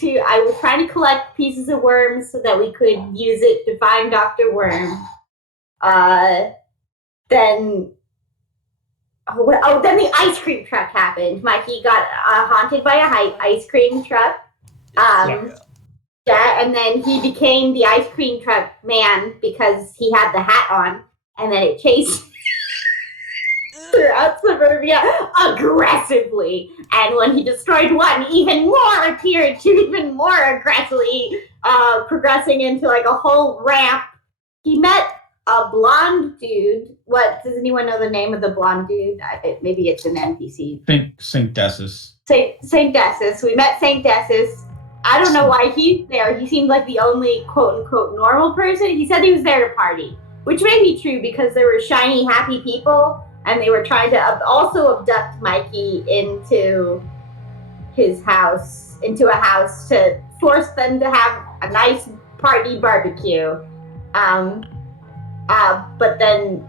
was trying to collect pieces of worms so that we could use it to find Dr. Worm. Then the ice cream truck happened. Mikey got haunted by a ice cream truck. And then he became the ice cream truck man because he had the hat on, and then it chased throughout suburbia aggressively. And when he destroyed one, even more appeared to even more aggressively, progressing into like a whole ramp. He met a blonde dude. What does anyone know the name of the blonde dude? Maybe it's an NPC. Think Saint Decius. Saint Decius. We met Saint Decius. I don't know why he's there. He seemed like the only quote-unquote normal person. He said he was there to party, which may be true because there were shiny, happy people, and they were trying to also abduct Mikey into his house, into a house to force them to have a nice party barbecue. But then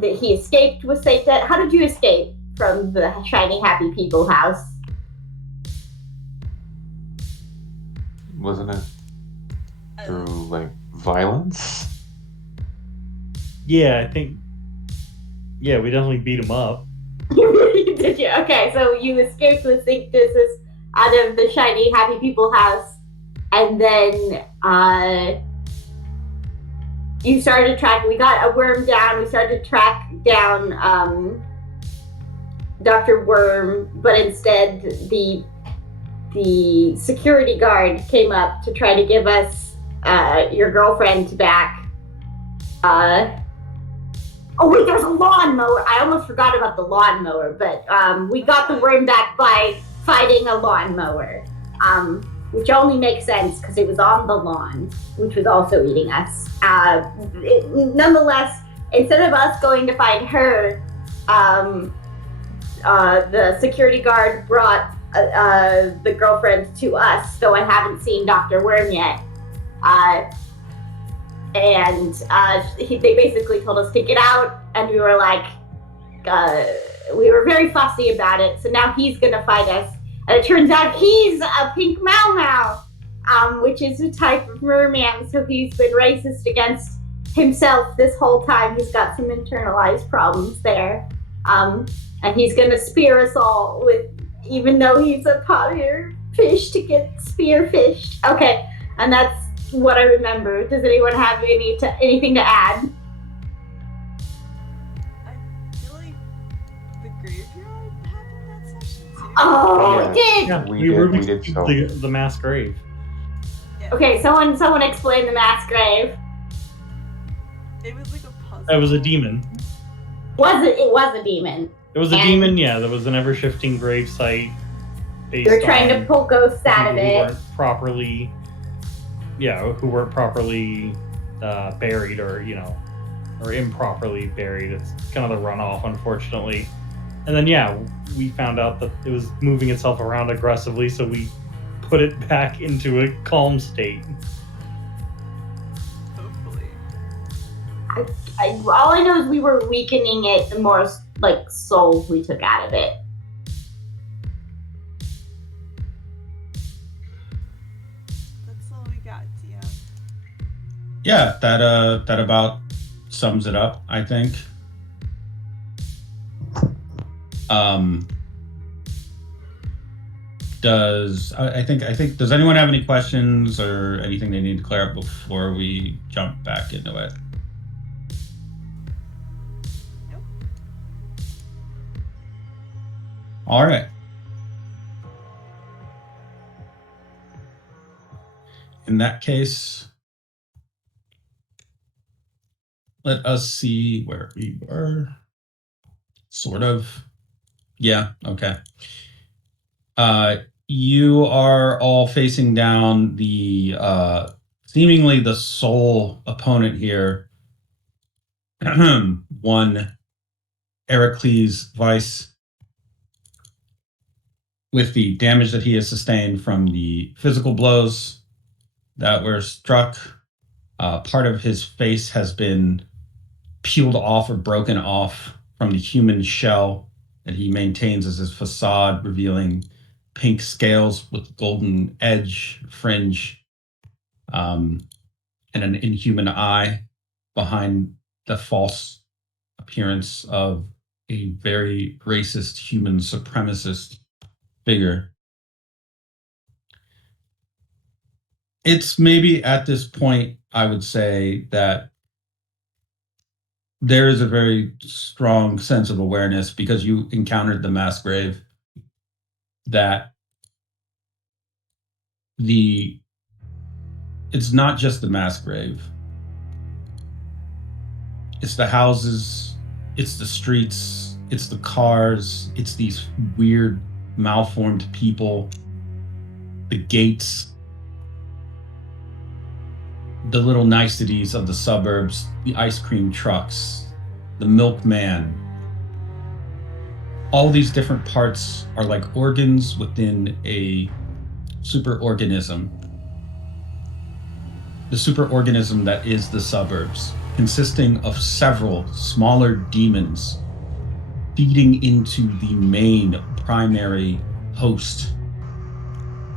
he escaped with Saint Decius. How did you escape from the shiny, happy people house? Wasn't it through, like, violence? Yeah, I think... Yeah, we definitely beat him up. Did you? Okay, so you escaped with Saint Decius out of the shiny, happy people house, and then you started to track... We got a worm down. We started to track down Dr. Worm, but instead the security guard came up to try to give us your girlfriend back. Oh wait, there's a lawnmower. I almost forgot about the lawnmower, but we got the worm back by fighting a lawnmower, which only makes sense because it was on the lawn, which was also eating us. Nonetheless, instead of us going to find her, the security guard brought the girlfriend to us, though I haven't seen Dr. Worm yet. They basically told us to get out, and we were like, we were very fussy about it, so now he's gonna fight us. And it turns out he's a pink Mau Mau, which is a type of merman, so he's been racist against himself this whole time. He's got some internalized problems there. And he's gonna spear us all with, even though he's a popular fish to get spearfished. Okay, and that's what I remember. Does anyone have anything to add? I feel like the graveyard happened that session too. Oh, it did! Yeah, We did so. The mass grave. Yeah. Okay, someone explain the mass grave. It was like a puzzle. That was a demon. It was a demon. It was a demon, yeah. There was an ever-shifting grave site. They were trying to pull ghosts out of it. Who weren't properly buried or improperly buried. It's kind of the runoff, unfortunately. And then, we found out that it was moving itself around aggressively, so we put it back into a calm state. Hopefully. All I know is we were weakening it the more, souls we took out of it. That's all we got, DM. Yeah, that about sums it up, I think. Does anyone have any questions or anything they need to clear up before we jump back into it? Nope. All right. In that case, let us see where we were. Sort of. Yeah, okay. You are all facing down the seemingly the sole opponent here. One Heracles Vice, with the damage that he has sustained from the physical blows that were struck. Part of his face has been peeled off or broken off from the human shell that he maintains as his facade, revealing pink scales with golden edge fringe, and an inhuman eye behind the false appearance of a very racist human supremacist figure. It's maybe at this point, I would say that there is a very strong sense of awareness because you encountered the mass grave that it's not just the mass grave. It's the houses, it's the streets, it's the cars, it's these weird malformed people, the gates, the little niceties of the suburbs, the ice cream trucks, the milkman. All these different parts are like organs within a superorganism. The superorganism that is the suburbs, consisting of several smaller demons feeding into the main primary host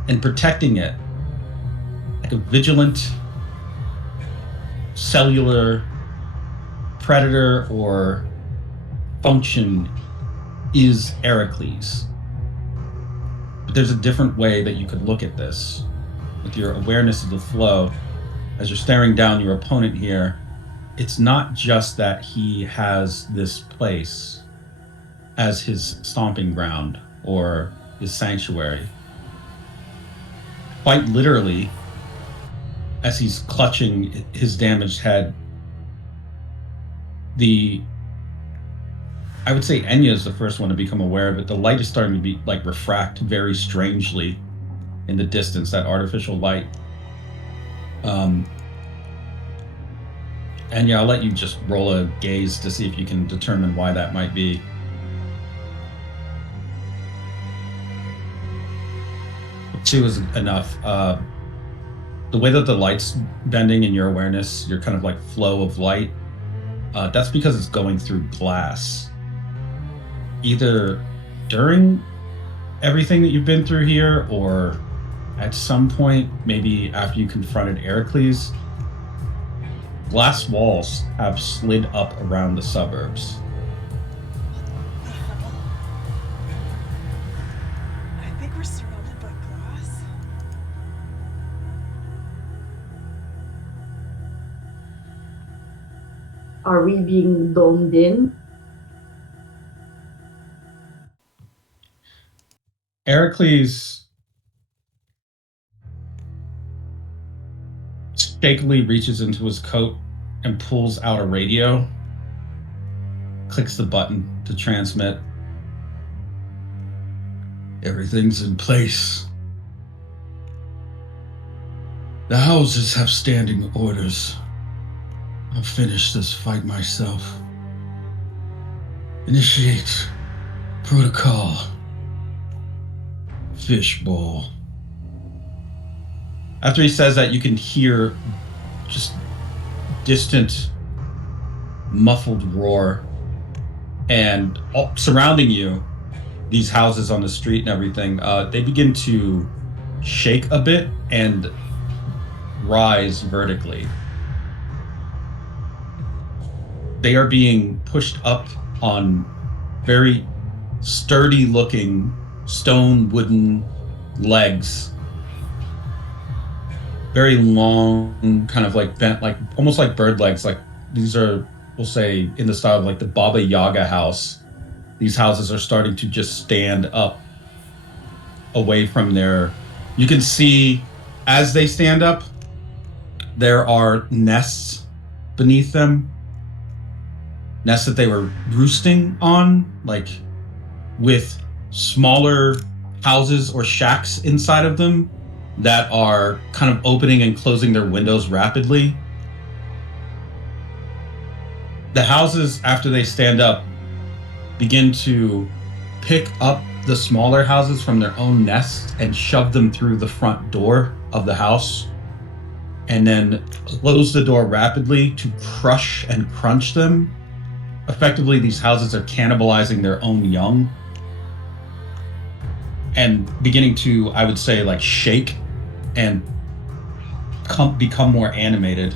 and protecting it like a vigilant cellular predator or function is Heracles. But there's a different way that you could look at this with your awareness of the flow. As you're staring down your opponent here, it's not just that he has this place as his stomping ground or his sanctuary. Quite literally, as he's clutching his damaged head, I would say Enya is the first one to become aware of it. The light is starting to be like refract very strangely in the distance, that artificial light. Enya, I'll let you just roll a gaze to see if you can determine why that might be. Two is enough. The way that the light's bending in your awareness, your kind of like flow of light, that's because it's going through glass. Either during everything that you've been through here, or at some point, maybe after you confronted Heracles, glass walls have slid up around the suburbs. I think we're surrounded by glass. Are we being domed in? Heracles shakily reaches into his coat and pulls out a radio, clicks the button to transmit. Everything's in place. The houses have standing orders. I'll finish this fight myself. Initiate protocol. Fishbowl. After he says that, you can hear just distant, muffled roar. And surrounding you, these houses on the street and everything, they begin to shake a bit and rise vertically. They are being pushed up on very sturdy looking stone wooden legs, very long, kind of like bent, like almost like bird legs. Like these are, we'll say, in the style of like the Baba Yaga house. These houses are starting to just stand up away from their, you can see as they stand up, there are nests beneath them, nests that they were roosting on, like with smaller houses or shacks inside of them that are kind of opening and closing their windows rapidly. The houses, after they stand up, begin to pick up the smaller houses from their own nests and shove them through the front door of the house, and then close the door rapidly to crush and crunch them. Effectively, these houses are cannibalizing their own young. and beginning to, I would say, like shake and become more animated.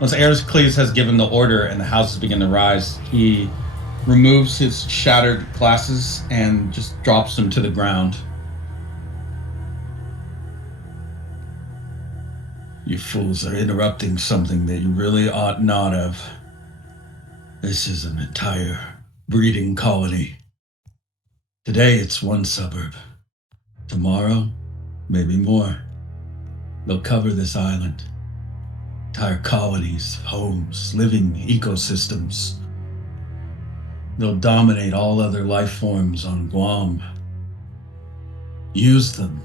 Once Heracles has given the order and the houses begin to rise, he removes his shattered glasses and just drops them to the ground. You fools are interrupting something that you really ought not have. This is an entire breeding colony. Today it's one suburb. Tomorrow, maybe more. They'll cover this island. Entire colonies, homes, living ecosystems. They'll dominate all other life forms on Guam. Use them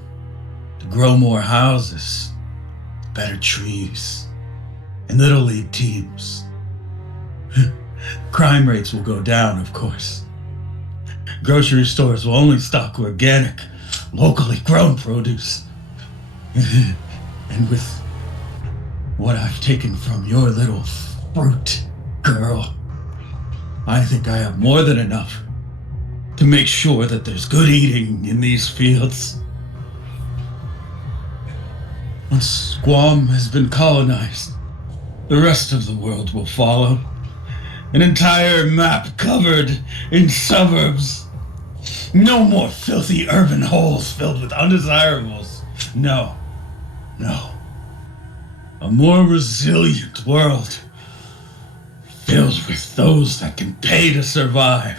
to grow more houses, better trees, and little league teams. Crime rates will go down, of course. Grocery stores will only stock organic, locally grown produce. And with what I've taken from your little fruit girl, I think I have more than enough to make sure that there's good eating in these fields. Once Guam has been colonized, the rest of the world will follow. An entire map covered in suburbs. No more filthy urban holes filled with undesirables. No. A more resilient world, filled with those that can pay to survive.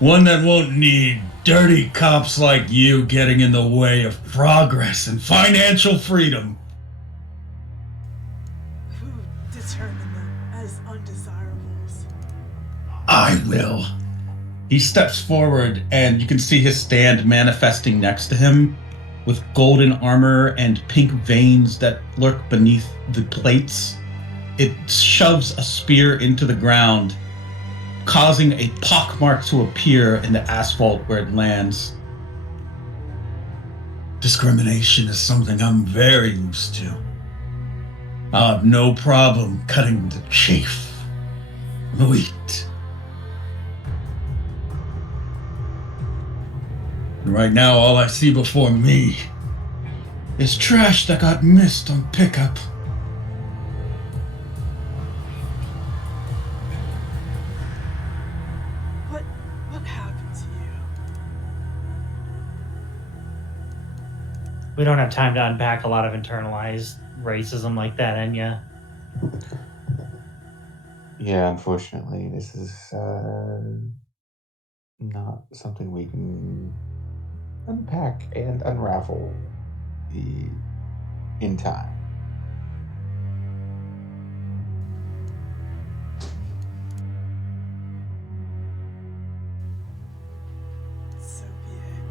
One that won't need dirty cops like you getting in the way of progress and financial freedom. Who determined them as undesirables? I will. He steps forward and you can see his stand manifesting next to him with golden armor and pink veins that lurk beneath the plates. It shoves a spear into the ground, causing a pockmark to appear in the asphalt where it lands. Discrimination is something I'm very used to. I'll have no problem cutting the chaff, the wheat. And right now, all I see before me is trash that got missed on pickup. What happened to you? We don't have time to unpack a lot of internalized racism like that, Enya. Yeah, unfortunately, this is not something we can unpack and unravel in time. So be it.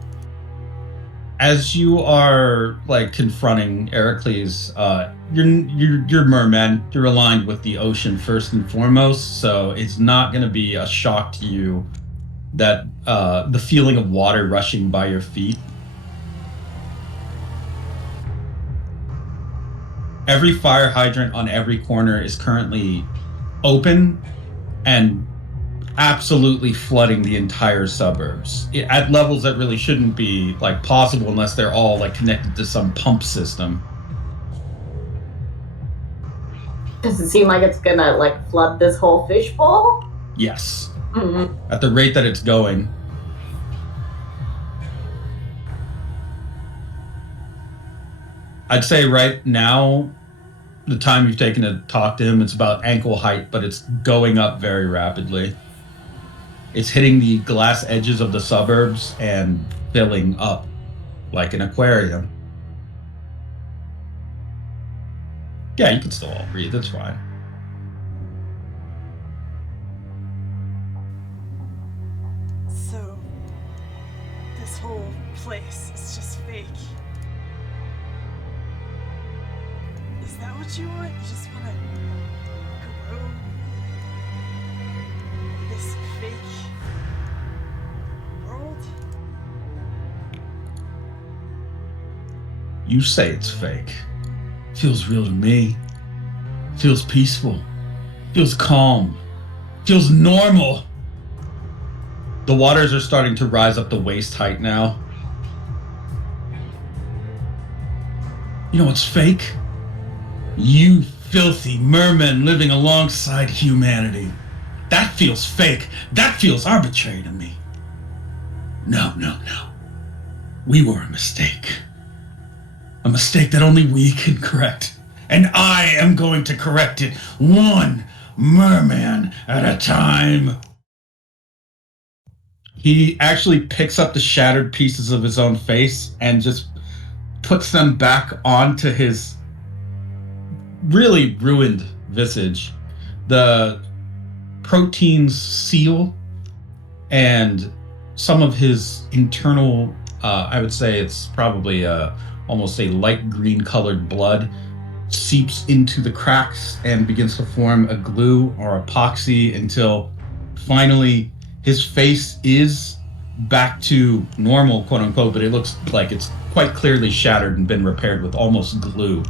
As you are like confronting Heracles, you're mermen. You're aligned with the ocean first and foremost, so it's not going to be a shock to you that the feeling of water rushing by your feet. Every fire hydrant on every corner is currently open and absolutely flooding the entire suburbs at levels that really shouldn't be like possible unless they're all like connected to some pump system. Does it seem like it's gonna like flood this whole fishbowl? Yes. Mm-hmm. At the rate that it's going. I'd say right now, the time you've taken to talk to him, it's about ankle height, but it's going up very rapidly. It's hitting the glass edges of the suburbs and filling up like an aquarium. Yeah, you can still all breathe, it's fine. So, this whole place is just fake. Is that what you want? You just want to grow this fake world? You say it's fake. Feels real to me. Feels peaceful. Feels calm. Feels normal. The waters are starting to rise up to waist height now. You know what's fake? You filthy mermen living alongside humanity. That feels fake. That feels arbitrary to me. No. We were a mistake. A mistake that only we can correct. And I am going to correct it, one merman at a time. He actually picks up the shattered pieces of his own face and just puts them back onto his really ruined visage. The proteins seal, and some of his internal, I would say it's probably almost a light green colored blood, seeps into the cracks and begins to form a glue or epoxy until finally his face is back to normal, quote unquote, but it looks like it's quite clearly shattered and been repaired with almost glue.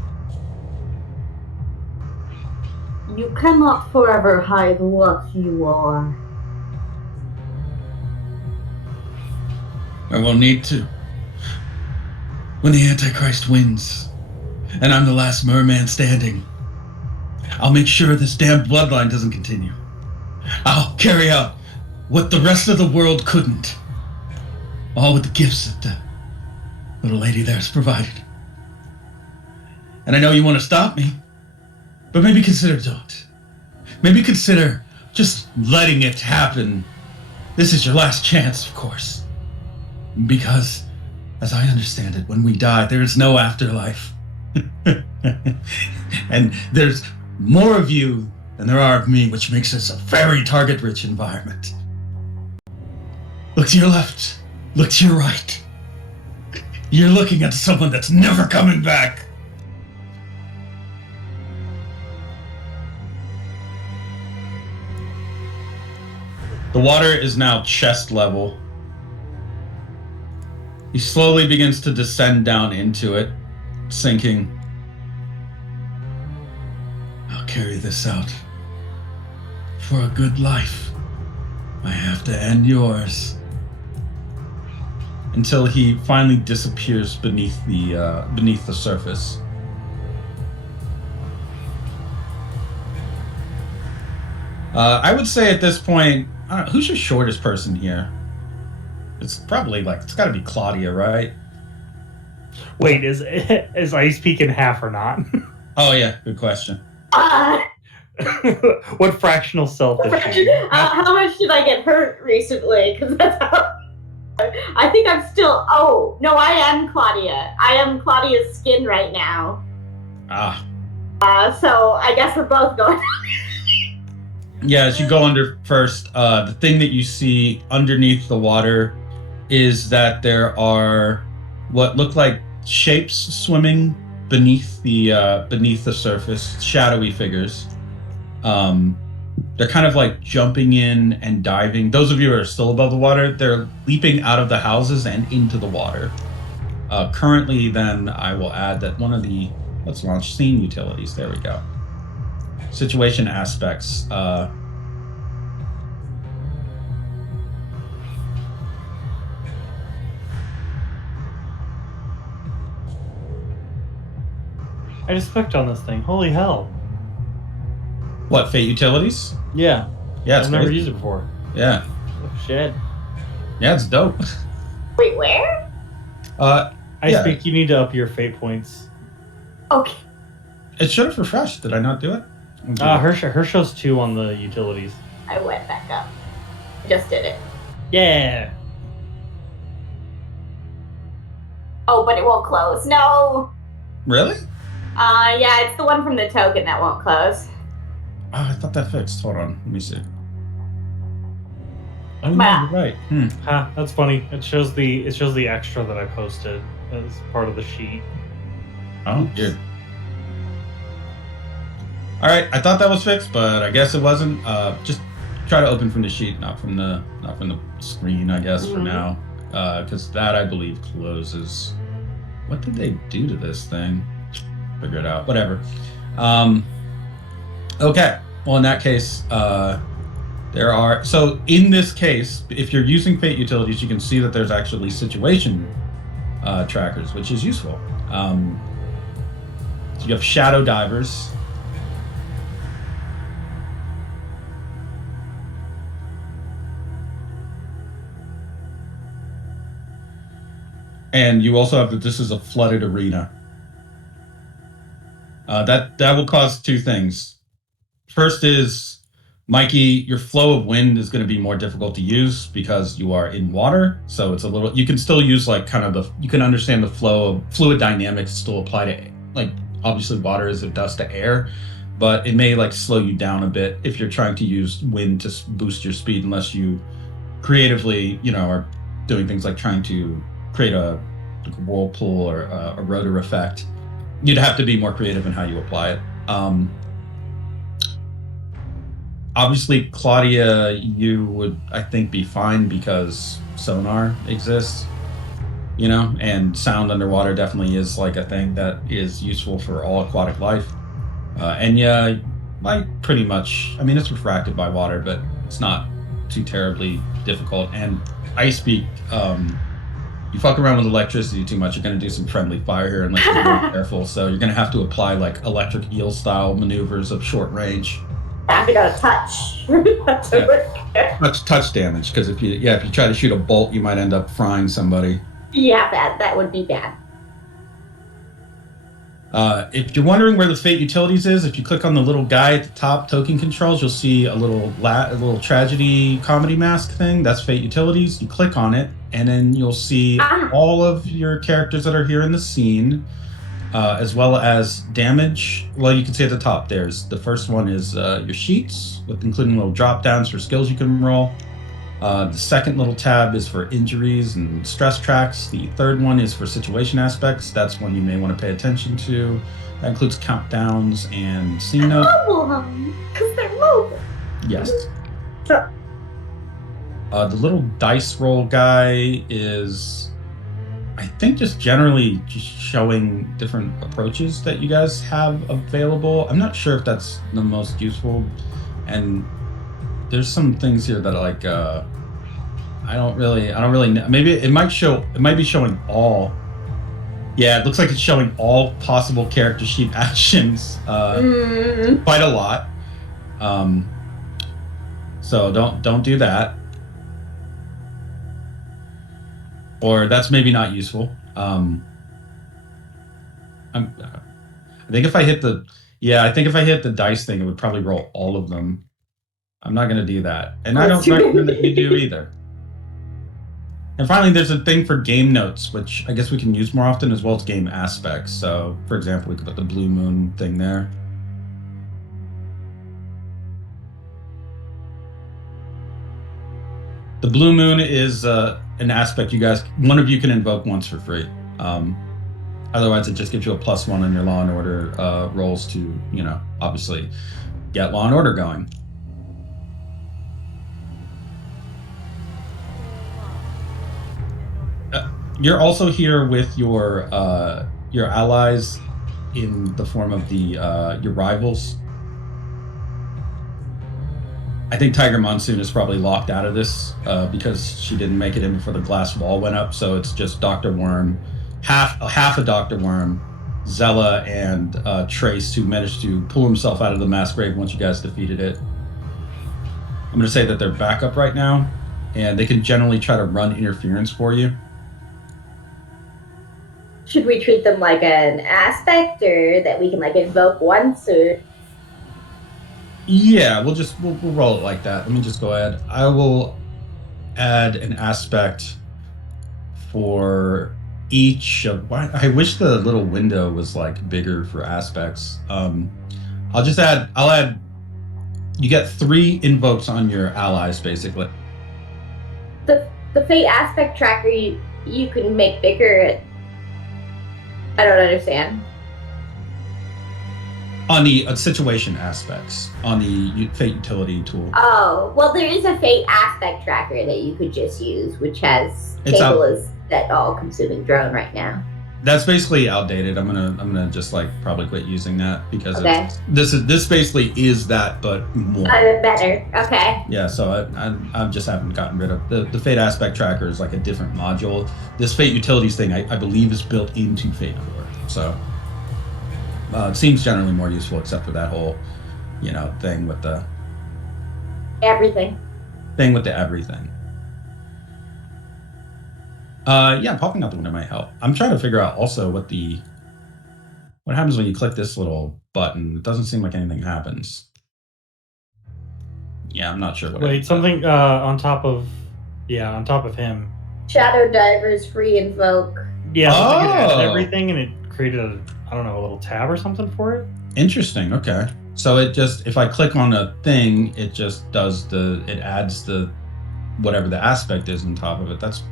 You cannot forever hide what you are. I will need to. When the Antichrist wins, and I'm the last merman standing, I'll make sure this damn bloodline doesn't continue. I'll carry out what the rest of the world couldn't. All with the gifts that the little lady there's provided. And I know you want to stop me, but maybe consider don't. Maybe consider just letting it happen. This is your last chance, of course. Because, as I understand it, when we die, there is no afterlife. And there's more of you than there are of me, which makes this a very target-rich environment. Look to your left. Look to your right. You're looking at someone that's never coming back. The water is now chest level. He slowly begins to descend down into it, sinking. I'll carry this out. For a good life, I have to end yours. Until he finally disappears beneath the surface. I would say at this point, I don't know, who's your shortest person here? It's probably it's got to be Claudia, right? Wait, is Ice Peak in half or not? Oh yeah, good question. What fractional self is she? How much did I get hurt recently? Because that's how. I think I'm still. Oh no, I am Claudia. I am Claudia's skin right now. Ah. So I guess we're both going. Yeah, as you go under first, the thing that you see underneath the water is that there are what look like shapes swimming beneath the surface, shadowy figures. They're kind of like jumping in and diving. Those of you who are still above the water, they're leaping out of the houses and into the water. Currently, then, I will add that one of the, let's launch scene utilities. There we go. Situation aspects. I just clicked on this thing. Holy hell. What, Fate Utilities? Yeah. Yeah, it's I've never great. used it before. Yeah. Oh, shit. Yeah, it's dope. Wait, where? Ice Peak, you need to up your fate points. Okay. It should have refreshed. Did I not do it? Her shows 2 on the utilities. I went back up. Just did it. Yeah. Oh, but it won't close. No. Really? Yeah, it's the one from the token that won't close. Oh, I thought that fixed. Hold on. Let me see. Oh, Wow. no, you're right. Ha, that's funny. It shows the extra that I posted as part of the sheet. Oh, dear. All right, I thought that was fixed, but I guess it wasn't. Just try to open from the sheet, not from the screen, I guess, for now, because that I believe closes. What did they do to this thing? Figure it out. Whatever. Okay. Well, in that case, There are, so in this case, if you're using Fate utilities, you can see that there's actually situation trackers, which is useful. So you have shadow divers. And you also have that this is a flooded arena. That will cause two things. First is, Mikey, your flow of wind is going to be more difficult to use because you are in water. So it's a little, you can still use like kind of you can understand the flow of fluid dynamics still apply to, like, obviously water is it does to air, but it may like slow you down a bit if you're trying to use wind to boost your speed, unless you creatively, are doing things like trying to create a whirlpool or a rotor effect. You'd have to be more creative in how you apply it. Obviously, Claudia, you would, I think, be fine because sonar exists, and sound underwater definitely is like a thing that is useful for all aquatic life. Enya might pretty much, it's refracted by water, but it's not too terribly difficult. And Ice Beak, you fuck around with electricity too much, you're going to do some friendly fire here unless you're very careful. So you're going to have to apply like electric eel style maneuvers of short range. I'm gonna touch. Touch damage, because if you try to shoot a bolt, you might end up frying somebody. Yeah, that would be bad. If you're wondering where the Fate Utilities is, if you click on the little guy at the top, token controls, you'll see a little tragedy comedy mask thing. That's Fate Utilities. You click on it, and then you'll see all of your characters that are here in the scene, as well as damage. Well, you can see at the top, there's the first one is your sheets, including little drop downs for skills you can roll. The second little tab is for injuries and stress tracks. The third one is for situation aspects. That's one you may want to pay attention to. That includes countdowns and scene notes. Because they're mobile. Yes. Sure. The little dice roll guy is, I think, just generally just showing different approaches that you guys have available. I'm not sure if that's the most useful, and there's some things here that like I don't really know. Maybe it might be showing all. Yeah, it looks like it's showing all possible character sheet actions, quite a lot. So don't do that. Or that's maybe not useful. I think if I hit the dice thing, it would probably roll all of them. I'm not going to do that. And I don't recommend that you do either. And finally, there's a thing for game notes, which I guess we can use more often, as well as game aspects. So, for example, we could put the blue moon thing there. The blue moon is an aspect one of you can invoke once for free. Otherwise, it just gives you a +1 on your Law and Order rolls to, obviously get Law and Order going. You're also here with your allies in the form of your rivals. I think Tiger Monsoon is probably locked out of this because she didn't make it in before the glass wall went up. So it's just Dr. Worm, half of Dr. Worm, Zella, and Trace, who managed to pull himself out of the mass grave once you guys defeated it. I'm going to say that they're back up right now, and they can generally try to run interference for you. Should we treat them like an aspect, or that we can like invoke once, or? Yeah, we'll roll it like that. Let me just go ahead. I will add an aspect for each of. I wish the little window was like bigger for aspects. I'll add. You get 3 invokes on your allies, basically. The fate aspect tracker you can make bigger. I don't understand. On the situation aspects, on the fate utility tool. Oh, well, there is a fate aspect tracker that you could just use, which has Cable as that all-consuming drone right now. That's basically outdated. I'm gonna just like probably quit using that because Okay. this basically is that, but more. Better. Okay. Yeah, so I just haven't gotten rid of the Fate aspect tracker is like a different module. This Fate utilities thing I believe is built into Fate Core, so it seems generally more useful except for that whole thing with the Everything. everything. Yeah, popping out the window might help. I'm trying to figure out also what happens when you click this little button. It doesn't seem like anything happens. Yeah, I'm not sure what. Wait, something on top of him. Shadow Divers free invoke. Yeah, so I could add Oh. everything, and it created a little tab or something for it. Interesting. Okay. So it just, if I click on a thing, it just does it adds the whatever the aspect is on top of it. That's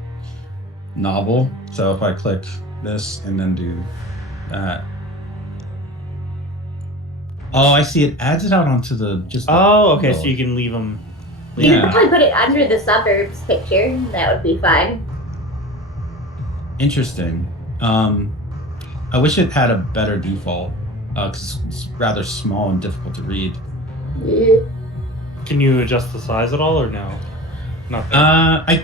novel. So if I click this and then do that. Oh, I see. It adds it out onto the just. Oh, okay. So you can leave them. You Yeah. could probably put it under the suburbs picture. That would be fine. Interesting. I wish it had a better default because it's rather small and difficult to read. Yeah. Can you adjust the size at all, or no? Not there.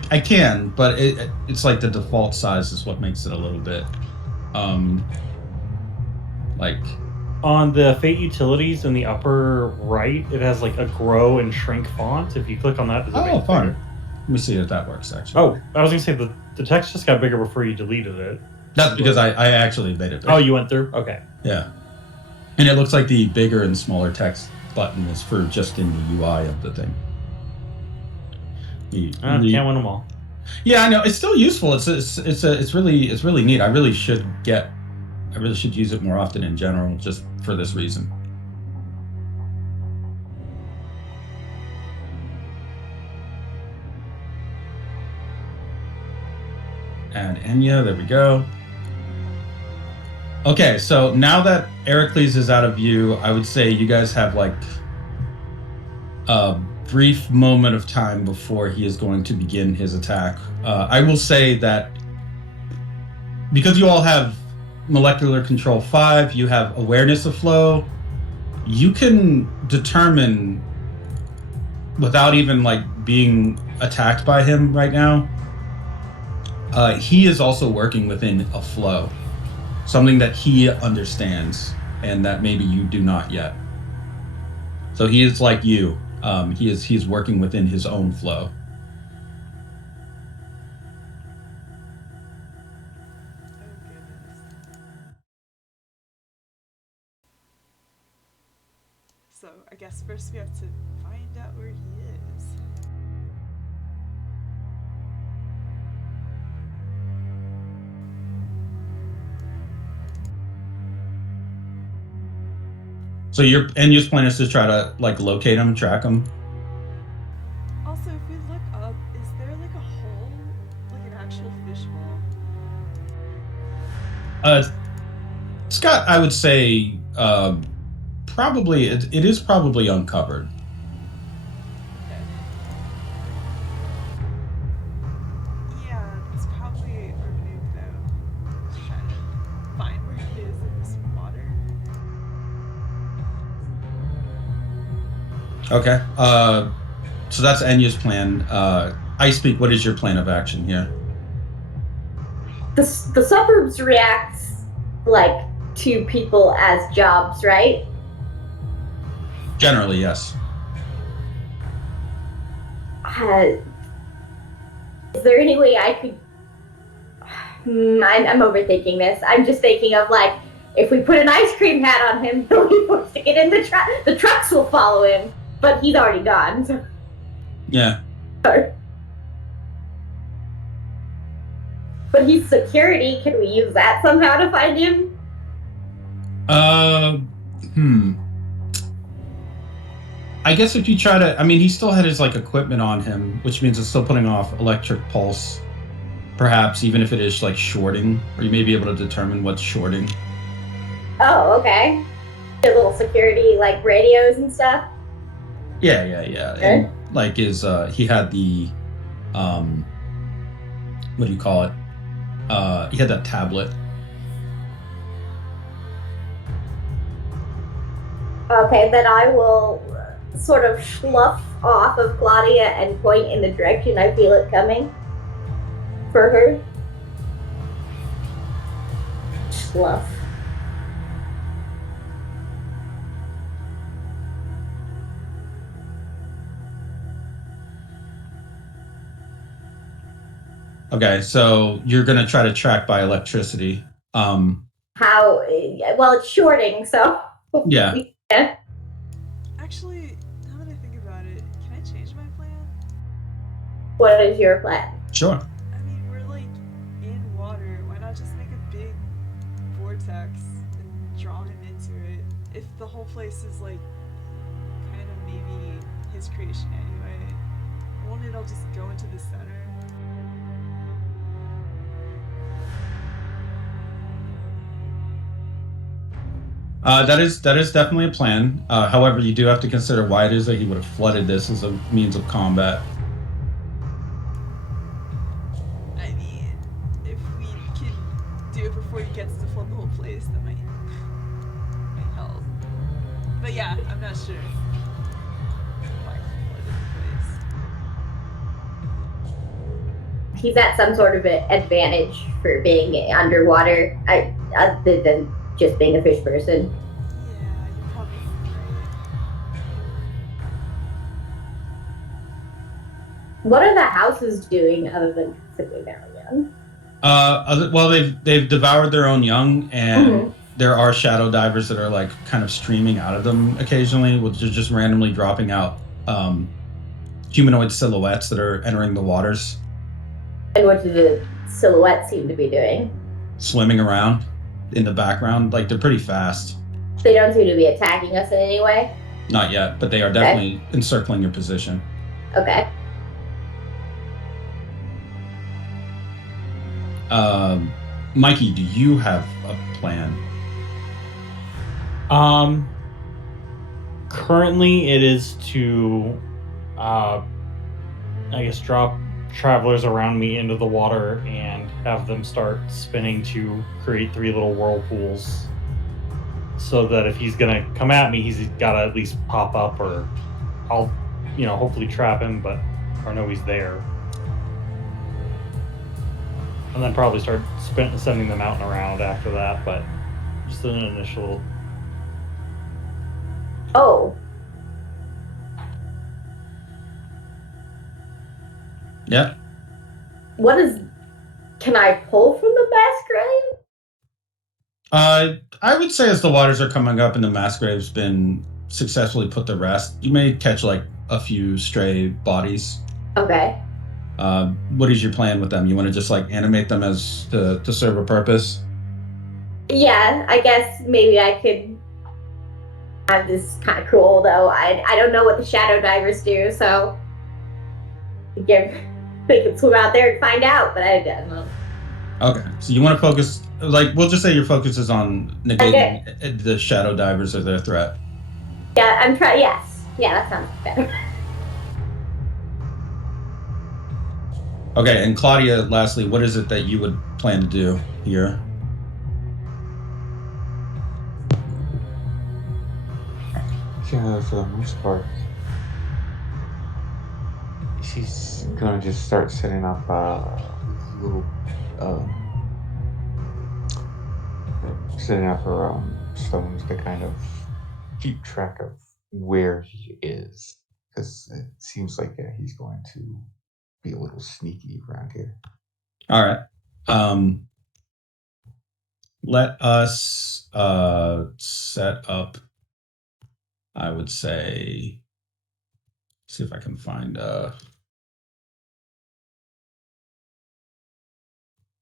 I can, but it's like the default size is what makes it a little bit, like. On the Fate utilities in the upper right, it has like a grow and shrink font. If you click on that, does it make it Fun. bigger? Let me see if that works actually. Oh, I was gonna say the text just got bigger before you deleted it. That's because I actually made it bigger. Oh, you went through? Okay. Yeah. And it looks like the bigger and smaller text button is for just in the UI of the thing. Can't win them all. Yeah, I know. It's still useful. It's really neat. I really should use it more often in general, just for this reason. Add Enya, there we go. Okay, so now that Heracles is out of view, I would say you guys have like a brief moment of time before he is going to begin his attack. I will say that because you all have molecular control 5, you have awareness of flow, you can determine without even like being attacked by him right now, he is also working within a flow, something that he understands and that maybe you do not yet. So he is like you. He's working within his own flow. So I guess first we have to find out where he is. So your plan is to try to like locate him, track him. Also, if we look up, is there like a hole, like an actual fishbowl? Scott, I would say probably it is probably uncovered. Okay. Yeah, it's probably our move though. Just trying to find where he is in this water. Okay. So that's Enya's plan. Ice Peak, what is your plan of action here? The suburbs reacts like to people as jobs, right? Generally, yes. Is there any way I could? I'm overthinking this. I'm just thinking of like, if we put an ice cream hat on him, he'll be forced to get in the truck. The trucks will follow him, but he's already gone. So. Yeah. But he's security. Can we use that somehow to find him? I guess if you try to, I mean, he still had his like equipment on him, which means it's still putting off electric pulse. Perhaps even if it is like shorting, or you may be able to determine what's shorting. Oh, okay. The little security like radios and stuff. Yeah. Okay. And like he had the, what do you call it? He had that tablet Okay, then I will sort of slough off of Claudia and point in the direction I feel it coming for her. Slough. Okay, so you're gonna try to track by electricity. How? Well, it's shorting, so. Yeah. Yeah. Actually, now that I think about it, can I change my plan? What is your plan? Sure. I mean, we're like in water. Why not just make a big vortex and draw him into it? If the whole place is like kind of maybe his creation anyway, won't it all just go into the center? That is definitely a plan. However, you do have to consider why it is that he would have flooded this as a means of combat. I mean, if we can do it before he gets to flood the whole place, that might help. But yeah, I'm not sure why he flooded the place. He's at some sort of an advantage for being underwater, other than just being a fish person. Yeah, you're probably right. What are the houses doing other than simply their young? Well, they've devoured their own young, and Mhm. there are shadow divers that are like kind of streaming out of them occasionally, which is just randomly dropping out humanoid silhouettes that are entering the waters, And what do the silhouettes seem to be doing? swimming around in the background. Like they're pretty fast. They don't seem to be attacking us in any way. Not yet, but they are definitely encircling your position. Okay. Mikey, do you have a plan? Currently it is to, I guess, drop travelers around me into the water and have them start spinning to create 3 little whirlpools. So that if he's gonna come at me, he's gotta at least pop up, or I'll, hopefully trap him, but or know he's there. And then probably start sending them out and around after that, but just an initial. Oh. Yeah. What is? Can I pull from the mass grave? I would say as the waters are coming up and the mass grave's been successfully put to rest, you may catch like a few stray bodies. Okay. What is your plan with them? You want to just like animate them as to serve a purpose? Yeah, I guess maybe I could. This is kind of cool, though. I don't know what the shadow divers do, so they could swim out there and find out, but I don't know. Okay, so you want to focus, like, we'll just say your focus is on negating the shadow divers or their threat. Yeah, I'm trying. Yes. Yeah, that sounds better. Okay, and Claudia, lastly, what is it that you would plan to do here? Yeah, for the most part, she's gonna just start setting up little, setting up her stones to kind of keep track of where he is, because it seems like he's going to be a little sneaky around here. All right. Let us set up, I would say, see if I can find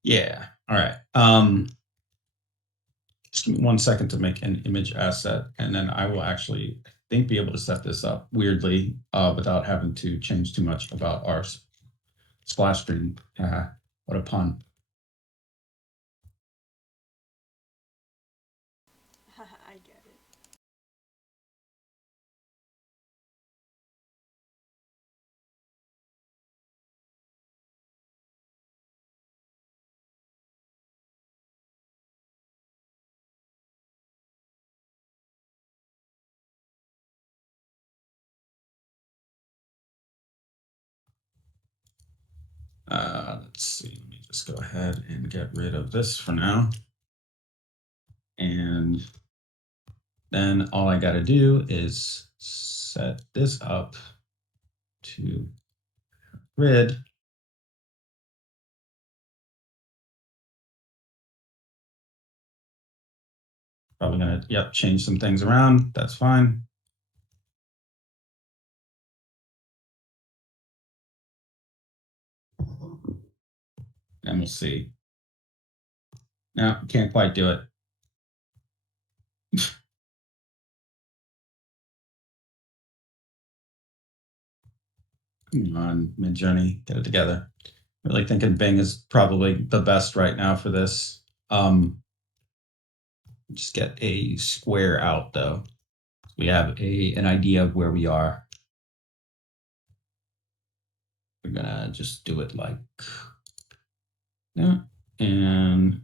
yeah. All right. Just give me 1 second to make an image asset, and then I will actually, I think, be able to set this up weirdly without having to change too much about our splash screen. What a pun. I get it. Let's see. Let me just go ahead and get rid of this for now. And then all I got to do is set this up to grid. Probably going to, change some things around. That's fine. And we'll see. No, can't quite do it. Come on, Midjourney, get it together. Really thinking Bing is probably the best right now for this. Just get a square out though. We have an idea of where we are. We're gonna just do it like that, and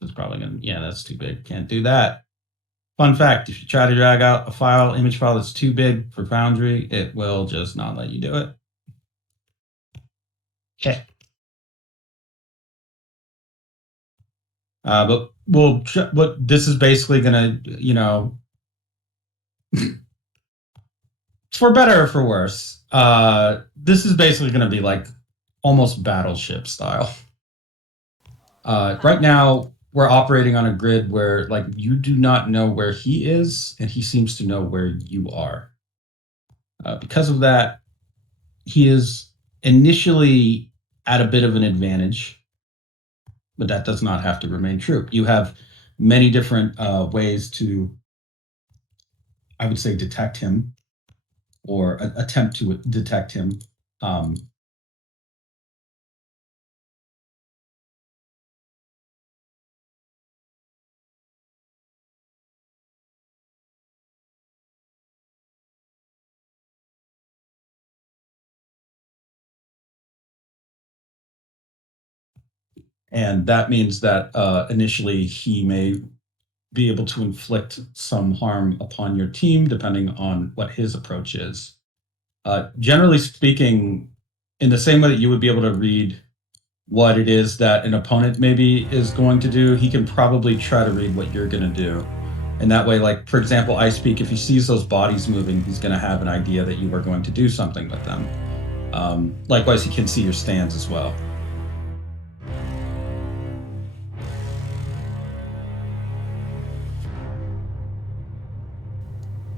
it's probably gonna, that's too big. Can't do that. Fun fact, if you try to drag out a image file that's too big for Foundry, it will just not let you do it. Okay. But this is basically gonna, for better or for worse, this is basically gonna be like almost battleship style. Right now, we're operating on a grid where like you do not know where he is, and he seems to know where you are. Because of that, he is initially at a bit of an advantage, but that does not have to remain true. You have many different ways to, I would say, detect him or attempt to detect him. And that means that initially he may be able to inflict some harm upon your team, depending on what his approach is. Generally speaking, in the same way that you would be able to read what it is that an opponent maybe is going to do, he can probably try to read what you're going to do. And that way, like, for example, I speak, if he sees those bodies moving, he's going to have an idea that you are going to do something with them. Likewise, he can see your stands as well.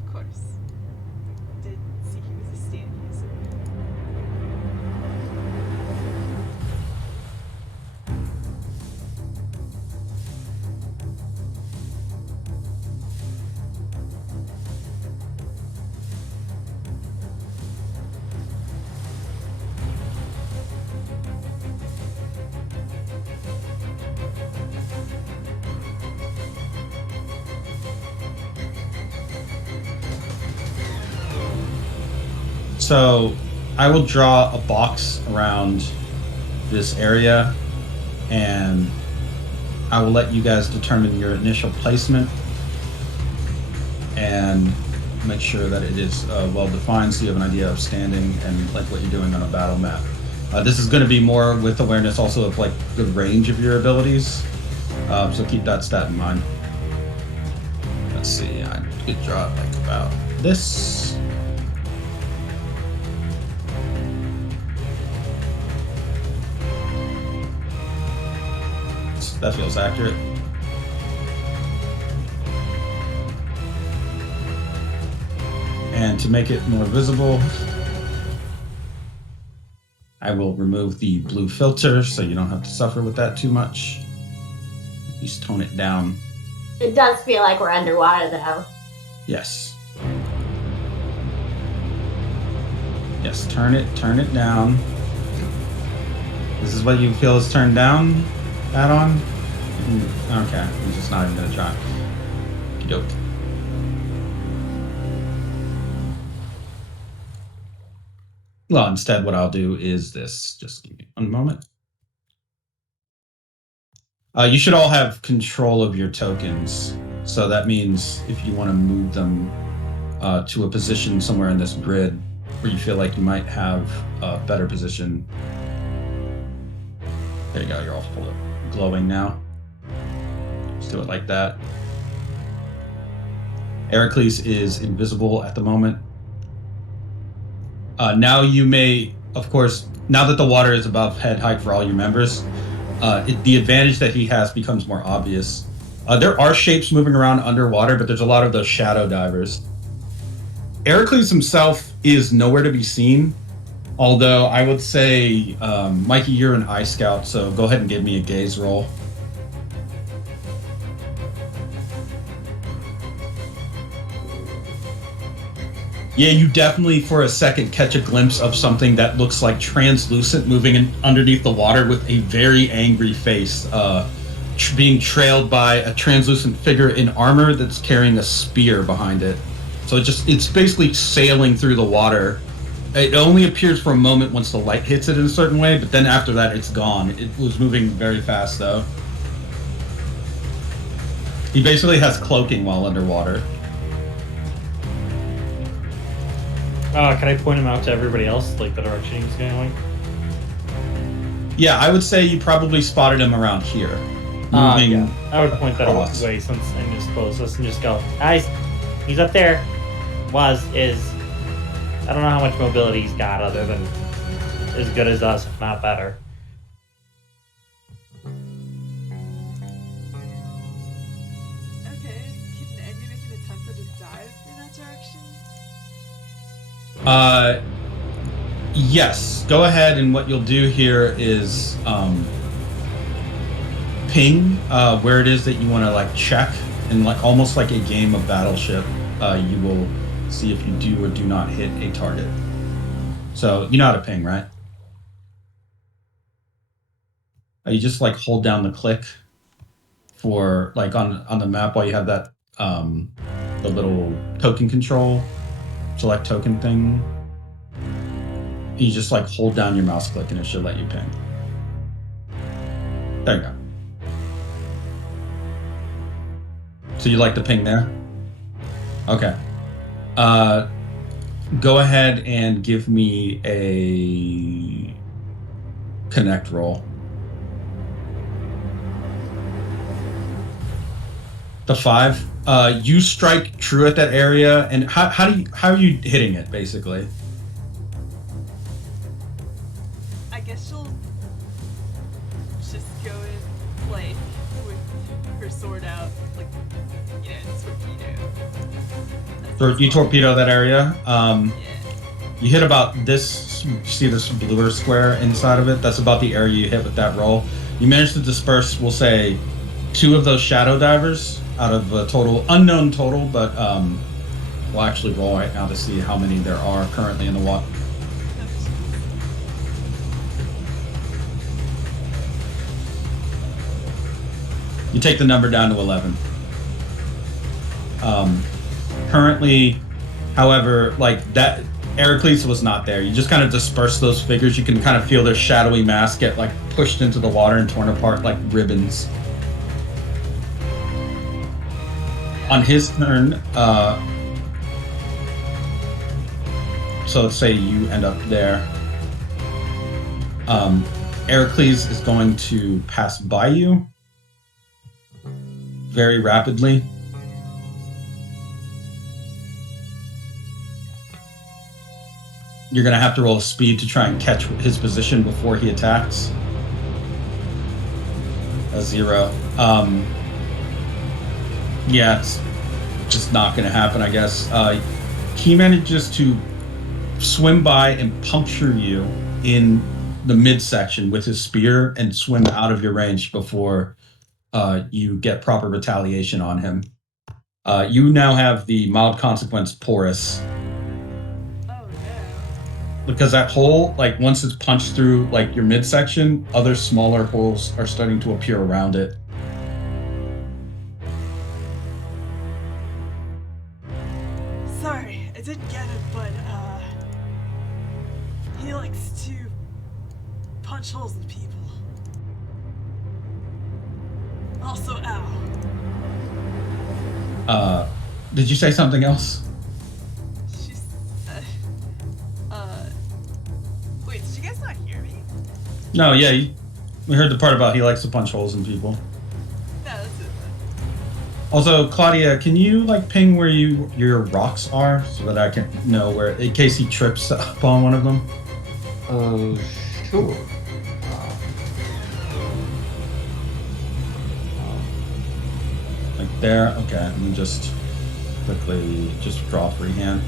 Of course. Did see he was a stand user. So I will draw a box around this area, and I will let you guys determine your initial placement and make sure that it is well defined, so you have an idea of standing and like what you're doing on a battle map. This is going to be more with awareness also of like the range of your abilities, so keep that stat in mind. Let's see, I could draw it like about this. That feels accurate. And to make it more visible, I will remove the blue filter so you don't have to suffer with that too much. At least tone it down. It does feel like we're underwater, though. Yes. Yes, turn it down. This is what you feel is turned down, add-on? Okay, I'm just not even gonna try. Okey-doke. Well, instead what I'll do is this. Just give me one moment. You should all have control of your tokens. So that means if you want to move them to a position somewhere in this grid where you feel like you might have a better position. There you go, you're all glowing now. Just do it like that. Heracles is invisible at the moment. Now you may, of course, now that the water is above head height for all your members, the advantage that he has becomes more obvious. There are shapes moving around underwater, but there's a lot of those shadow divers. Heracles himself is nowhere to be seen, although I would say, Mikey, you're an eye scout, so go ahead and give me a gaze roll. Yeah, you definitely for a second catch a glimpse of something that looks like translucent moving underneath the water with a very angry face, being trailed by a translucent figure in armor that's carrying a spear behind it. So it's basically sailing through the water. It only appears for a moment once the light hits it in a certain way, but then after that it's gone. It was moving very fast though. He basically has cloaking while underwater. Can I point him out to everybody else, like the direction he was going? Yeah, I would say you probably spotted him around here. Moving Yeah. I would point that across. way since I'm just closest and just go, guys, he's up there. Is. I don't know how much mobility he's got other than as good as us, if not better. Okay, can any make an attempt at a dive in that direction? Yes. Go ahead, and what you'll do here is ping where it is that you want to like check, and like almost like a game of Battleship, you will see if you do or do not hit a target. So you know how to ping, right? You just like hold down the click for like on the map while you have that the little token control, select token thing. You just like hold down your mouse click and it should let you ping. There you go. So you like the ping there? Okay. Go ahead and give me a connect roll. The 5. You strike true at that area, and how are you hitting it basically? I guess she'll just go in, like, with her sword out, like, you know, torpedo. So you torpedo that area. Yeah. You hit about this. See this bluer square inside of it? That's about the area you hit with that roll. You managed to disperse, we'll say, 2 of those shadow divers out of a total unknown total, but we'll actually roll right now to see how many there are currently in the water. You take the number down to 11. Currently, however, like that, Heracles was not there. You just kind of disperse those figures. You can kind of feel their shadowy mass get like pushed into the water and torn apart like ribbons. On his turn, so let's say you end up there. Heracles is going to pass by you very rapidly. You're going to have to roll a speed to try and catch his position before he attacks. A 0. Yeah, it's just not going to happen, I guess. He manages to swim by and puncture you in the midsection with his spear and swim out of your range before you get proper retaliation on him. You now have the mild consequence porous. Oh, no. Because that hole, like once it's punched through like your midsection, other smaller holes are starting to appear around it. Sorry, I didn't get it, but, he likes to punch holes in people. Also, ow. Did you say something else? She's. Wait, did you guys not hear me? No, yeah, we heard the part about he likes to punch holes in people. No, that's it then. Also, Claudia, can you like ping where your rocks are so that I can know where, in case he trips up on one of them? Sure. Like there. Okay, let me just quickly just draw freehand.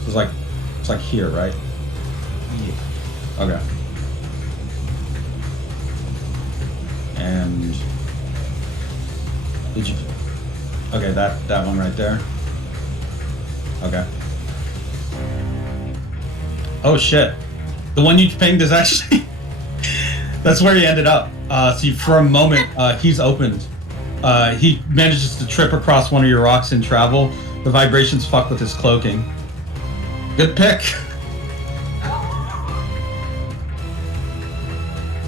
So it's like here, right? Yeah. Okay. And did you? Okay, that one right there. Okay. Oh shit! The one you pinged is actually that's where he ended up. So for a moment, he's opened. He manages to trip across one of your rocks in travel. The vibrations fuck with his cloaking. Good pick.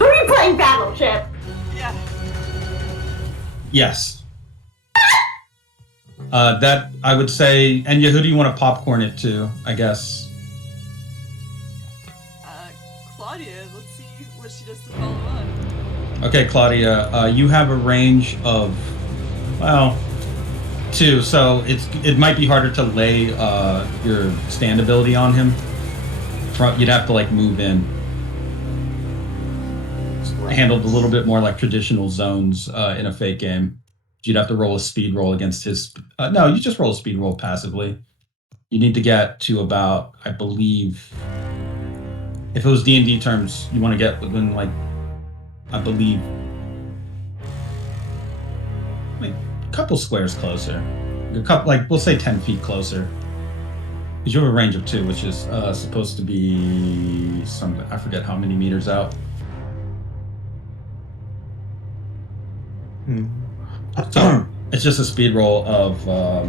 Are we playing Battleship? Yeah. Yes. That I would say. And who do you want to popcorn it to? I guess. Claudia, let's see what she does to follow up. Okay, Claudia. You have a range of, well, 2. So it might be harder to lay your stand ability on him. You'd have to like move in. Handled a little bit more like traditional zones in a fake game. You'd have to roll a speed roll against his. No, you just roll a speed roll passively. You need to get to about, I believe, if it was D&D terms, you want to get within like, I believe, like a couple squares closer. A couple, like we'll say 10 feet closer. Because you have a range of 2, which is supposed to be some, I forget how many meters out. So it's just a speed roll of I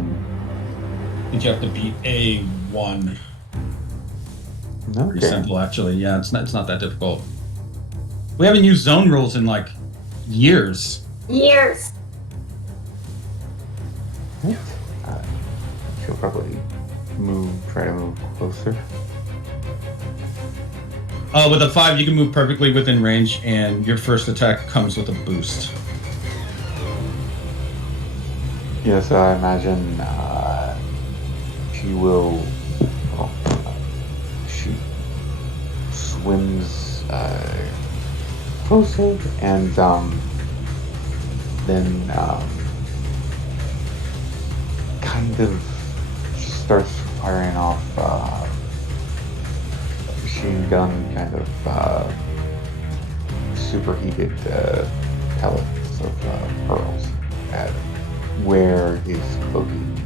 think you have to beat a 1. Pretty Okay. simple, actually. Yeah, it's not that difficult. We haven't used zone rules in like years. Years. She'll probably try to move closer. With a 5, you can move perfectly within range, and your first attack comes with a boost. Yeah, so I imagine she will. Well, she swims closer and then kind of starts firing off a machine gun kind of superheated pellets of pearls at where his cloaking,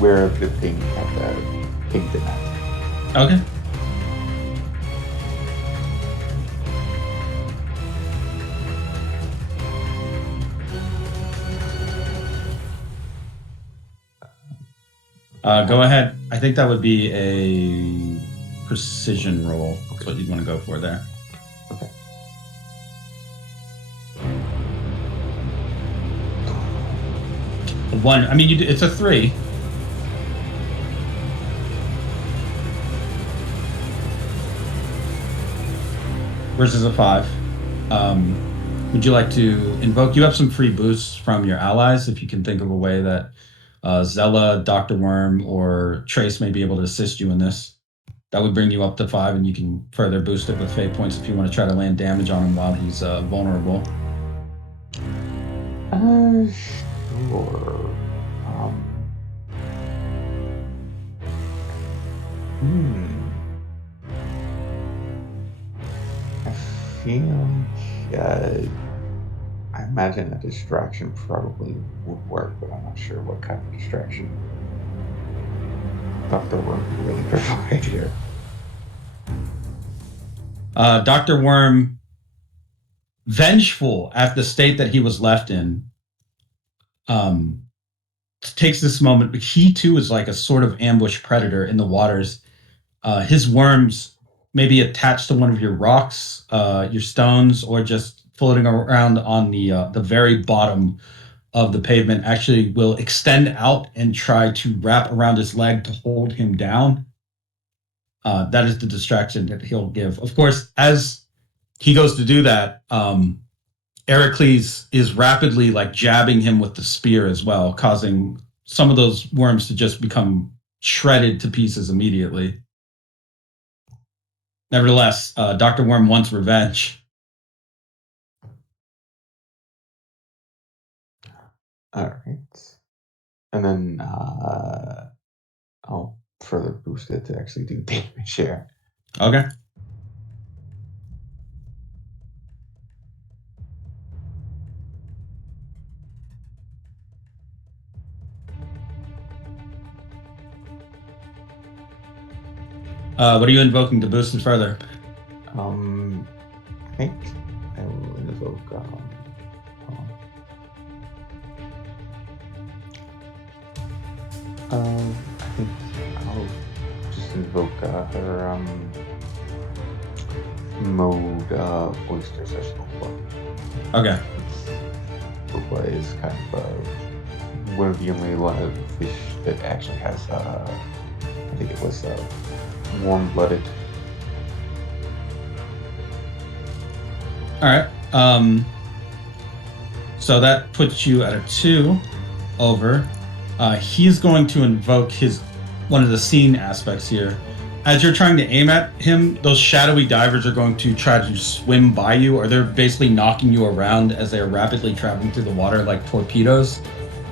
where the thing had pinged him at. Okay. Go ahead. I think that would be a precision roll. That's what you'd want to go for there. Okay. One. I mean, it's a 3. Versus a 5. Would you like to invoke? You have some free boosts from your allies. If you can think of a way that Zella, Dr. Worm, or Trace may be able to assist you in this, that would bring you up to 5, and you can further boost it with fate points if you want to try to land damage on him while he's vulnerable. Sure. I feel like I imagine a distraction probably would work, but I'm not sure what kind of distraction Dr. Worm would really provide here. Dr. Worm, vengeful at the state that he was left in, takes this moment, but he too is like a sort of ambush predator in the waters. His worms may be attached to one of your rocks, your stones, or just floating around on the very bottom of the pavement actually will extend out and try to wrap around his leg to hold him down. That is the distraction that he'll give. Of course, as he goes to do that, Heracles is rapidly like jabbing him with the spear as well, causing some of those worms to just become shredded to pieces immediately. Nevertheless, Dr. Worm wants revenge. All right. And then I'll further boost it to actually do damage here. Okay. What are you invoking to boost it further? I think I will invoke. Hold on. I think I'll just invoke her mode oyster session. Okay. AQUA is kind of one of the only live fish that actually has I think it was warm-blooded. All right. So that puts you at a 2 over. He's going to invoke one of the scene aspects here. As you're trying to aim at him, those shadowy divers are going to try to swim by you, or they're basically knocking you around as they're rapidly traveling through the water like torpedoes.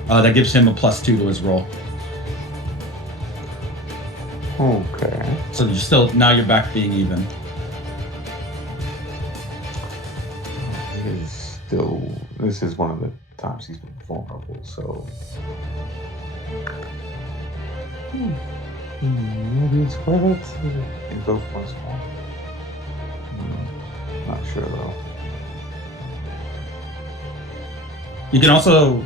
That gives him a +2 to his roll. Okay. So now you're back being even. This is one of the times he's been vulnerable, so maybe it's worth it to invoke once more. Not sure though. You can also,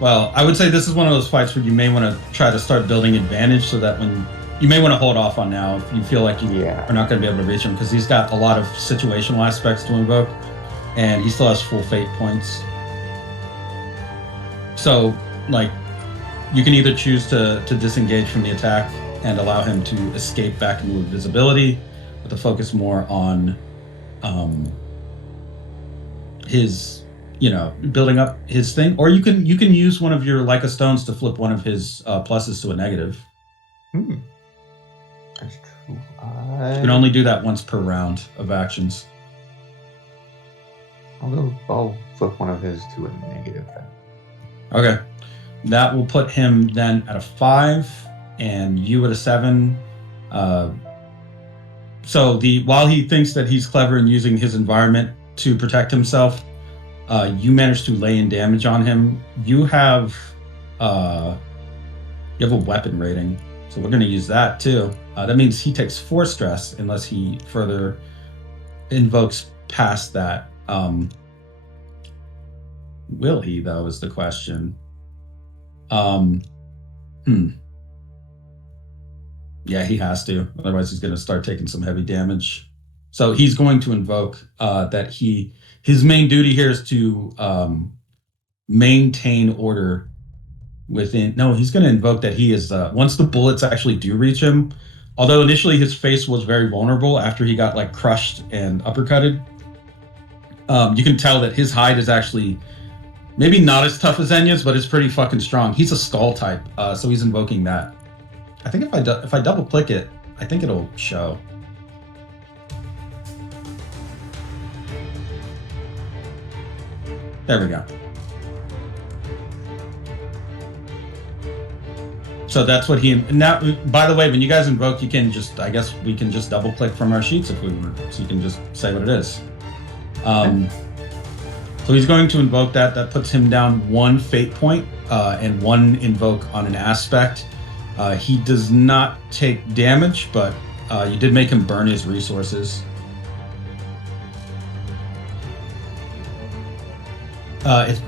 I would say this is one of those fights where you may want to try to start building advantage, so that you may want to hold off on now if you feel like you are not going to be able to reach him, because he's got a lot of situational aspects to invoke, and he still has full fate points. So, you can either choose to disengage from the attack and allow him to escape back into invisibility, with the focus more on his, building up his thing, or you can use one of your Leica stones to flip one of his pluses to a negative. That's true. You can only do that once per round of actions. I'll flip one of his to a negative then. Okay. That will put him then at a 5 and you at a 7. So while he thinks that he's clever in using his environment to protect himself, you manage to lay in damage on him. You have a weapon rating, so we're going to use that too. That means he takes 4 stress unless he further invokes past that. Will he, though, is the question. Yeah, he has to. Otherwise, he's going to start taking some heavy damage. So he's going to invoke that his main duty here is to maintain order within. No, he's going to invoke that he is, once the bullets actually do reach him, although initially his face was very vulnerable after he got crushed and uppercutted, you can tell that his hide is actually maybe not as tough as Enya's, but it's pretty fucking strong. He's a skull type, so he's invoking that. I think if I double click it, I think it'll show. There we go. So that's what now, by the way, when you guys invoke, you can just, I guess we can just double click from our sheets if we want, so you can just say what it is. So he's going to invoke that. That puts him down 1 fate point and 1 invoke on an aspect. He does not take damage, but you did make him burn his resources.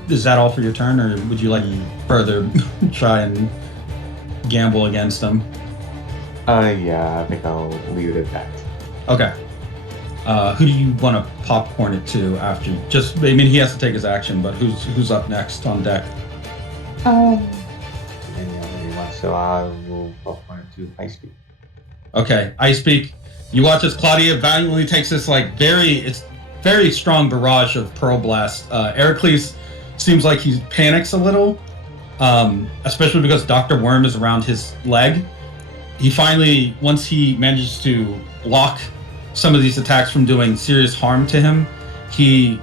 Is that all for your turn, or would you like further try and gamble against him? Yeah, I think I'll leave it at that. Okay. Who do you want to popcorn it to after? He has to take his action, but who's up next on deck? Anyone, so I will postpone it to Ice Speak. Okay, I speak. You watch as Claudia valiantly takes this very strong barrage of Pearl Blast. Heracles seems like he panics a little, especially because Dr. Worm is around his leg. He finally, once he manages to block some of these attacks from doing serious harm to him, he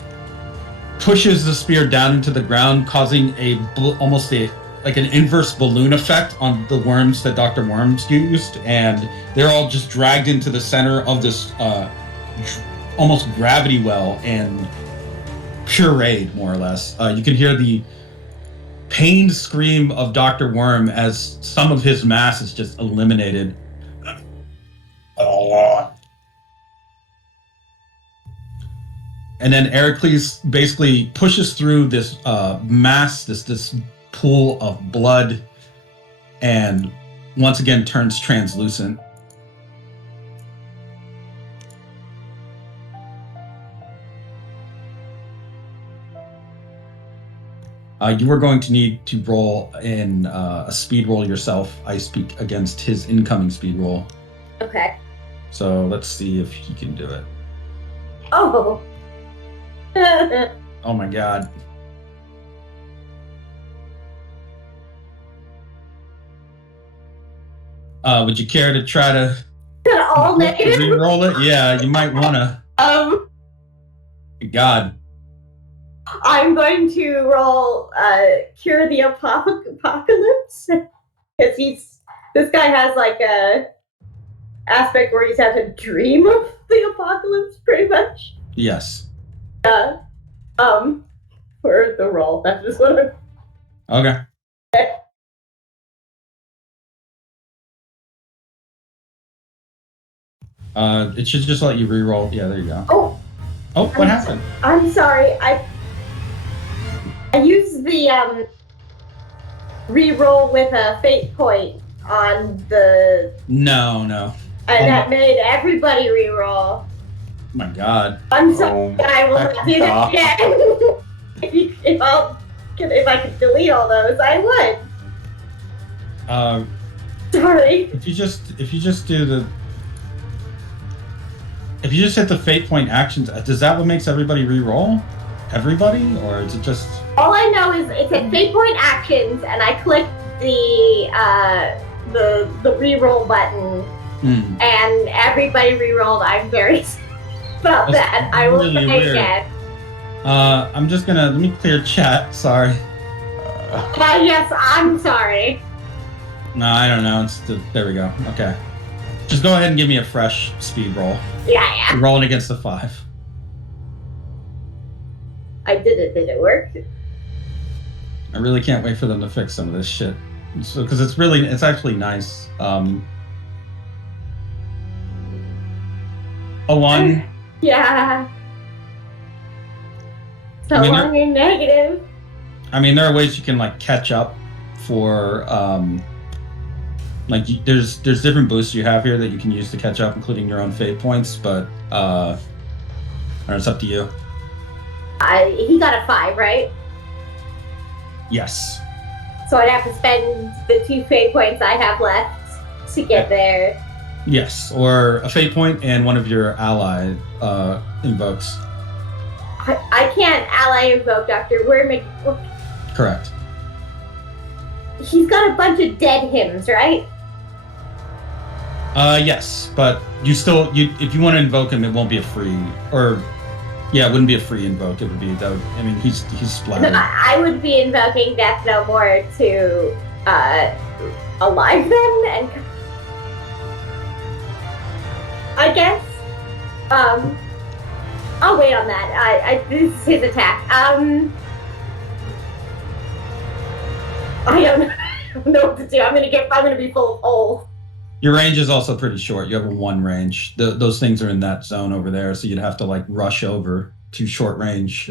pushes the spear down into the ground, causing almost like an inverse balloon effect on the worms that Dr. Worms used, and they're all just dragged into the center of this almost gravity well and pureed, more or less. You can hear the pained scream of Dr. Worm as some of his mass is just eliminated. And then Heracles basically pushes through this mass, this pool of blood, and once again turns translucent. You are going to need to roll in a speed roll yourself. I speak against his incoming speed roll. Okay. So let's see if he can do it. Oh. Oh my god. Would you care to try to All negative. re-roll it? Yeah, you might wanna. God. I'm going to roll Cure the Apocalypse because this guy has like a aspect where he's had to dream of the apocalypse pretty much. Yes. For the roll, that's just what I'm. Okay. It should just let you re-roll. Yeah, there you go. Oh, what happened? I'm sorry. I used the re-roll with a fate point on the. No. And that made everybody re-roll. My God. I'm sorry. I will not do that again. If I could delete all those, I would. Sorry. If you just hit the fate point actions, does that what makes everybody re-roll? Everybody, or is it just? All I know is it's a fate point actions, and I clicked the re-roll button, and everybody re-rolled. I'm very sorry about that. I will really try weird. again. I'm just gonna let me clear chat. Sorry. Yes, I'm sorry. No, I don't know. There we go. Okay. Just go ahead and give me a fresh speed roll. Yeah. You're rolling against the 5. I did it. Did it work? I really can't wait for them to fix some of this shit. So, because it's actually nice. A 1. Yeah. So I mean, long and negative. I mean, there are ways you can like catch up for there's different boosts you have here that you can use to catch up, including your own fate points. But it's up to you. He got a 5, right? Yes. So I'd have to spend the 2 fate points I have left to get there. Yes, or a fate point and one of your ally invokes. I can't ally invoke Dr. Worm. Correct. He's got a bunch of dead hymns, right? Yes, but if you want to invoke him, it won't be a free, it wouldn't be a free invoke. It would be he's splattered. No, I would be invoking Death No More to alive them, and I guess I'll wait on that. This is his attack. I don't know what to do. I'm gonna be full of holes. Your range is also pretty short. You have a 1 range. Those things are in that zone over there, so you'd have to like rush over to short range,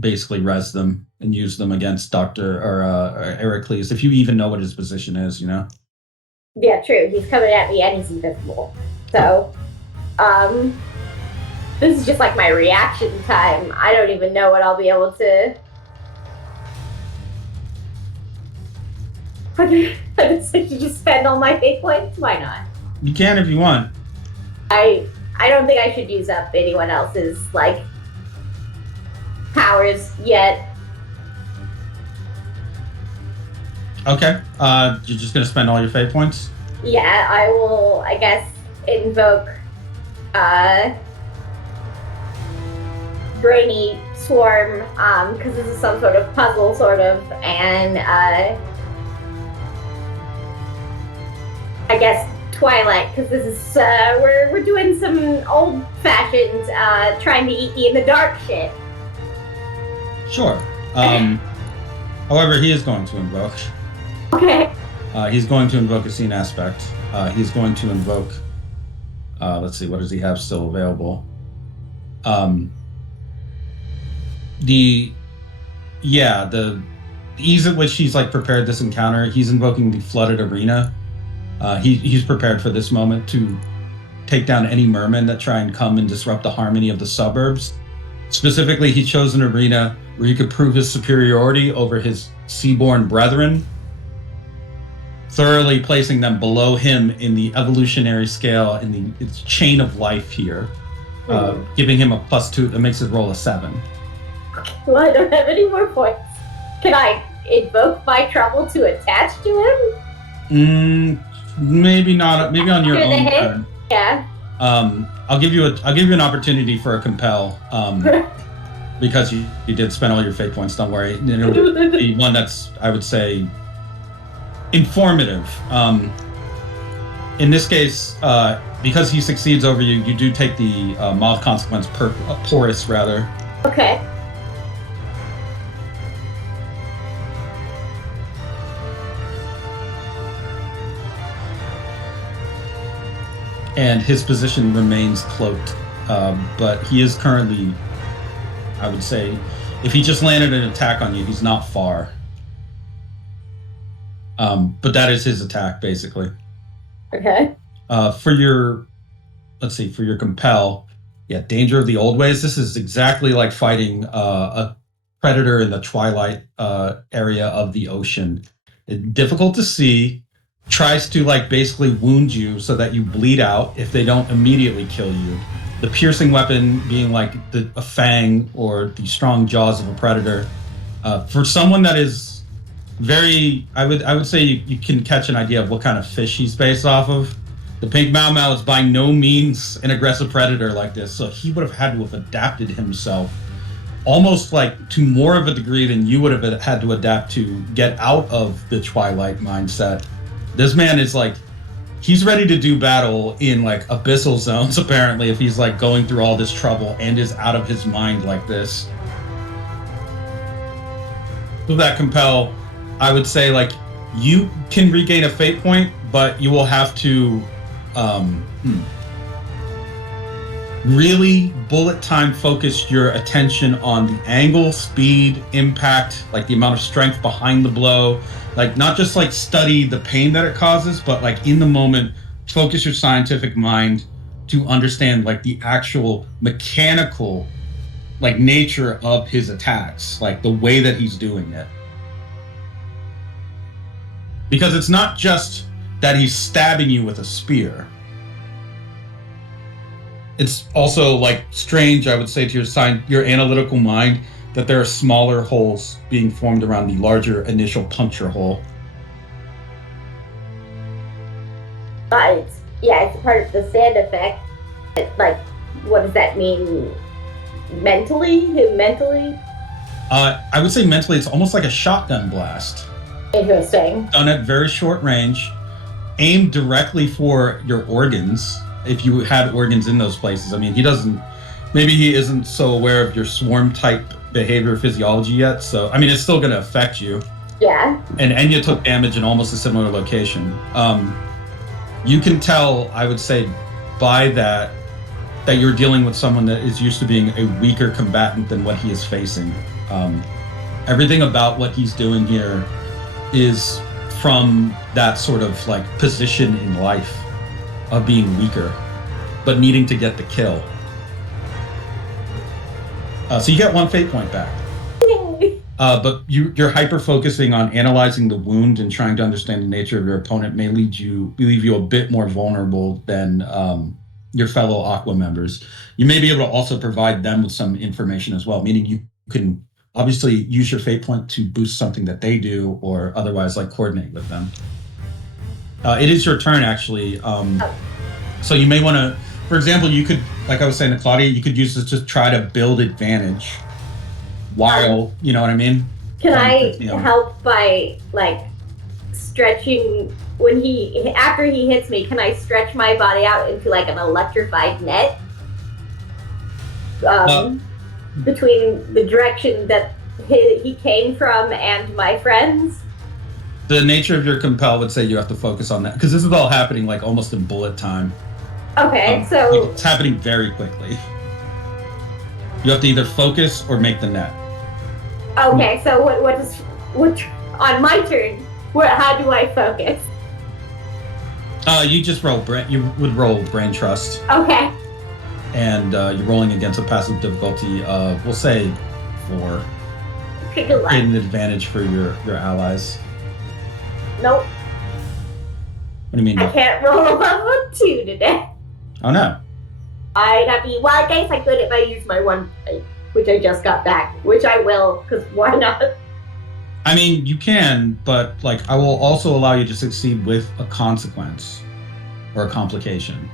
basically res them and use them against Dr. or Heracles, if you even know what his position is, you know? Yeah, true. He's coming at me and he's invisible. So, this is just like my reaction time. I don't even know what I'll be able to I should just spend all my fate points? Why not? You can if you want. I don't think I should use up anyone else's, like, powers yet. Okay. You're just gonna spend all your fate points? Yeah, I will, I guess, invoke, Brainy Swarm, because this is some sort of puzzle, sort of, and, I guess Twilight, because this is, we're doing some old-fashioned, trying to eat me in the dark shit. Sure. However, he is going to invoke. Okay. He's going to invoke a scene aspect. He's going to invoke. Let's see, what does he have still available? The ease at which he's like prepared this encounter. He's invoking the flooded arena. He's prepared for this moment to take down any mermen that try and come and disrupt the harmony of the suburbs. Specifically, he chose an arena where he could prove his superiority over his seaborn brethren, thoroughly placing them below him in the evolutionary scale in the chain of life here, giving him a +2 that makes his roll a 7. Well, I don't have any more points. Can I invoke my trouble to attach to him? Maybe not. Maybe on your After the own hit? turn. Yeah. I'll give you an opportunity for a compel. Because you did spend all your fate points. Don't worry. It'll be one that's, I would say, informative. In this case, because he succeeds over you, you do take the mild consequence porous rather. Okay. And his position remains cloaked, but he is currently, I would say, if he just landed an attack on you, he's not far. But that is his attack, basically. Okay. For your compel, danger of the old ways. This is exactly like fighting a predator in the twilight area of the ocean. Difficult to see. Tries to like basically wound you so that you bleed out if they don't immediately kill you. The piercing weapon being like a fang or the strong jaws of a predator. For someone that is very, I would say you can catch an idea of what kind of fish he's based off of. The pink Mau Mau is by no means an aggressive predator like this, so he would have had to have adapted himself almost like to more of a degree than you would have had to adapt to get out of the Twilight mindset. This man is like, he's ready to do battle in like abyssal zones, apparently, if he's like going through all this trouble and is out of his mind like this. With that compel, I would say like you can regain a fate point, but you will have to really bullet time focus your attention on the angle, speed, impact, like the amount of strength behind the blow. Like not just like study the pain that it causes, but like in the moment, focus your scientific mind to understand like the actual mechanical like nature of his attacks, like the way that he's doing it. Because it's not just that he's stabbing you with a spear. It's also like strange, I would say, to your analytical mind that there are smaller holes being formed around the larger initial puncture hole. But it's part of the sand effect. Like, what does that mean? Mentally? I would say mentally, it's almost like a shotgun blast. Interesting. Done at very short range, aimed directly for your organs, if you had organs in those places. I mean, maybe he isn't so aware of your swarm type behavior physiology yet, so I mean it's still going to affect you. Yeah. And Enya took damage in almost a similar location. You can tell, I would say, by that you're dealing with someone that is used to being a weaker combatant than what he is facing. Everything about what he's doing here is from that sort of like position in life of being weaker, but needing to get the kill. So you get one fate point back. But you're hyper focusing on analyzing the wound and trying to understand the nature of your opponent may leave you a bit more vulnerable than your fellow Aqua members. You may be able to also provide them with some information as well, meaning you can obviously use your fate point to boost something that they do, or otherwise like coordinate with them. It is your turn, actually. So you may want to, for example, you could, like I was saying to Claudia, you could use this to try to build advantage while, you know what I mean? Can I help by like stretching after he hits me? Can I stretch my body out into like an electrified net between the direction that he came from and my friends? The nature of your compel would say you have to focus on that, because this is all happening like almost in bullet time. Okay, so like it's happening very quickly. You have to either focus or make the net. Okay, so what on my turn? How do I focus? You just roll you would roll brain trust. Okay. And you're rolling against a passive difficulty of, we'll say, 4. Okay, good luck. Create an advantage for your allies. Nope. What do you mean? I can't roll above a 2 today. Oh no. I'd have to. Well, I guess I could if I use my 1, which I just got back, which I will, because why not? I mean, you can, but like I will also allow you to succeed with a consequence or a complication.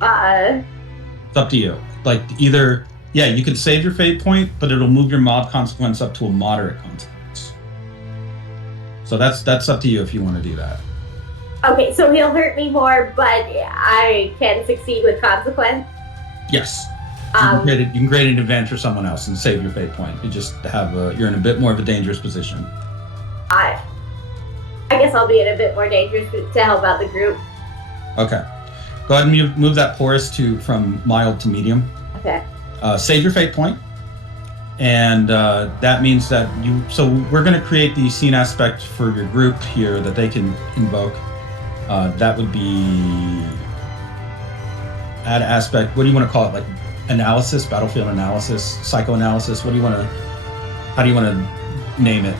It's up to you. Like either, yeah, you can save your fate point, but it'll move your mod consequence up to a moderate consequence. So that's up to you if you want to do that. Okay, so he'll hurt me more, but I can succeed with consequence. Yes. You can create an advantage for someone else and save your fate point. You just you're in a bit more of a dangerous position. I guess I'll be in a bit more dangerous to help out the group. Okay. Go ahead and move that porous from mild to medium. Okay. Save your fate point. And that means that so we're going to create the scene aspect for your group here that they can invoke. That would be add aspect. What do you want to call it? Like analysis, battlefield analysis, psychoanalysis. How do you want to name it?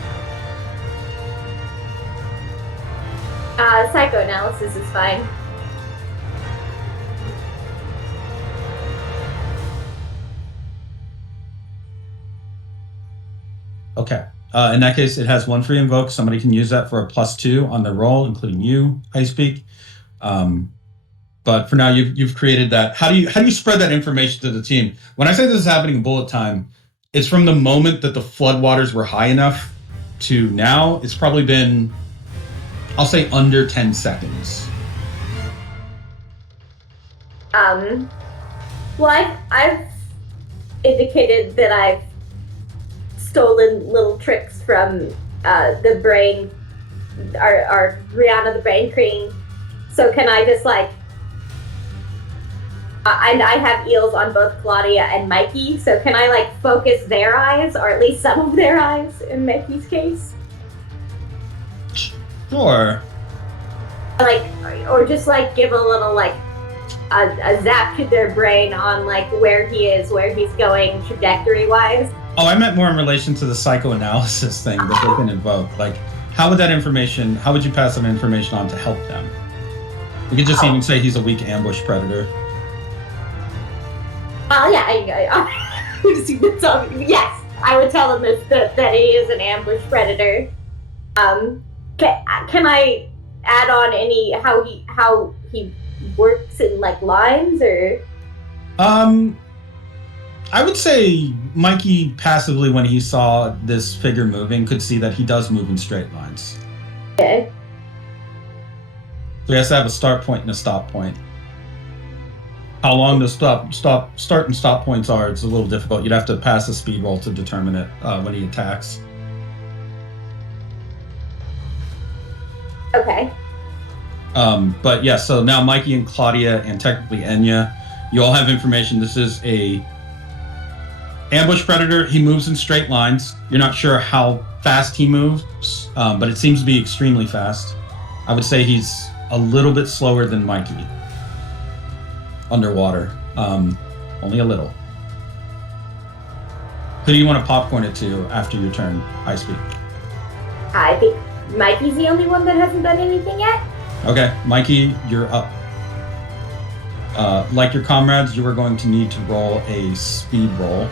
Psychoanalysis is fine. Okay. In that case, it has 1 free invoke. Somebody can use that for a +2 on their roll, including you, I speak. But for now, you've created that. How do you spread that information to the team? When I say this is happening in bullet time, it's from the moment that the floodwaters were high enough to now. It's probably been, I'll say, under 10 seconds. Well, I've indicated that I've stolen little tricks from the brain, our Rihanna the Brain Queen. So can I just like, I have eels on both Claudia and Mikey, so can I like focus their eyes, or at least some of their eyes in Mikey's case? Sure. Like, or just like give a little like a zap to their brain on like where he is, where he's going trajectory-wise. Oh, I meant more in relation to the psychoanalysis thing that they can invoke. Like, how would you pass that information on to help them? You could just even say he's a weak ambush predator. Oh, yeah, yes, I would tell them that he is an ambush predator. Can I add on any how he works in like lines, or? I would say Mikey passively, when he saw this figure moving, could see that he does move in straight lines. Okay. So he has to have a start point and a stop point. How long the start and stop points are, it's a little difficult. You'd have to pass a speed roll to determine it when he attacks. Okay. But yeah, so now Mikey and Claudia and technically Enya, you all have information. This is a ambush predator. He moves in straight lines. You're not sure how fast he moves, but it seems to be extremely fast. I would say he's a little bit slower than Mikey underwater, only a little. Who do you want to popcorn it to after your turn, High Speed? I think Mikey's the only one that hasn't done anything yet. Okay, Mikey, you're up. Like your comrades, you are going to need to roll a speed roll.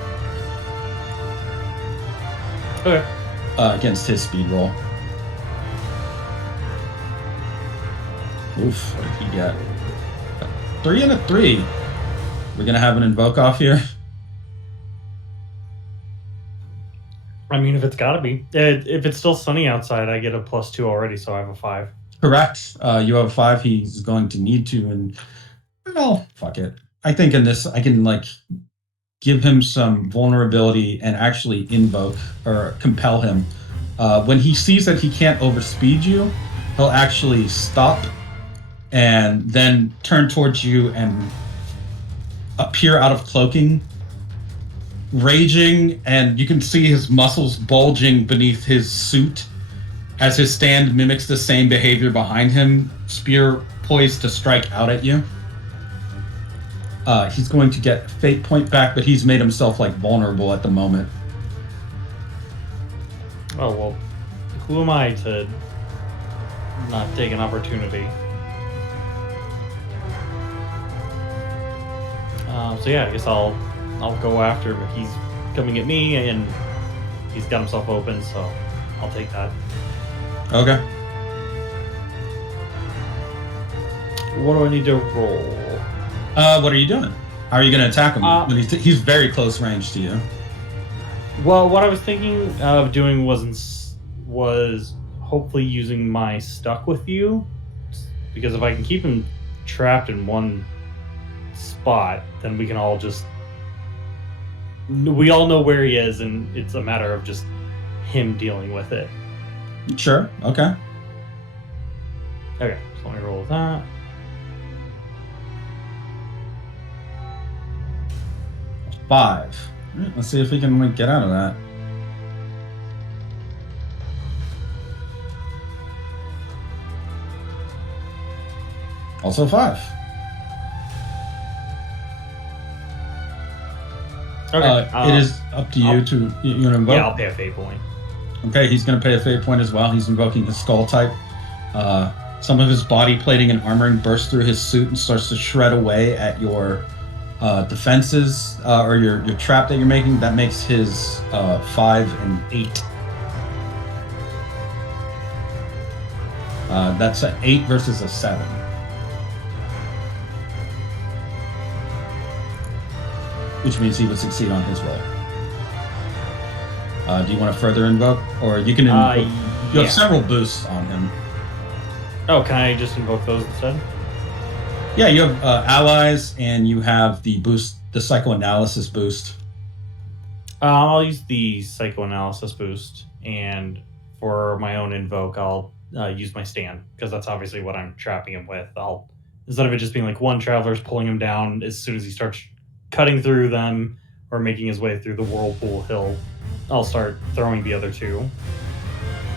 Okay. Against his speed roll. Oof, what did he get? 3 and a 3. We're gonna have an invoke off here. I mean, if it's gotta be. If it's still sunny outside, I get a +2 already, so I have a 5. Correct. You have a 5. He's going to need to, and well, fuck it. I think in this, I can like give him some vulnerability and actually invoke or compel him. When he sees that he can't overspeed you, he'll actually stop and then turn towards you and appear out of cloaking, raging, and you can see his muscles bulging beneath his suit as his stand mimics the same behavior behind him, spear poised to strike out at you. He's going to get fate point back, but he's made himself like vulnerable at the moment. Oh, well, who am I to not take an opportunity? So yeah, I guess I'll go after him. He's coming at me, and he's got himself open, so I'll take that. Okay. What do I need to roll? What are you doing? How are you going to attack him? He's very close range to you. Well, what I was thinking of doing was hopefully using my stuck with you, because if I can keep him trapped in one spot, then we can all we all know where he is, and it's a matter of just him dealing with it. Sure. Okay. Okay, so let me roll with that. Five. Let's see if we can like, get out of that. Also 5. Okay. It is up to you to you want to invoke. Yeah, I'll pay a fate point. Okay, he's going to pay a fate point as well. He's invoking his skull type. Some of his body plating and armoring bursts through his suit and starts to shred away at your defenses or your trap that you're making. That makes his 5 and 8. That's an 8 versus a 7. Which means he would succeed on his roll. Do you want to further invoke? Or you can invoke. You have several boosts on him. Oh, can I just invoke those instead? Yeah, you have allies, and you have the boost, the psychoanalysis boost. I'll use the psychoanalysis boost, and for my own invoke, I'll use my stand, because that's obviously what I'm trapping him with. Instead of it just being like one traveler's pulling him down, as soon as he starts cutting through them or making his way through the whirlpool, I'll start throwing the other 2.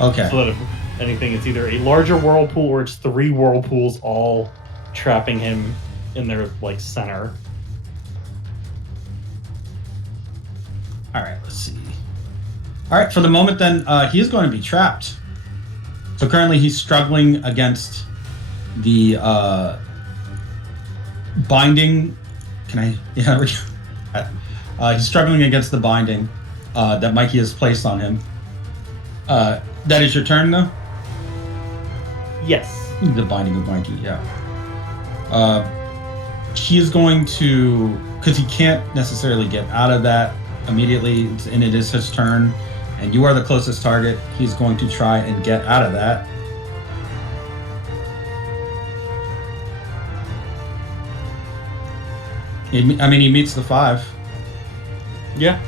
Okay. So that if anything, it's either a larger whirlpool or it's 3 whirlpools all trapping him in their like center. All right, let's see. All right, for the moment then, he is going to be trapped. So currently he's struggling against the binding. Can I? Yeah. He's struggling against the binding that Mikey has placed on him. That is your turn, though? Yes. The binding of Mikey, yeah. He is going to, because he can't necessarily get out of that immediately, and it is his turn, and you are the closest target. He's going to try and get out of that. He meets the 5. Yeah.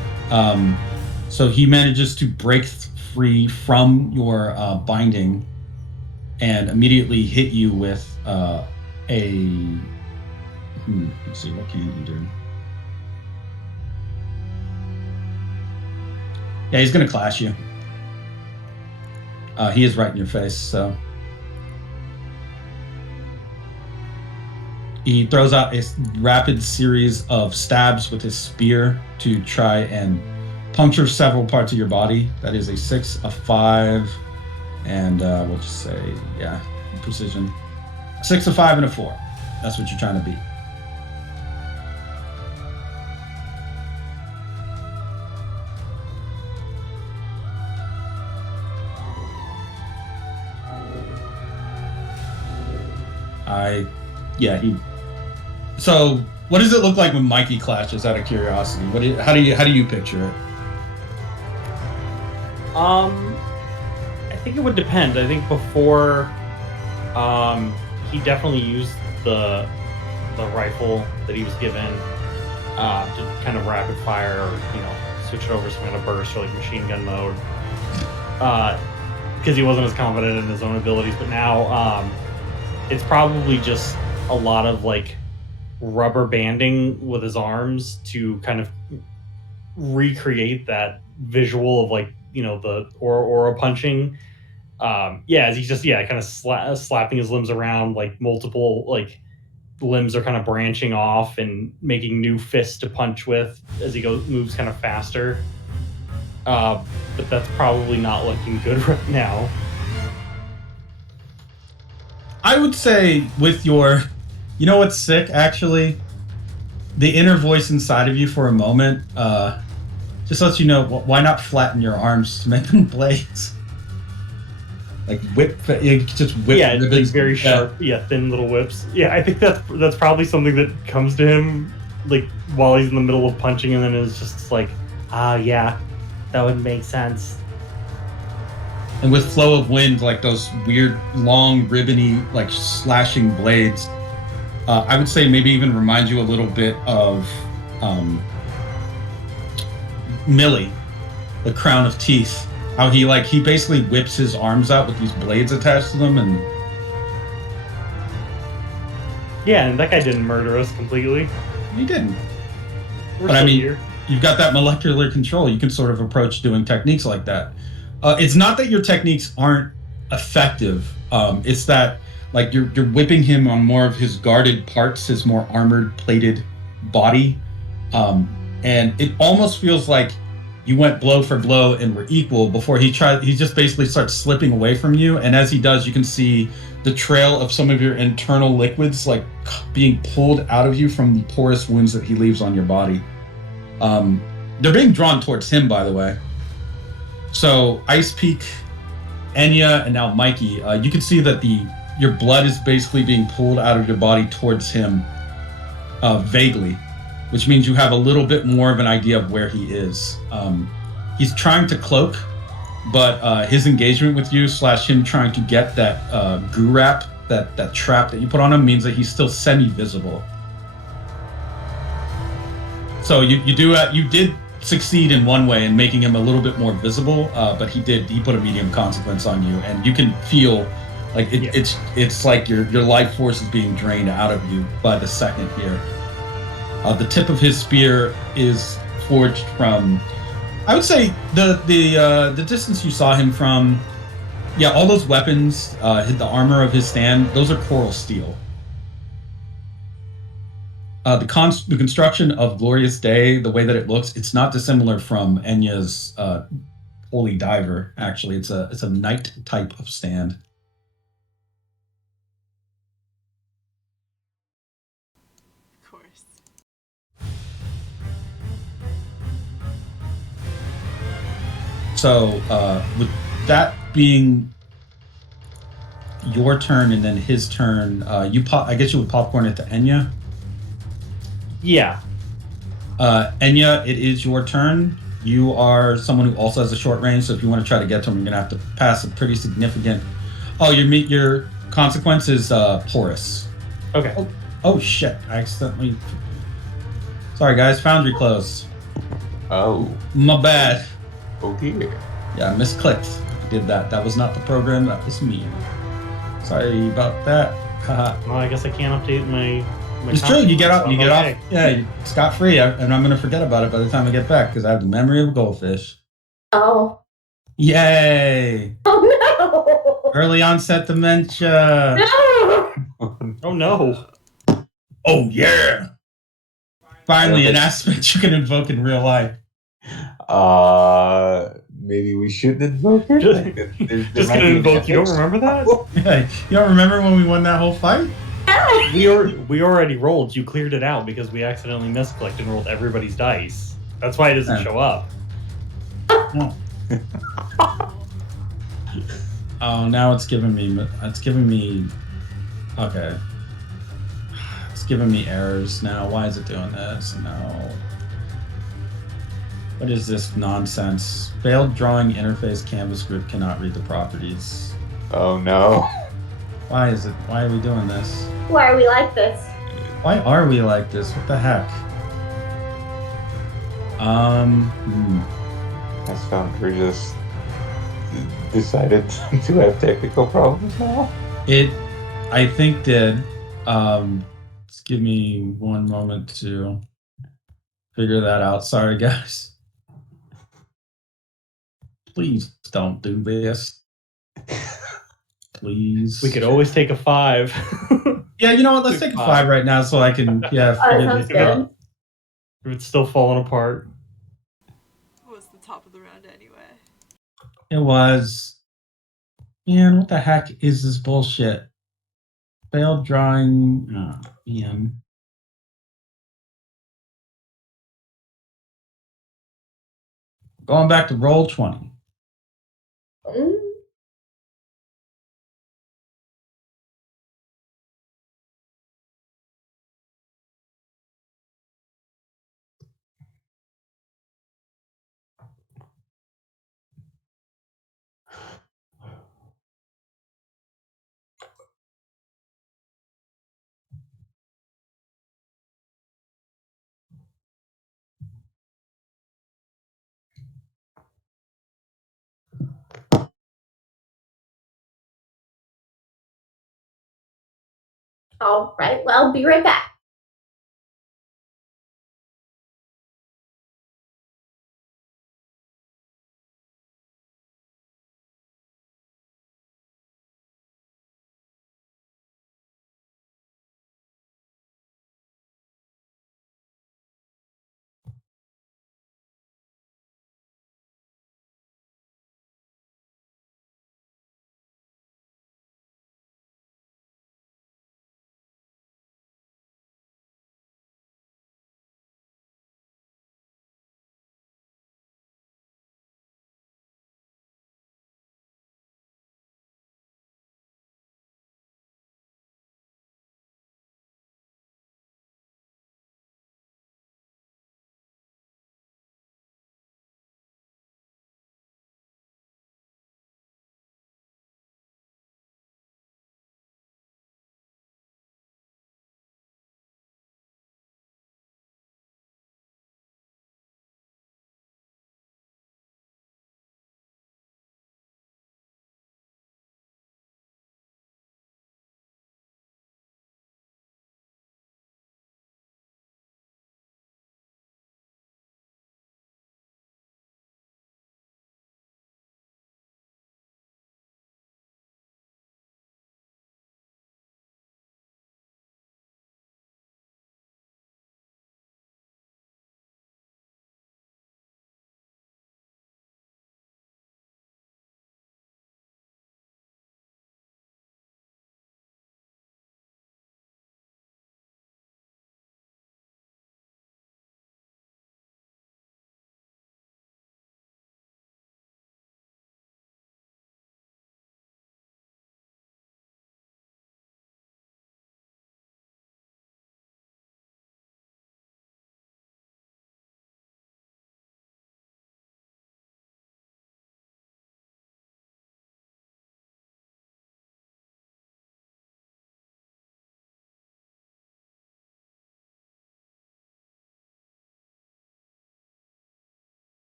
So he manages to break free from your binding and immediately hit you with let's see, what can he do? Yeah, he's going to clash you. He is right in your face, so. He throws out a rapid series of stabs with his spear to try and puncture several parts of your body. That is a 6, a 5, and we'll just say, yeah, precision. 6, a 5, and a 4. That's what you're trying to beat. So, what does it look like when Mikey clashes? Out of curiosity, how do you picture it? I think it would depend. I think before, he definitely used the rifle that he was given to kind of rapid fire, or switch it over to some kind of burst or like machine gun mode, because he wasn't as confident in his own abilities. But now, it's probably just a lot of like rubber banding with his arms to kind of recreate that visual of like the aura punching. As he's just kind of slapping his limbs around, like multiple like limbs are kind of branching off and making new fists to punch with as he moves kind of faster. But that's probably not looking good right now. I would say with your, what's sick actually? The inner voice inside of you for a moment just lets you know, why not flatten your arms to make them blades? Like just whip. Yeah, it's like very sharp, thin little whips. Yeah, I think that's probably something that comes to him like while he's in the middle of punching, and then it's just like, yeah, that would make sense. And with flow of wind, like those weird, long, ribbony, like slashing blades, I would say maybe even remind you a little bit of Millie, the Crown of Teeth. How he basically whips his arms out with these blades attached to them, and and that guy didn't murder us completely. He didn't. But I mean, here. You've got that molecular control. You can sort of approach doing techniques like that. It's not that your techniques aren't effective. It's that like you're whipping him on more of his guarded parts, his more armored, plated body, and it almost feels like you went blow for blow and were equal before he just basically starts slipping away from you. And as he does, you can see the trail of some of your internal liquids like being pulled out of you from the porous wounds that he leaves on your body. They're being drawn towards him, by the way. So Ice Peak, Enya, and now Mikey, you can see that your blood is basically being pulled out of your body towards him vaguely, which means you have a little bit more of an idea of where he is. He's trying to cloak, but his engagement with you / him trying to get that goo wrap, that trap that you put on him, means that he's still semi-visible. So you did succeed in one way in making him a little bit more visible, but he put a medium consequence on you, and you can feel like it's like your life force is being drained out of you by the second here. The tip of his spear is forged from, I would say, the distance you saw him from. Yeah, all those weapons, the armor of his stand, those are coral steel. The construction of Glorious Day, the way that it looks, it's not dissimilar from Enya's Holy Diver. Actually, it's a knight type of stand. Of course. So, with that being your turn and then his turn, I guess you would popcorn it to Enya. Yeah. Enya, it is your turn. You are someone who also has a short range, so if you want to try to get to him, you're gonna have to pass a pretty significant. Oh, your consequence is porous. Okay. Oh shit! I accidentally. Sorry guys, foundry closed. Oh. My bad. Oh dear. Yeah, I misclicked. I did that. That was not the program. That was me. Sorry about that. Haha. Well, I guess I can't update my It's true. You get off. Yeah, scot free, and I'm gonna forget about it by the time I get back because I have the memory of a goldfish. Oh. Yay! Oh no! Early onset dementia. No! Oh no! Oh yeah! Finally, an aspect you can invoke in real life. Maybe we shouldn't invoke it. Just, Like, there just might gonna be an invoke. You don't ethics remember that? problem. Yeah, you don't remember when we won that whole fight? We already rolled. You cleared it out because we accidentally misclicked and rolled everybody's dice. That's why it doesn't Yeah. show up. Oh, now it's giving me. Okay. It's giving me errors now. Why is it doing this? No. What is this nonsense? Failed drawing interface canvas group cannot read the properties. Oh no. Why is it? Why are we doing this? Why are we like this? Why are we like this? What the heck? Has Foundry just decided to have technical problems now? I think did. Just give me one moment to figure that out. Sorry, guys. Please don't do this. Please. We could always take a 5. Yeah, you know what? Let's take a 5 right now so I can, That figure sounds this out. good. If it's still falling apart. What was the top of the round anyway? It was. Man, what the heck is this bullshit? Failed drawing. Oh, man. Going back to roll 20. Mm. All right. Well, be right back.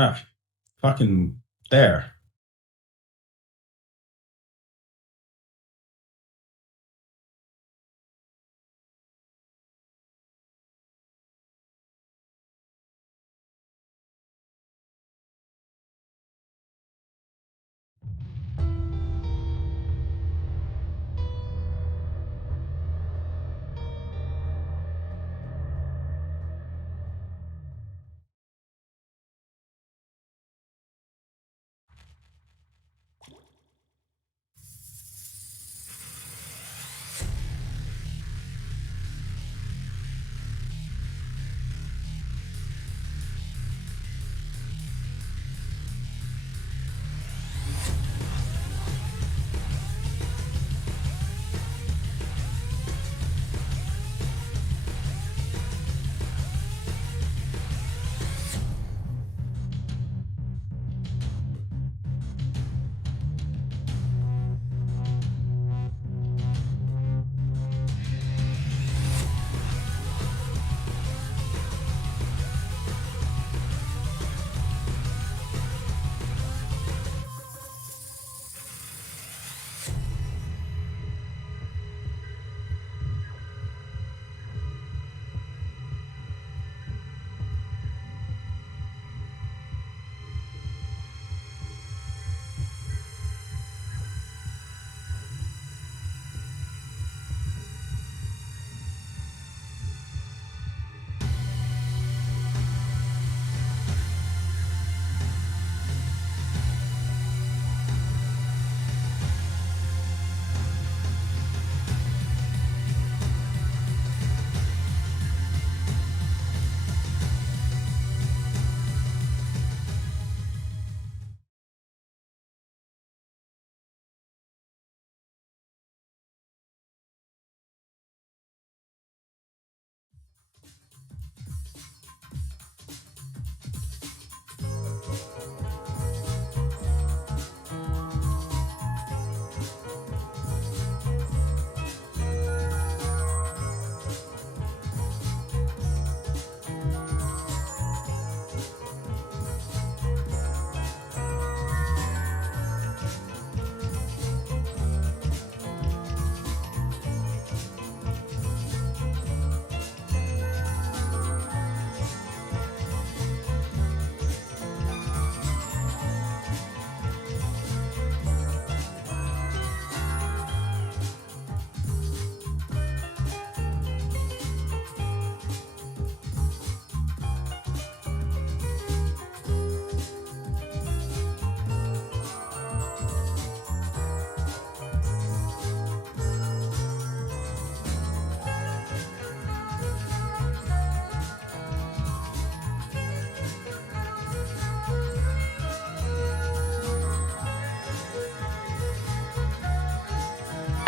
Ah, fucking there.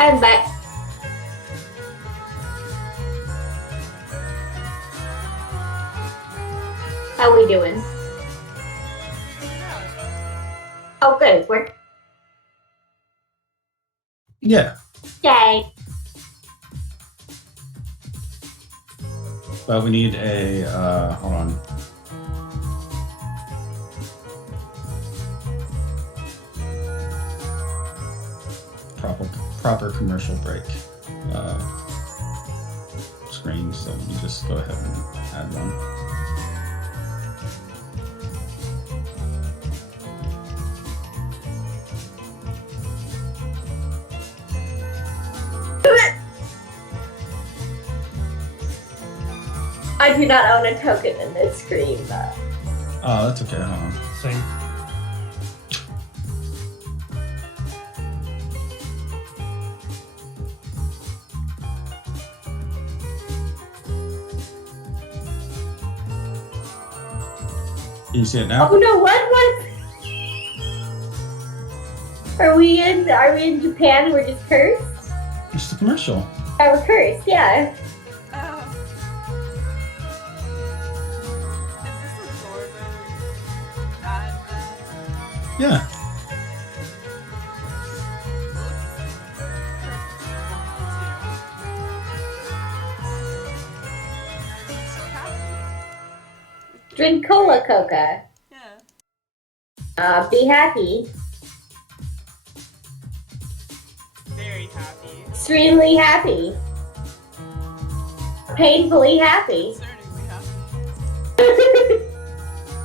I'm back. How we doing? Oh, good. We're Yeah. yay. But we need a, hold on. Proper commercial break screen. So let me just go ahead and add one. I do not own a token in this screen, though. Oh, that's okay. Hold on. Same. Can you see it now? Oh no! What? Are we in Japan and we're just cursed? It's the commercial. Yeah, we're cursed. Yeah. Is this a Zorba ad then? Yeah. Drink cola, Coca. Yeah. Be happy. Very happy. Extremely happy. Painfully happy. Concerningly happy.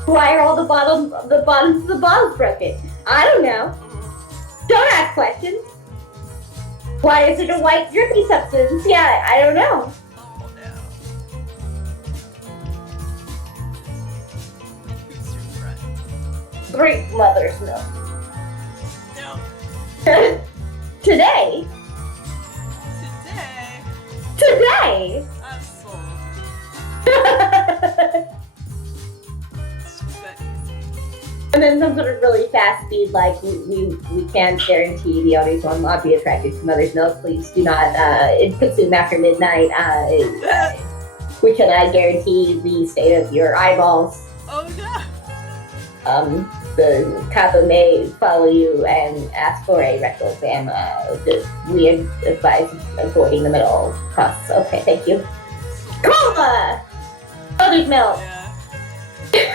Why are all the bottoms of the bottles broken? I don't know. Ooh. Don't ask questions. Why is it a white drippy substance? Yeah, I don't know. Oh no. Who's your friend? Drink mother's milk. No. Today. Today, I'm sold. It's just that easy. And then some sort of really fast speed, like we can't guarantee the audience will not be attracted to mother's milk. Please do not consume after midnight. We cannot guarantee the state of your eyeballs. Oh no. The kappa may follow you and ask for a rectal exam. We advise avoiding them at all costs. Okay, thank you. Cola! Mother's milk! Yeah. Yeah.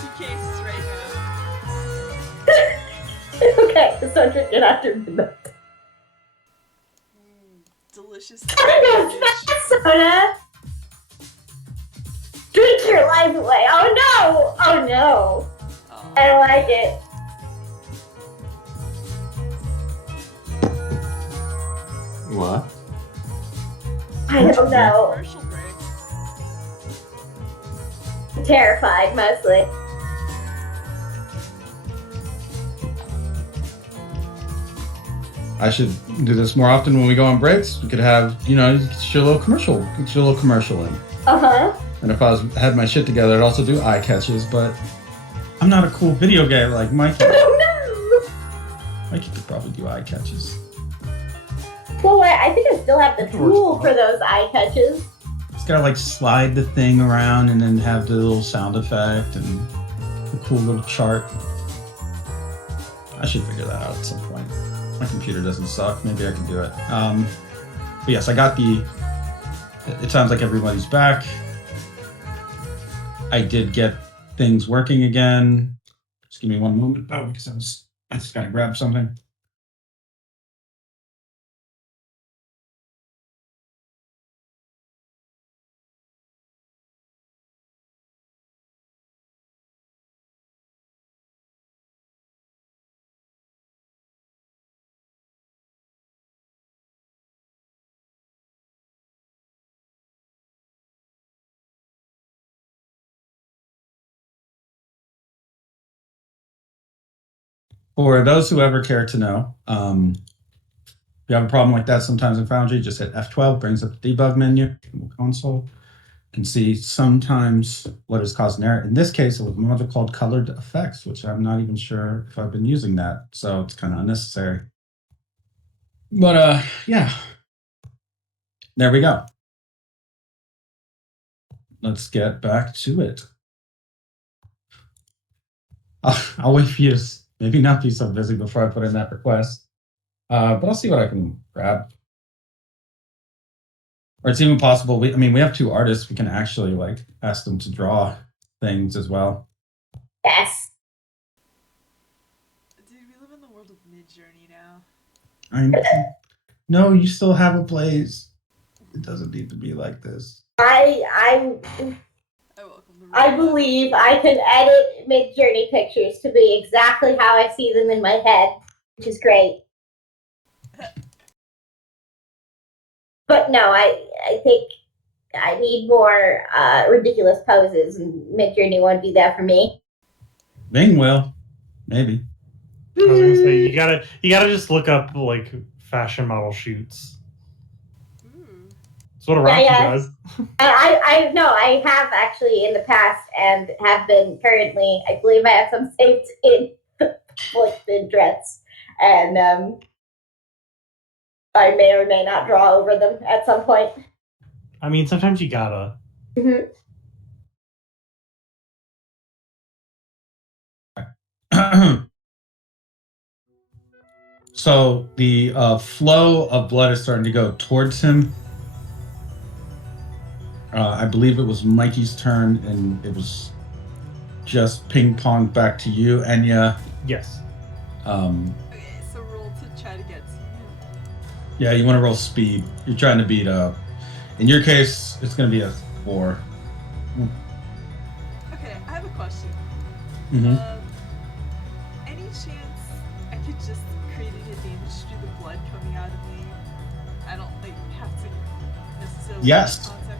2 cases right now. Okay, so drinking after midnight. Delicious. Soda! Drink your life away! Oh no! Oh no! Oh. I don't like it. What? I don't know. Commercial break. Terrified, mostly. I should do this more often when we go on breaks. We could have, get your little commercial in. Uh-huh. And if I had my shit together, I'd also do eye catches, but I'm not a cool video guy like Mikey. Oh Mikey could probably do eye catches. no! Well, I think I still have the tool for those eye catches. Just gotta like slide the thing around and then have the little sound effect and the cool little chart. I should figure that out at some point. My computer doesn't suck. Maybe I can do it. But yes, I got the. It sounds like everybody's back. I did get things working again. Just give me one moment. Oh, because I just gotta grab something. For those who ever care to know, if you have a problem like that sometimes in Foundry, just hit F12, brings up the debug menu in the console. You can see sometimes what is causing error. In this case, it was a module called colored effects, which I'm not even sure if I've been using that, so it's kind of unnecessary. But yeah, there we go. Let's get back to it. I'll wait for you to maybe not be so busy before I put in that request. But I'll see what I can grab. Or it's even possible, we have 2 artists. We can actually like ask them to draw things as well. Yes. Dude, we live in the world of Mid-Journey now. No, you still have a place. It doesn't need to be like this. I welcome the I robot. believe I can edit Mid-Journey pictures to be exactly how I see them in my head, which is great. But no, I think I need more ridiculous poses, and Mid-Journey won't do that for me. Bing will, maybe. I was gonna say you gotta just look up like fashion model shoots. Ooh. That's what a Rocky Yeah. does. I know I have actually in the past and have been currently. I believe I have some saved in like Pinterest, and I may or may not draw over them at some point. I mean, sometimes you gotta. Mm-hmm. So the flow of blood is starting to go towards him. I believe it was Mikey's turn, and it was just ping pong back to you, Enya. Yes. Okay, so roll to try to get to you. Yeah, you want to roll speed. You're trying to beat up. In your case, it's going to be a 4. Okay, I have a question. Mm-hmm. Any chance I could just create an advantage through the blood coming out of me? I don't have to necessarily Yes. contact them.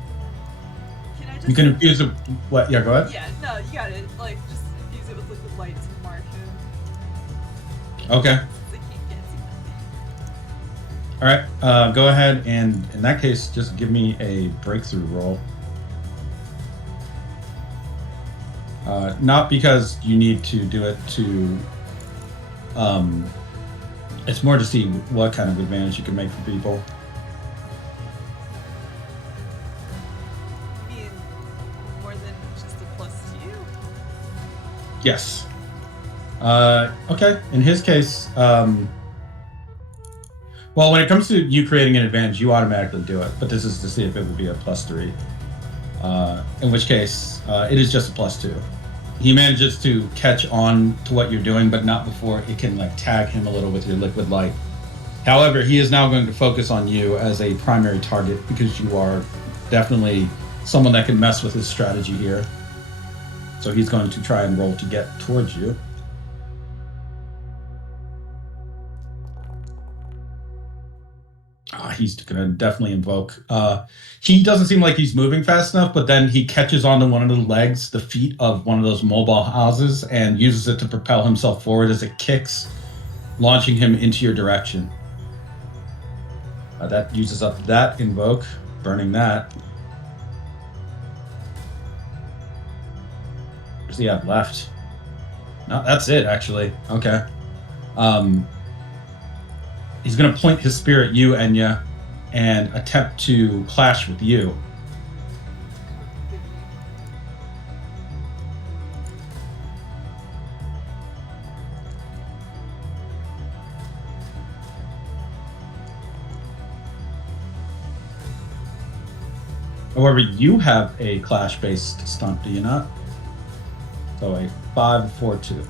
Can I just? You can infuse it. What? Yeah, go ahead. Yeah, no, you got it. Just infuse it with liquid light to mark him. Okay. They can't get to me. All right. Go ahead, and in that case, just give me a breakthrough roll. Not because you need to do it to. It's more to see what kind of advantage you can make for people. You mean more than just a +2? Yes. Okay. In his case, well, when it comes to you creating an advantage, you automatically do it. But this is to see if it would be a +3. In which case, it is just a +2. He manages to catch on to what you're doing, but not before it can tag him a little with your liquid light. However, he is now going to focus on you as a primary target because you are definitely someone that can mess with his strategy here. So he's going to try and roll to get towards you. He's going to definitely invoke. He doesn't seem like he's moving fast enough, but then he catches onto one of the legs, the feet of one of those mobile houses, and uses it to propel himself forward as it kicks, launching him into your direction. That uses up that invoke, burning that. What does he have left? No, that's it, actually. Okay. He's going to point his spear at you, Enya, and attempt to clash with you. However, you have a clash-based stunt, do you not? So a 5-4-2.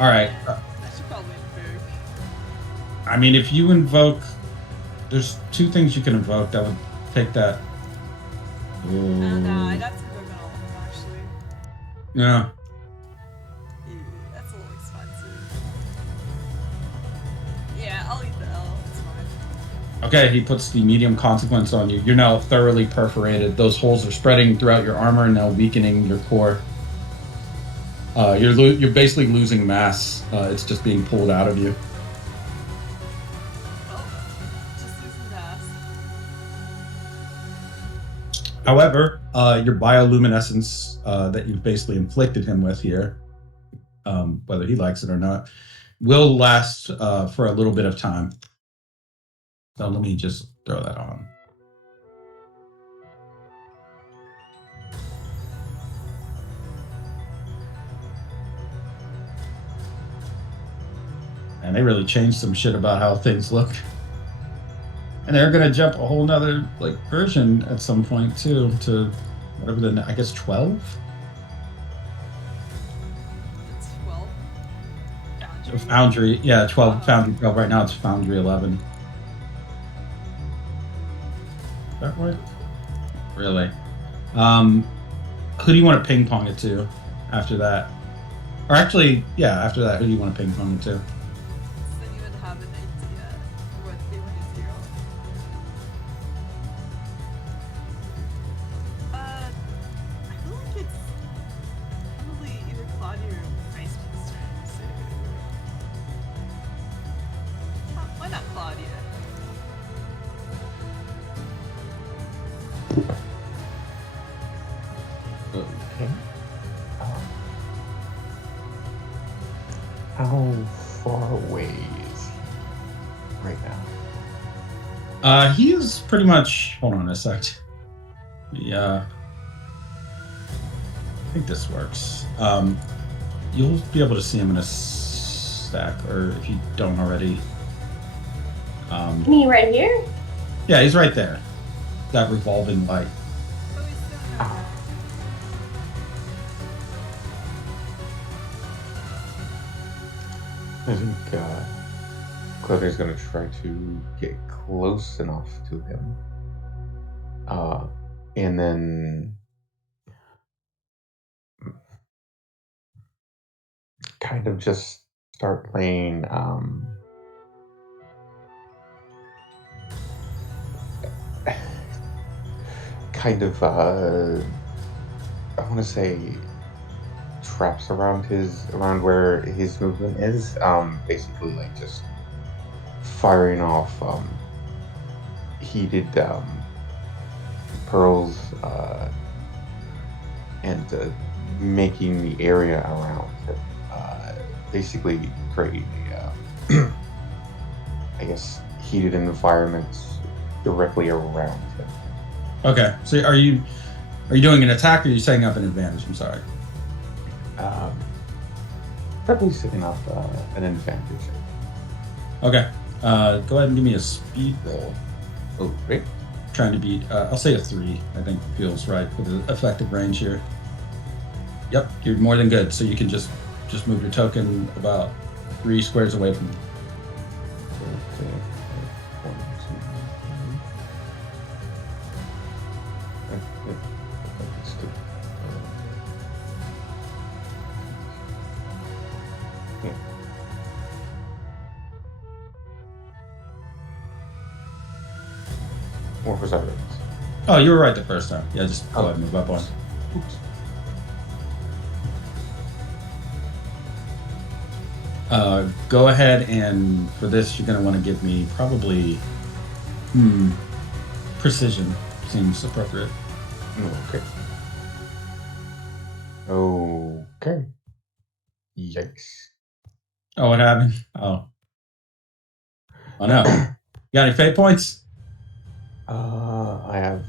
All right. I should probably invoke. I mean, if you invoke, there's 2 things you can invoke that would take that. Nah, I'd have to invoke on all of them, actually. Yeah. That's a little expensive. Yeah, I'll eat the L. It's fine. Okay, he puts the medium consequence on you. You're now thoroughly perforated. Those holes are spreading throughout your armor and now weakening your core. You're basically losing mass. It's just being pulled out of you. Well, just losing mass. However, your bioluminescence that you've basically inflicted him with here, whether he likes it or not, will last for a little bit of time. So let me just throw that on. And they really changed some shit about how things look. And they're gonna jump a whole nother version at some point too, to whatever I guess 12? It's 12. Foundry. Foundry, yeah, 12, Foundry 12. Right now it's Foundry 11. Is that right? Really? Who do you want to ping pong it to after that? Or actually, yeah, after that, who do you want to ping pong it to? So then you would have an idea what they want to do. I feel like it's probably either Claudia or Ice Beast's turn, so... Why not Claudia? Okay. How far away is he right now? He is pretty much. Hold on a sec. Yeah. I think this works. You'll be able to see him in a stack, or if you don't already. Me right here? Yeah, he's right there. That revolving light. Oh, he's still not. I think Claudia's going to try to get close enough to him. And then kind of just start playing kind of I want to say traps around where his movement is. Basically like just firing off heated pearls and making the area around him basically creating a I guess heated environment directly around him. Okay. So are you doing an attack, or are you setting up an advantage? I'm sorry. Probably setting up an advantage. Okay. Go ahead and give me a speed roll. Oh, great. Trying to beat. I'll say a 3. I think feels right with the effective range here. Yep, you're more than good. So you can just move your token about 3 squares away from you. Okay. 1, 2, 3. Let's do. Yeah. What was that? Oh, you were right the first time. Yeah, just go ahead and move up one. Oops. Go ahead, and for this, you're going to want to give me probably precision. Seems appropriate. Okay. Okay. Yikes. Oh, what happened? Oh no. You got any fate points? I have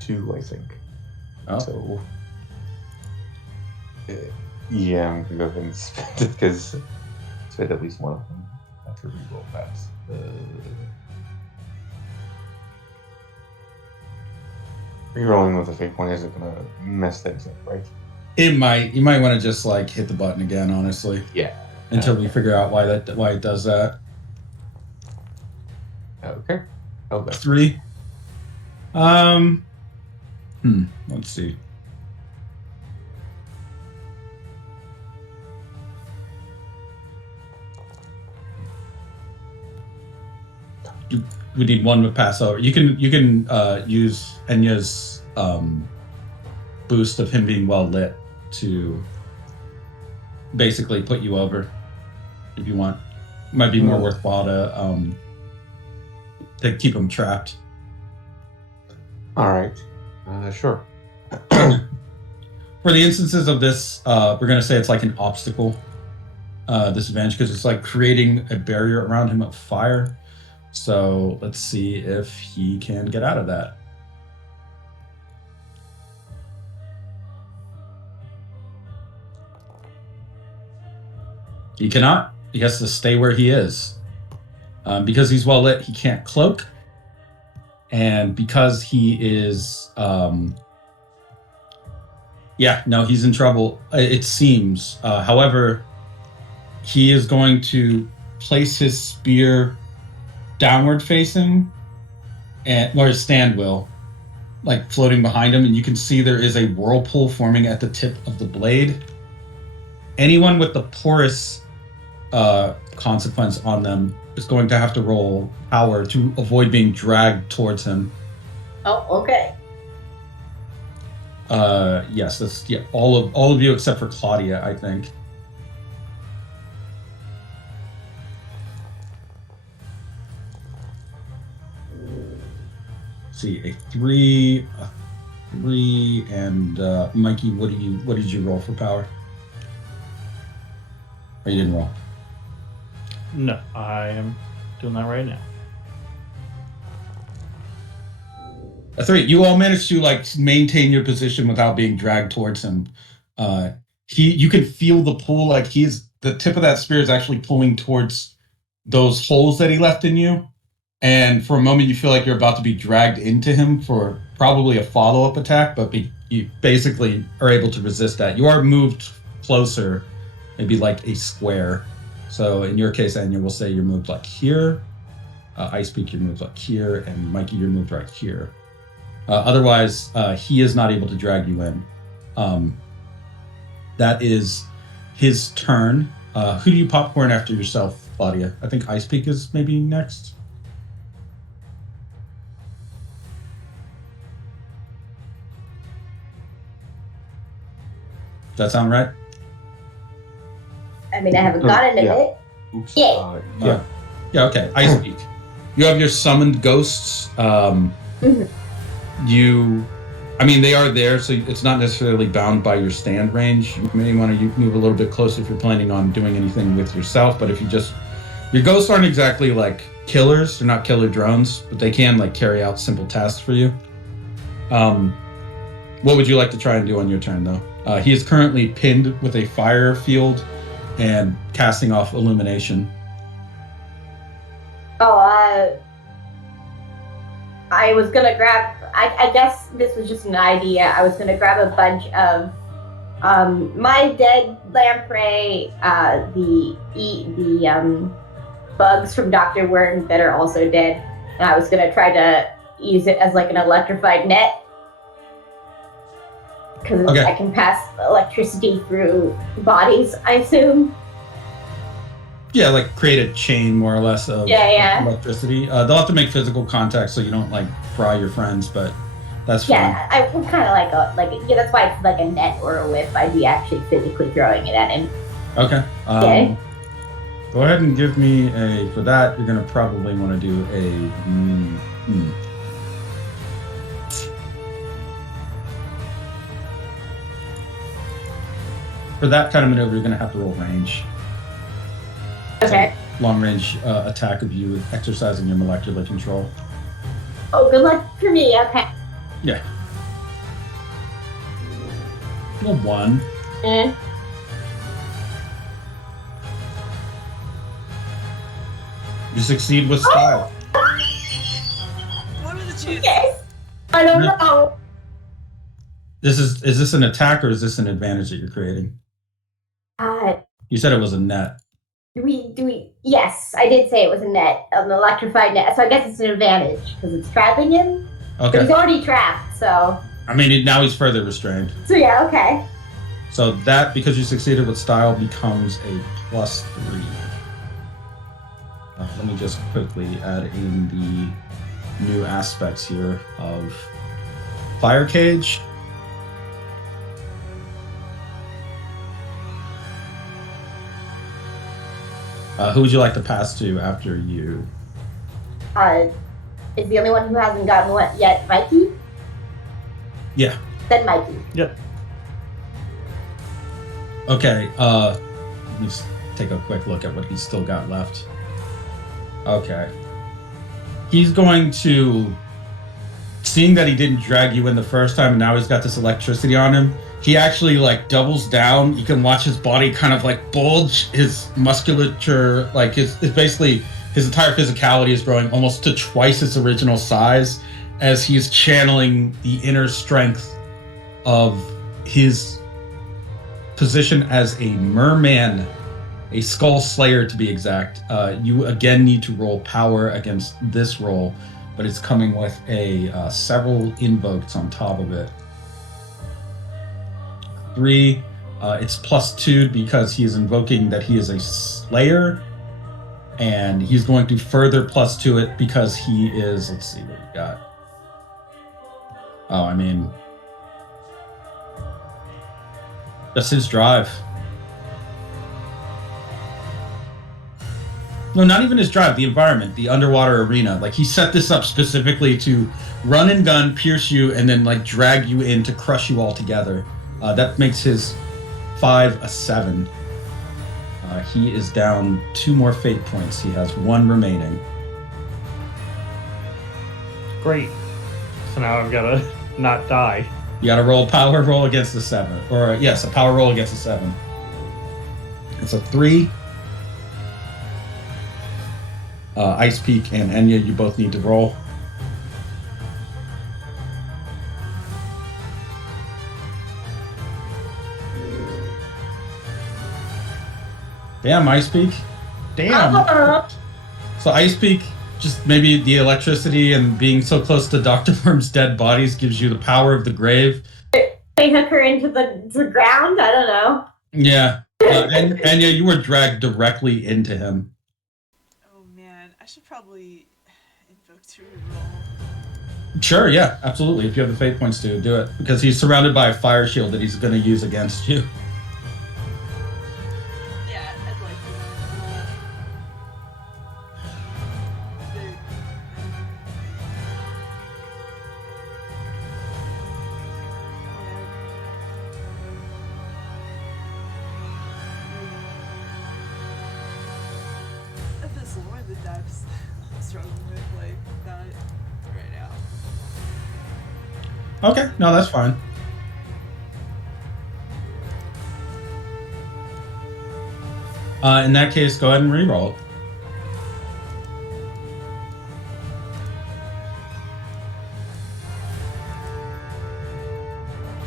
2, I think. Oh. So, yeah, I'm gonna go ahead and spend it because spend at least one of them. I have to reroll that. Rerolling with a fate point isn't gonna mess things up, right? It might. You might want to just like hit the button again, honestly. Yeah. Until we figure out why it does that. Okay. Oh, that's 3. Let's see. We need one to pass over. You can use Enya's boost of him being well lit to basically put you over if you want. Might be more worthwhile to keep him trapped. all right. Sure. For the instances of this, we're going to say it's like an obstacle disadvantage because it's like creating a barrier around him of fire. So let's see if he can get out of that. He cannot. He has to stay where he is. Because he's well lit, he can't cloak. And because he is... he's in trouble, it seems. However, he is going to place his spear downward facing, or his stand will, like floating behind him, and you can see there is a whirlpool forming at the tip of the blade. Anyone with the porous consequence on them is going to have to roll power to avoid being dragged towards him. Oh, okay. Yes, that's all of you except for Claudia, I think. See, a 3, and Mikey, what did you roll for power? Or you didn't roll? No, I am doing that right now. A 3. You all managed to like maintain your position without being dragged towards him. You can feel the pull, like the tip of that spear is actually pulling towards those holes that he left in you. And for a moment, you feel like you're about to be dragged into him for probably a follow-up attack, but you basically are able to resist that. You are moved closer, maybe like a square. So in your case, Anya, we'll say you're moved like here. Ice Peak, you're moved like here. And Mikey, you're moved right here. Otherwise, he is not able to drag you in. That is his turn. Who do you popcorn after yourself, Claudia? I think Ice Peak is maybe next. Does that sound right? I mean, I haven't gotten yeah. it. Oops. Yay. Yeah, okay. Ice Peak. You have your summoned ghosts. They are there, so it's not necessarily bound by your stand range. You may want to move a little bit closer if you're planning on doing anything with yourself, but if you just... Your ghosts aren't exactly like killers. They're not killer drones, but they can like carry out simple tasks for you. What would you like to try and do on your turn, though? He is currently pinned with a fire field and casting off illumination. I was gonna grab. I guess this was just an idea. I was gonna grab a bunch of my dead lamprey, the bugs from Dr. Worm that are also dead, and I was gonna try to use it as like an electrified net. Because I can pass electricity through bodies, I assume. Yeah, like create a chain more or less of electricity. They'll have to make physical contact so you don't like fry your friends, but that's fine. Yeah, I would kind of that's why it's like a net or a whip. I'd be actually physically throwing it at him. Okay. Go ahead and give me for that, you're going to probably want to do a... For that kind of maneuver, you're going to have to roll range. Okay. Long range attack of you exercising your molecular control. Oh, good luck for me. Okay. Yeah. Well, 1. You succeed with style. What are the chances? Yes. I don't know. Is this an attack or is this an advantage that you're creating? You said it was a net. Do we? Yes, I did say it was a net, an electrified net. So I guess it's an advantage because it's trapping him. Okay. But he's already trapped, so. I mean, now he's further restrained. So yeah, okay. So that, because you succeeded with style, becomes a +3. Let me just quickly add in the new aspects here of Fire Cage. Who would you like to pass to after you? Is the only one who hasn't gotten one yet Mikey? Yeah. Then Mikey. Yep. Okay, let me just take a quick look at what he's still got left. Okay. He's going to, seeing that he didn't drag you in the first time and now he's got this electricity on him, he actually like doubles down. You can watch his body kind of like bulge, his musculature, like it's basically his entire physicality is growing almost to twice its original size as he's channeling the inner strength of his position as a merman, a skull slayer to be exact. You again need to roll power against this roll, but it's coming with a several invokes on top of it. 3, it's +2 because he is invoking that he is a slayer, and he's going to further +2 it because he is, let's see what we got. Oh, I mean, that's his drive. No, not even his drive, the environment, the underwater arena. Like, he set this up specifically to run and gun, pierce you, and then, like, drag you in to crush you all together. That makes his 5 a 7. He is down 2 more fate points. He has 1 remaining. Great. So now I've got to not die. You got to roll a power roll against the 7, or yes, a power roll against the 7. It's a 3. Ice Peak and Enya, you both need to roll. Damn, Ice Peak. Damn. So Ice Peak, just maybe the electricity and being so close to Dr. Worm's dead bodies gives you the power of the grave. They hook her into the ground? I don't know. Yeah. And yeah, you were dragged directly into him. Oh man, I should probably invoke to reroll. Sure, yeah, absolutely. If you have the fate points to do it. Because he's surrounded by a fire shield that he's going to use against you. Yeah, I'd like to. At this lower the depths, I'm struggling with like that right now. Okay, no, that's fine. In that case, go ahead and reroll it.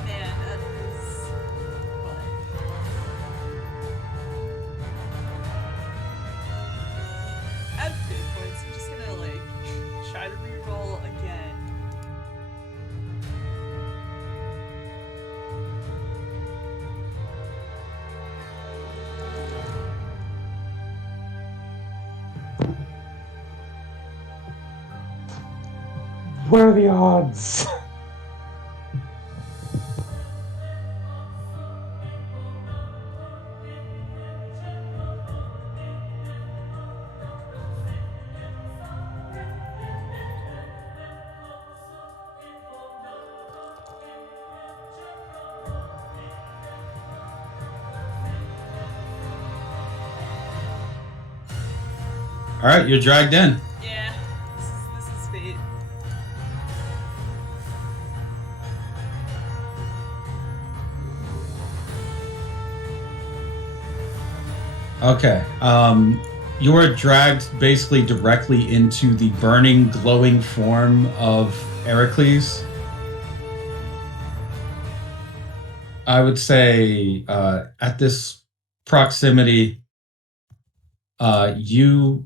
Man, that is fun. I have fate points. I'm just gonna like try to reroll again. What are the odds? All right, you're dragged in. Yeah, this is fate. Okay. You are dragged basically directly into the burning, glowing form of Heracles. I would say at this proximity, you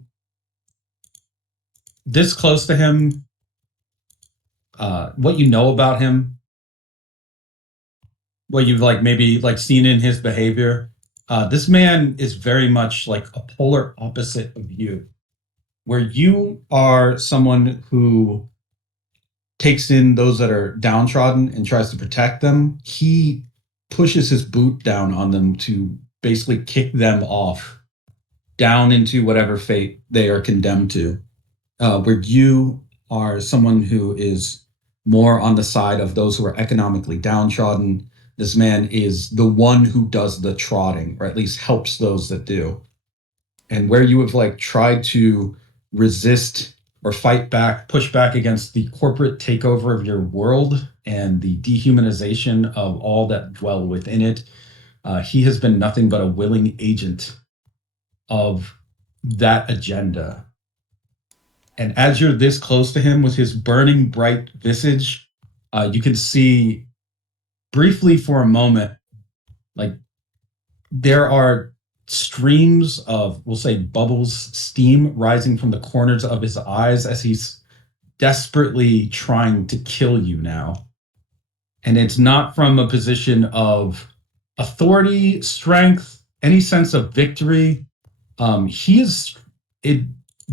this close to him, what you know about him, what you've like maybe like seen in his behavior. This man is very much like a polar opposite of you, where you are someone who takes in those that are downtrodden and tries to protect them. He pushes his boot down on them to basically kick them off down into whatever fate they are condemned to. Where you are someone who is more on the side of those who are economically downtrodden. This man is the one who does the trotting, or at least helps those that do. And where you have like tried to resist or fight back, push back against the corporate takeover of your world and the dehumanization of all that dwell within it, he has been nothing but a willing agent of that agenda. And as you're this close to him with his burning bright visage, you can see briefly for a moment, like there are streams of, we'll say, bubbles, steam rising from the corners of his eyes as he's desperately trying to kill you now. And it's not from a position of authority, strength, any sense of victory.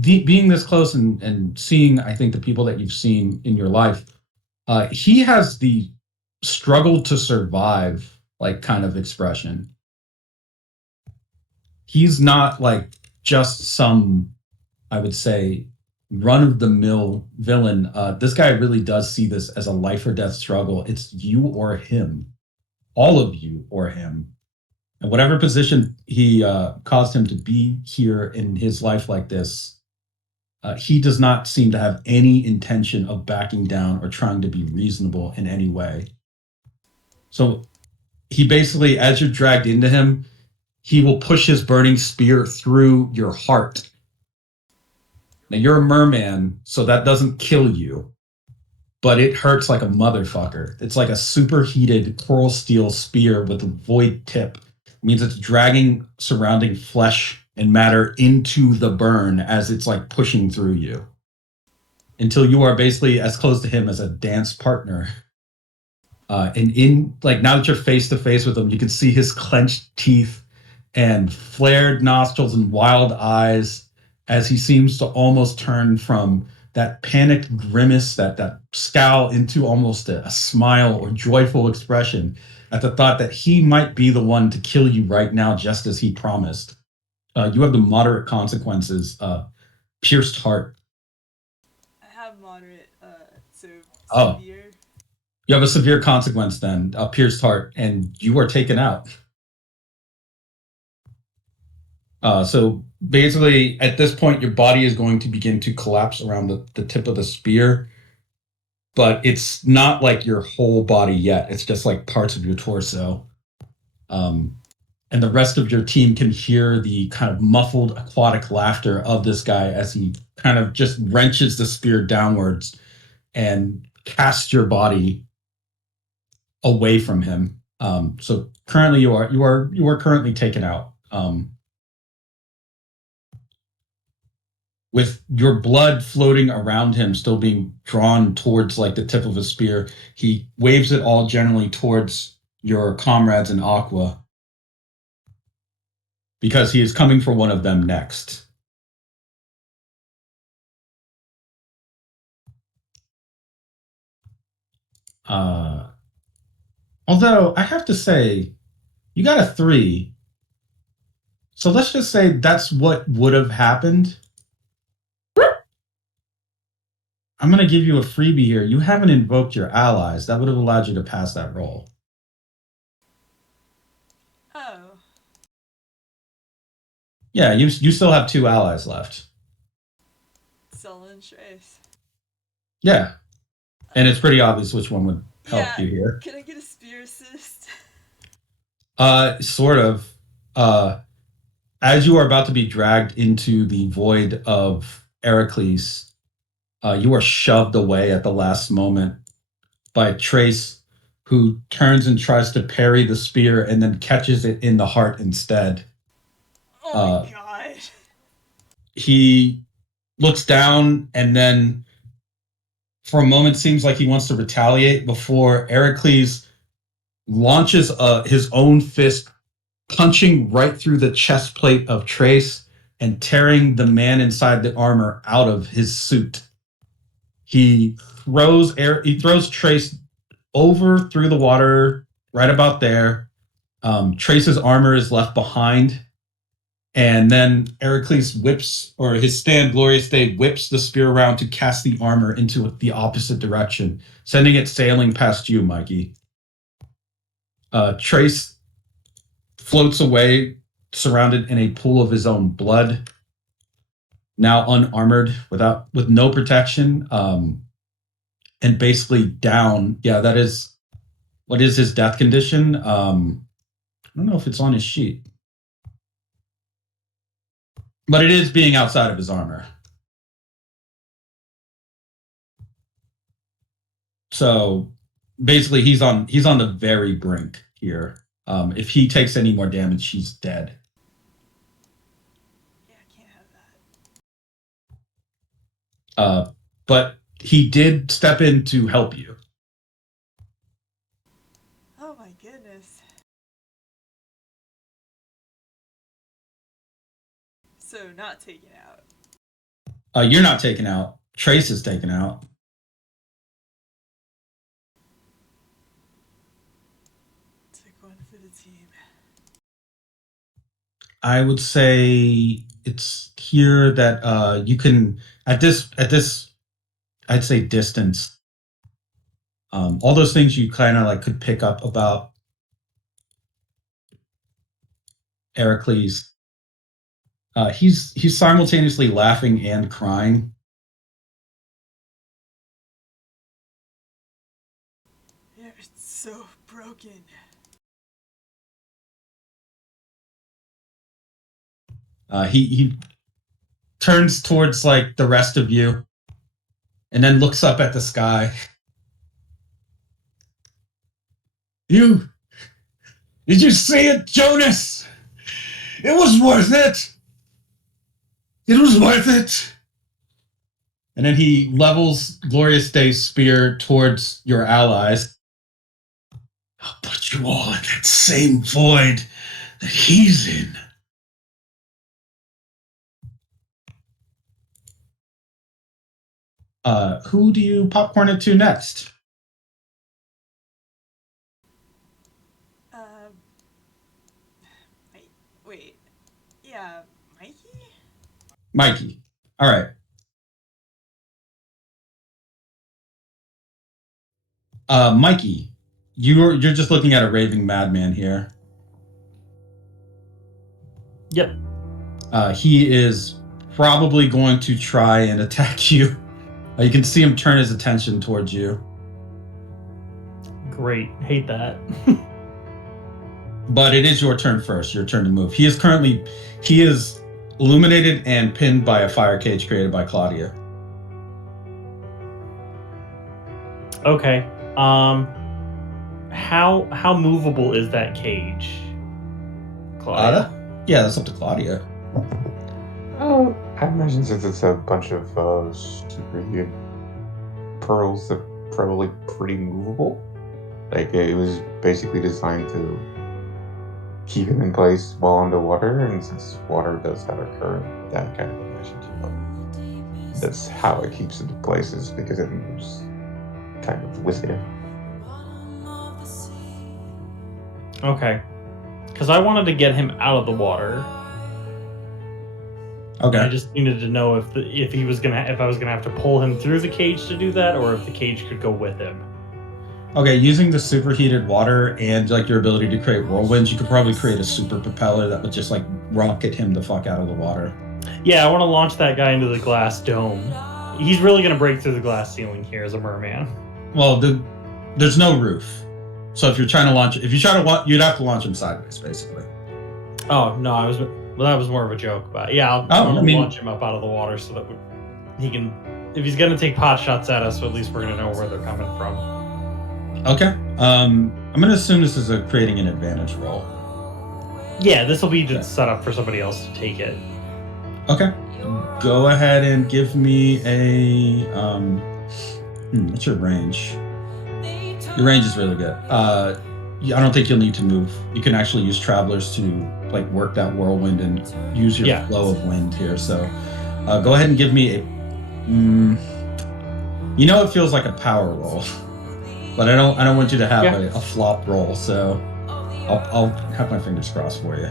Being this close and seeing, I think, the people that you've seen in your life, he has the struggle to survive like kind of expression. He's not like just some, I would say, run-of-the-mill villain. This guy really does see this as a life or death struggle. It's you or him, all of you or him. And whatever position he caused him to be here in his life like this, He does not seem to have any intention of backing down or trying to be reasonable in any way. So he basically, as you're dragged into him, he will push his burning spear through your heart. Now, you're a merman, so that doesn't kill you, but it hurts like a motherfucker. It's like a superheated coral steel spear with a void tip. It means it's dragging surrounding flesh and matter into the burn as it's like pushing through you until you are basically as close to him as a dance partner. And in like now that you're face to face with him, you can see his clenched teeth and flared nostrils and wild eyes as he seems to almost turn from that panicked grimace, that scowl, into almost a smile or joyful expression at the thought that he might be the one to kill you right now, just as he promised. You have the moderate consequences, pierced heart. I have moderate, so Oh. severe. You have a severe consequence then, a pierced heart, and you are taken out. So basically, at this point, your body is going to begin to collapse around the tip of the spear, but it's not like your whole body yet. It's just like parts of your torso. And the rest of your team can hear the kind of muffled aquatic laughter of this guy as he kind of just wrenches the spear downwards and casts your body away from him. So currently you are currently taken out. With your blood floating around him, still being drawn towards like the tip of his spear, he waves it all generally towards your comrades in AQUA because he is coming for one of them next. Although I have to say, you got a 3. So let's just say that's what would have happened. I'm going to give you a freebie here. You haven't invoked your allies. That would have allowed you to pass that roll. Oh. Yeah, you still have 2 allies left. Sullen and Trace. Yeah. And it's pretty obvious which one would help you here. Can I get a spear assist? Sort of. As you are about to be dragged into the void of Heracles, you are shoved away at the last moment by Trace, who turns and tries to parry the spear and then catches it in the heart instead. Oh my god. He looks down and then for a moment seems like he wants to retaliate before Heracles launches his own fist, punching right through the chest plate of Trace and tearing the man inside the armor out of his suit. He throws Trace over through the water, right about there. Trace's armor is left behind. And then Heracles whips, or his stand, Glorious Day, whips the spear around to cast the armor into the opposite direction, sending it sailing past you, Mikey. Trace floats away, surrounded in a pool of his own blood, now unarmored, with no protection, and basically down. Yeah, that is what is his death condition. I don't know if it's on his sheet, but it is being outside of his armor. So basically, he's on the very brink here. If he takes any more damage, he's dead. Yeah, I can't have that. But he did step in to help you. Oh my goodness. So not taken out. You're not taken out. Trace is taken out. Took one for the team. I would say it's here that you can at this I'd say distance. All those things you kind of like could pick up about Heracles. He's simultaneously laughing and crying. You're so broken. He turns towards like the rest of you, and then looks up at the sky. Did you see it, Jonas? It was worth it. It was worth it. And then he levels Glorious Day's spear towards your allies. I'll put you all in that same void that he's in. Who do you popcorn it to next? Wait. Yeah, Mikey? Mikey. All right. Mikey, you're just looking at a raving madman here. Yep. He is probably going to try and attack you. You can see him turn his attention towards you. Great. Hate that. But it is your turn first. Your turn to move. He is illuminated and pinned by a fire cage created by Claudia. Okay. How movable is that cage, Claudia? Yeah, that's up to Claudia. Oh, I imagine since it's a bunch of superheated pearls, they're probably pretty movable. Like, it was basically designed to keep him in place while underwater, and since water does have a current, that kind of imagine too. That's how it keeps it in places, because it moves kind of with him. Okay. Because I wanted to get him out of the water. Okay. I just needed to know if I was gonna have to pull him through the cage to do that, or if the cage could go with him. Okay, using the superheated water and like your ability to create whirlwinds, you could probably create a super propeller that would just like rocket him the fuck out of the water. Yeah, I want to launch that guy into the glass dome. He's really gonna break through the glass ceiling here as a merman. Well, there's no roof, so if you're trying to launch, you'd have to launch him sideways, basically. Oh no, that was more of a joke, but yeah, I'll launch him up out of the water so that he can. If he's gonna take pot shots at us, so at least we're gonna know where they're coming from. Okay. I'm gonna assume this is creating an advantage roll. Yeah, this will be just set up for somebody else to take it. Okay. Go ahead and give me a what's your range? Your range is really good. I don't think you'll need to move. You can actually use travelers to like work that whirlwind and use your flow of wind here. So go ahead and give me a it feels like a power roll. But I don't want you to have a flop roll, so I'll have my fingers crossed for you.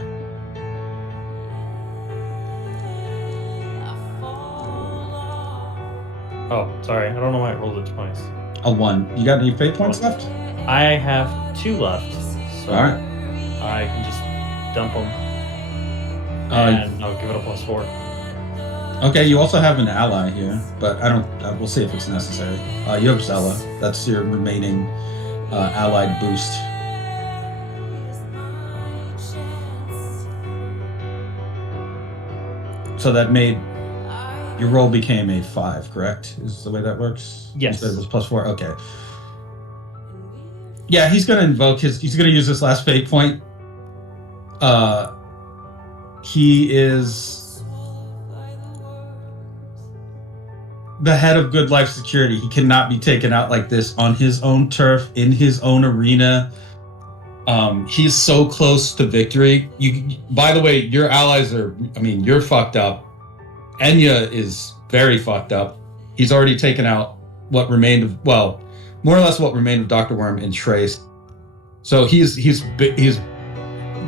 Oh, sorry. I don't know why I rolled it twice. A 1. You got any fate points left? I have 2 left. So all right. I can just dump them. And I'll give it a +4. Okay, you also have an ally here, but we'll see if it's necessary. You have Zella. That's your remaining allied boost. So that made your roll became a 5, correct? Is the way that works? Yes. You said it was +4. Okay. Yeah, he's gonna invoke he's gonna use this last fate point. He is the head of Good Life Security. He cannot be taken out like this on his own turf, in his own arena. He's so close to victory. By the way, your allies you're fucked up. Enya is very fucked up. He's already taken out what remained of, more or less what remained of Dr. Worm and Trace. So he's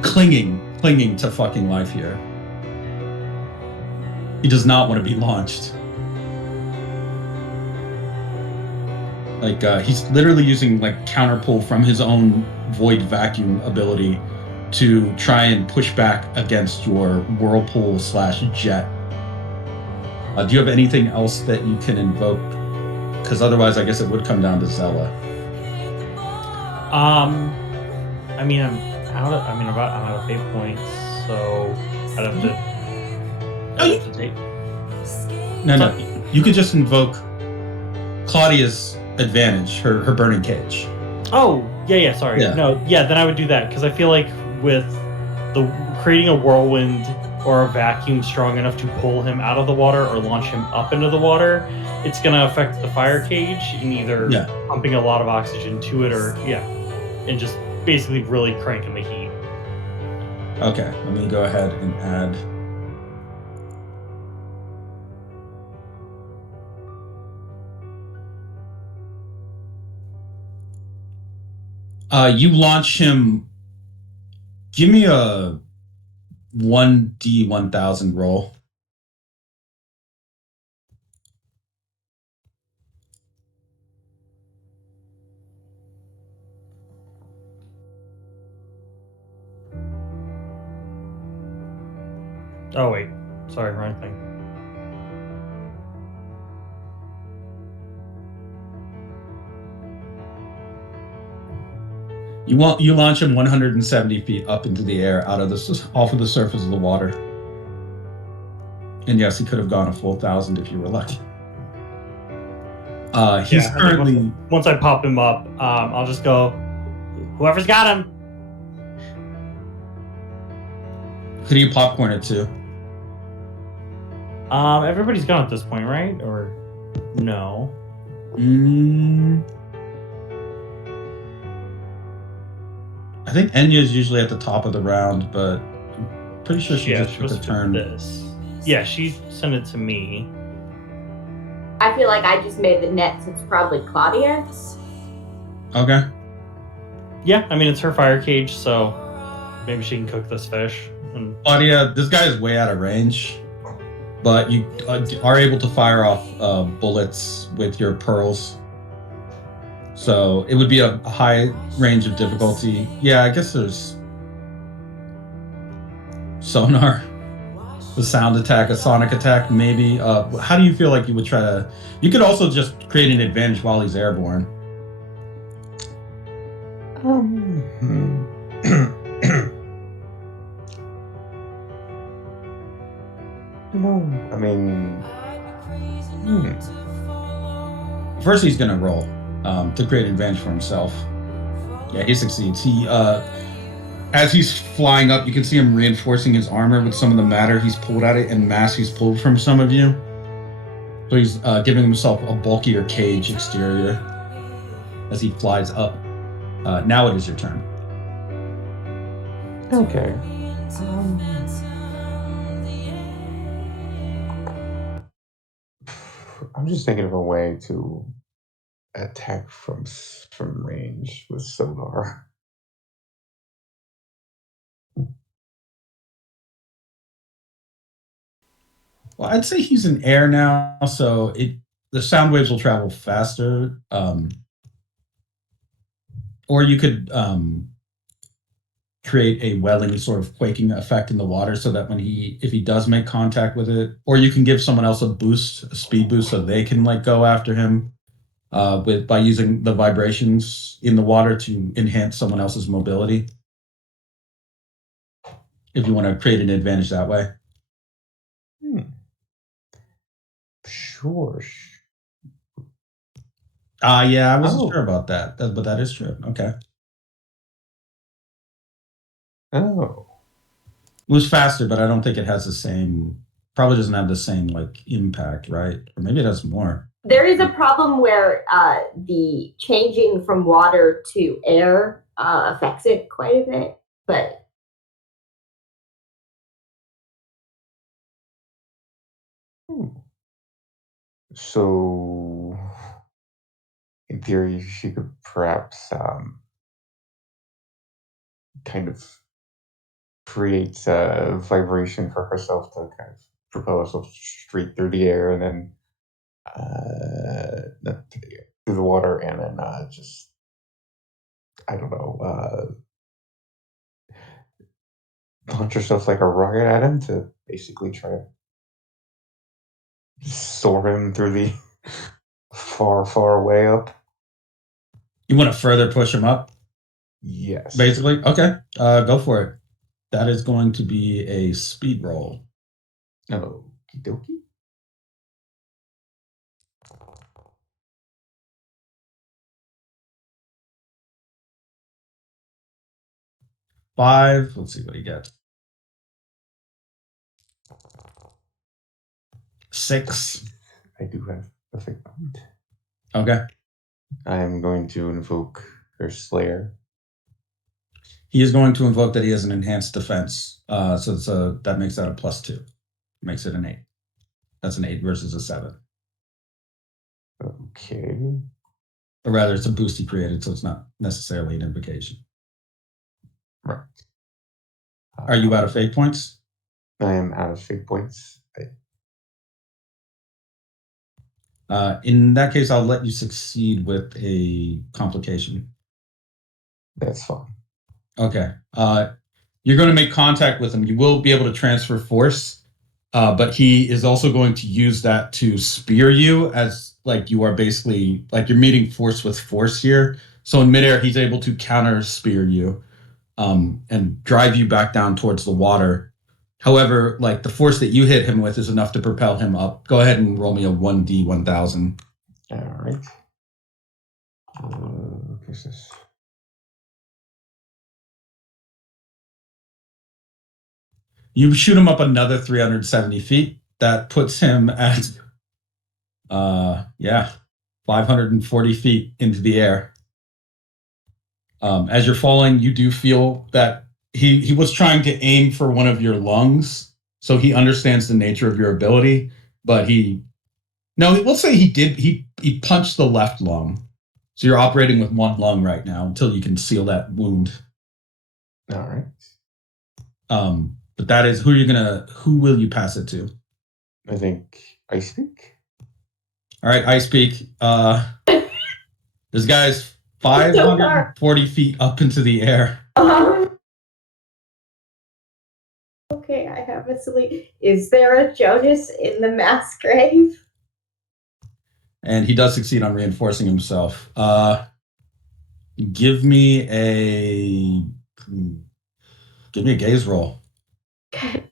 clinging to fucking life here. He does not want to be launched. Like he's literally using like counterpull from his own void vacuum ability to try and push back against your whirlpool/jet. Do you have anything else that you can invoke? Because otherwise, I guess it would come down to Zella. I mean, I'm out of fate points, so I'd have to take. No. You could just invoke Claudia's advantage, her burning cage. Oh, yeah, sorry. Yeah. No, yeah, then I would do that, because I feel like with creating a whirlwind or a vacuum strong enough to pull him out of the water or launch him up into the water, it's going to affect the fire cage in either pumping a lot of oxygen to it or, and just basically really cranking the heat. Okay, let me go ahead and add. You launch him. Give me a 1d1000 roll. Oh, wait. Sorry, wrong thing. You launch him 170 feet up into the air off of the surface of the water. And yes, he could have gone a full 1,000 if you were lucky. He's currently. Once I pop him up, I'll just go. Whoever's got him. Who do you popcorn it to? Everybody's gone at this point, right? Or no? I think Enya's usually at the top of the round, but I'm pretty sure she just took a turn. This. Yeah, she sent it to me. I feel like I just made the net, so it's probably Claudia. Okay. Yeah, I mean, it's her fire cage, so maybe she can cook this fish. Claudia, this guy is way out of range, but you are able to fire off bullets with your pearls. So it would be a high range of difficulty. Yeah, I guess there's sonar, a sound attack, a sonic attack, maybe. How do you feel like you would try to... You could also just create an advantage while he's airborne. No, I mean... First, he's going to roll to create an advantage for himself. Yeah, he succeeds. As he's flying up, you can see him reinforcing his armor with some of the matter he's pulled at it and mass he's pulled from some of you. So he's giving himself a bulkier cage exterior as he flies up. Now it is your turn. Okay. I'm just thinking of a way to attack from range with sonar. Well, I'd say he's in air now, so the sound waves will travel faster. Or you could create a welling sort of quaking effect in the water so that if he does make contact with it, or you can give someone else a speed boost so they can go after him by using the vibrations in the water to enhance someone else's mobility. If you want to create an advantage that way. Sure. Yeah, I wasn't sure about that, but that is true. Okay. Oh. It was faster, but I don't think it has the same. Probably doesn't have the same impact, right? Or maybe it has more. There is a problem where the changing from water to air affects it quite a bit, but. So, in theory, she could perhaps kind of create a vibration for herself to kind of propel herself straight through the air and then not to the air, through the water, and then just, I don't know, launch yourself like a rocket at him to basically try to soar him through the far, far way up. You want to further push him up, Yes. basically? Okay, go for it. That is going to be a speed roll. Okie dokie. Five. Let's see what he gets. 6. I do have a fake point. Okay. I am going to invoke her Slayer. He is going to invoke that he has an enhanced defense. So that makes that a +2. Makes it an 8. That's an 8 versus a 7. Okay. Or rather, it's a boost he created, so it's not necessarily an invocation. Right. Are you out of fate points? I am out of fate points. In that case, I'll let you succeed with a complication. That's fine. Okay. You're going to make contact with him. You will be able to transfer force, but he is also going to use that to spear you as like you are basically like you're meeting force with force here. So in midair, he's able to counter spear you and drive you back down towards the water. However, like the force that you hit him with is enough to propel him up. Go ahead and roll me a 1d1000. All right. What is this? You shoot him up another 370 feet. That puts him at 540 feet into the air. As you're falling, you do feel that he was trying to aim for one of your lungs, so he understands the nature of your ability, but we'll say he did, he punched the left lung. So you're operating with one lung right now until you can seal that wound. All right. But that is who will you pass it to? I think Ice Peak. All right, Ice Peak. This guy's 540 feet up into the air. Okay, I have a silly. Is there a Jonas in the mass grave? And he does succeed on reinforcing himself. Give me a gaze roll. Okay.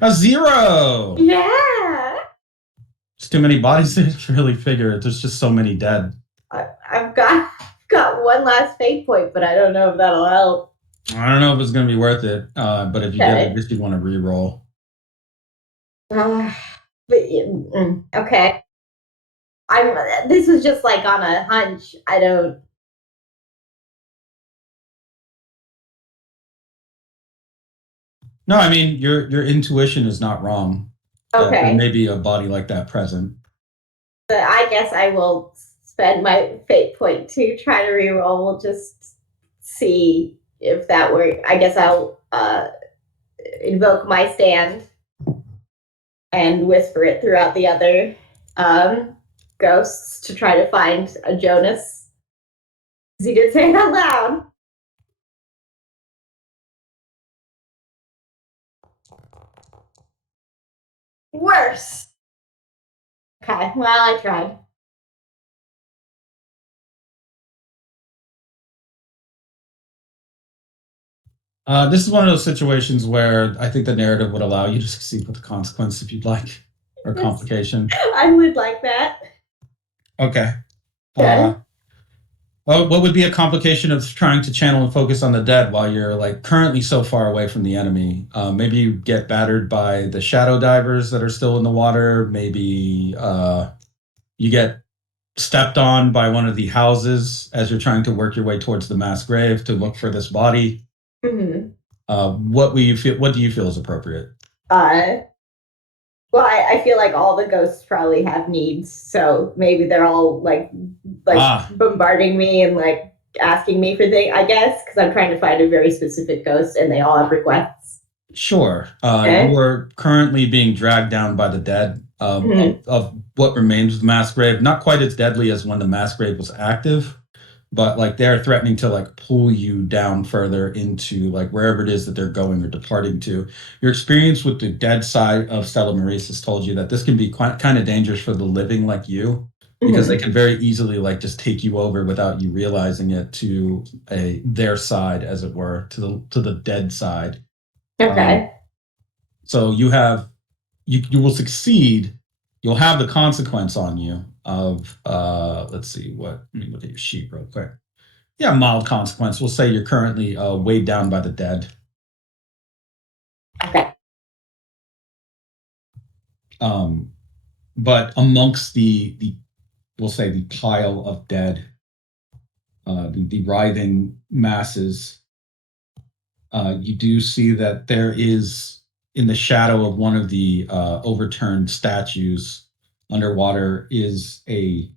A 0. Yeah. It's too many bodies to really figure it. There's just so many dead. I've got one last fate point, but I don't know if that'll help. I don't know if it's going to be worth it, but if you get it, I guess you'd want to re-roll. Okay. This was just like on a hunch. I don't. No, I mean your intuition is not wrong. Okay. There may be a body like that present. But I guess I will spend my fate point to try to reroll. We'll just see if that works. I guess I'll invoke my stand and whisper it throughout the other ghosts to try to find a Jonas. Because he did say it out loud. Worse. Okay, well, I tried. This is one of those situations where I think the narrative would allow you to succeed with the consequence if you'd like, or Yes. complication. I would like that. Okay. Okay. What would be a complication of trying to channel and focus on the dead while you're like currently so far away from the enemy? Maybe you get battered by the shadow divers that are still in the water. Maybe you get stepped on by one of the houses as you're trying to work your way towards the mass grave to look for this body. Mm-hmm. What do you feel is appropriate? Well, I feel like all the ghosts probably have needs, so maybe they're all like bombarding me and like asking me for things, I guess, because I'm trying to find a very specific ghost and they all have requests. Sure. Okay. You are currently being dragged down by the dead. of what remains of the mass grave. Not quite as deadly as when the mass grave was active, but like they're threatening to like pull you down further into like wherever it is that they're going or departing to. Your experience with the dead side of Stella Maris has told you that this can be quite kind of dangerous for the living like you, because they can very easily like just take you over without you realizing it to their side, as it were, to the dead side. Okay. So you have you will succeed. You'll have the consequence on you of let's see what. Let me look at your sheet real quick. Yeah, mild consequence. We'll say you're currently weighed down by the dead. Okay. But amongst the we'll say the pile of dead, the writhing masses, you do see that there is, in the shadow of one of the overturned statues underwater, is a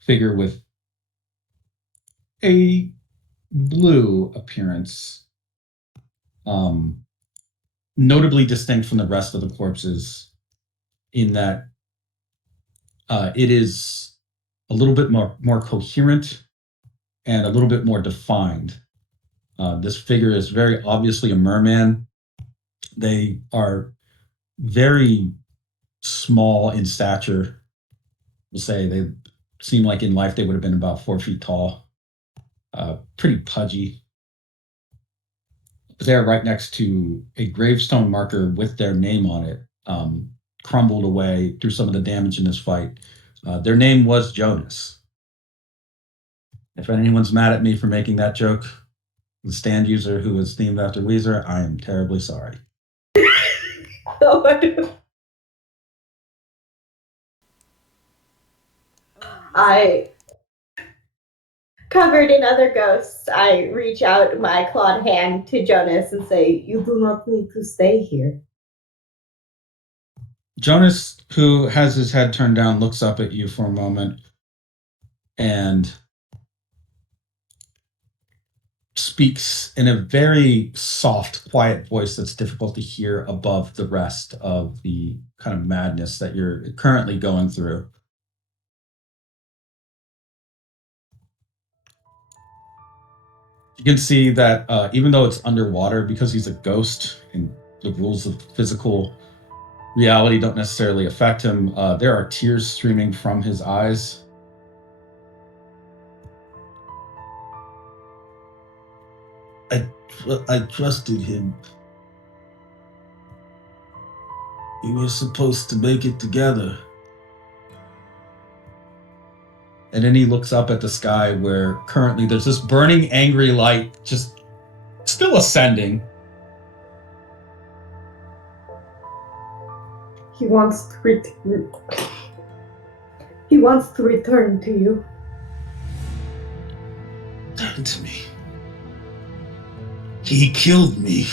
figure with a blue appearance, notably distinct from the rest of the corpses in that it is a little bit more coherent and a little bit more defined. This figure is very obviously a merman. They are very small in stature. We'll say they seem like in life they would have been about 4 feet tall. Pretty pudgy. They're right next to a gravestone marker with their name on it, crumbled away through some of the damage in this fight. Their name was Jonas. If anyone's mad at me for making that joke, the stand user who is themed after Weezer, I am terribly sorry. I, covered in other ghosts, I reach out my clawed hand to Jonas and say, "You do not need to stay here." Jonas, who has his head turned down, looks up at you for a moment and speaks in a very soft, quiet voice that's difficult to hear above the rest of the kind of madness that you're currently going through. You can see that even though it's underwater, because he's a ghost and the rules of physical reality don't necessarily affect him, there are tears streaming from his eyes. I trusted him. We were supposed to make it together. And then he looks up at the sky where currently there's this burning, angry light just still ascending. He wants to return to you. Turn to me. He killed me.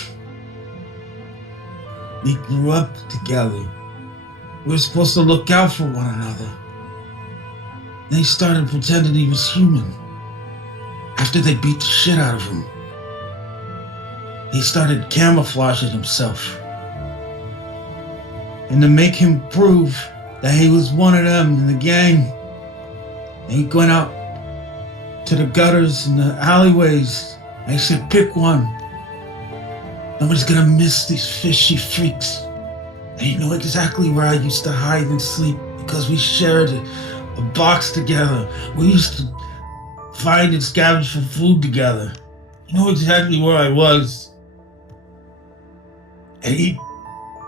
We grew up together. We were supposed to look out for one another. Then he started pretending he was human. After they beat the shit out of him, he started camouflaging himself. And to make him prove that he was one of them in the gang, and he went out to the gutters and the alleyways, and he said, "Pick one. Nobody's gonna miss these fishy freaks." And you know exactly where I used to hide and sleep because we shared a box together. We used to find and scavenge for food together. You know exactly where I was. And he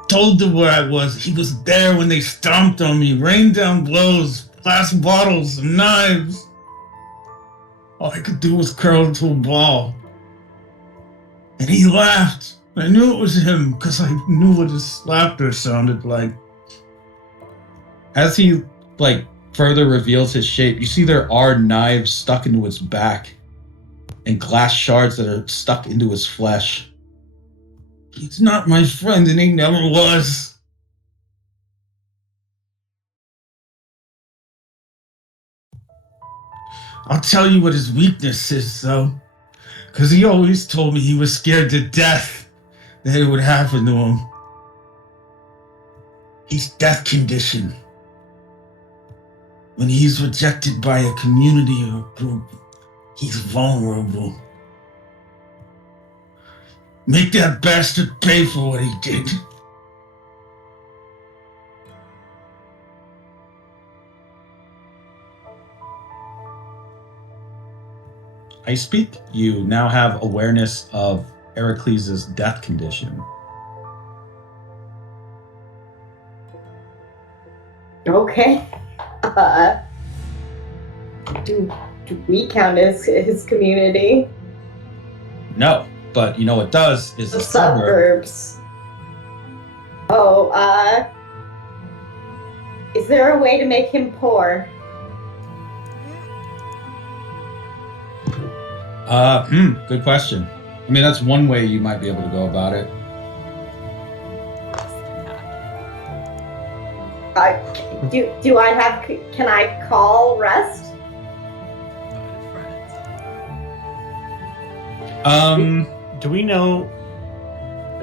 told them where I was. He was there when they stomped on me, rained down blows, glass bottles, and knives. All I could do was curl into a ball. And he laughed. I knew it was him because I knew what his laughter sounded like. As he further reveals his shape, you see there are knives stuck into his back and glass shards that are stuck into his flesh. He's not my friend and he never was. I'll tell you what his weakness is, though, because he always told me he was scared to death that it would happen to him. He's death condition. When he's rejected by a community or a group, he's vulnerable. Make that bastard pay for what he did. I speak. You now have awareness of Heracles' death condition. Okay. Do we count as his community? No, but you know what does is The the suburb. suburbs. Oh, is there a way to make him poor? Good question. I mean, that's one way you might be able to go about it. Do I have? Can I call Rust? Do we know?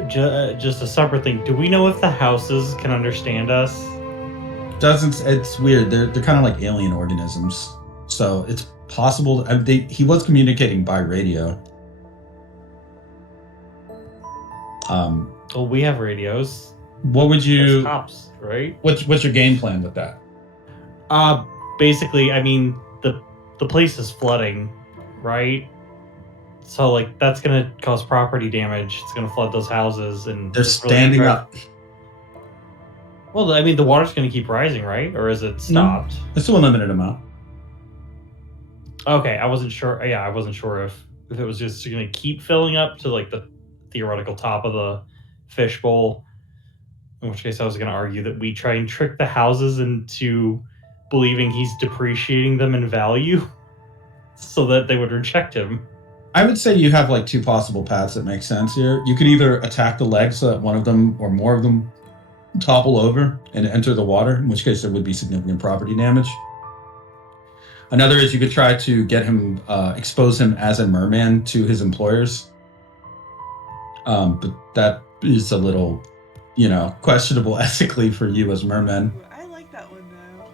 Just a separate thing. Do we know if the houses can understand us? It's weird. They're kind of like alien organisms, so it's possible. He was communicating by radio. Well, we have radios. What would you? As cops, right? What's your game plan with that? Basically, I mean, the place is flooding, right? So like that's gonna cause property damage. It's gonna flood those houses, and they're standing up. Well, I mean, the water's gonna keep rising, right? Or is it stopped? No, it's to a limited amount. Okay, I wasn't sure. Yeah, I wasn't sure if it was just gonna keep filling up to like the theoretical top of the fishbowl. In which case, I was gonna argue that we try and trick the houses into believing he's depreciating them in value, so that they would reject him. I would say you have like two possible paths that make sense here. You could either attack the legs so that one of them or more of them topple over and enter the water, in which case there would be significant property damage. Another is you could try to get him, expose him as a merman to his employers. But that is a little, questionable ethically for you as mermen. I like that one though.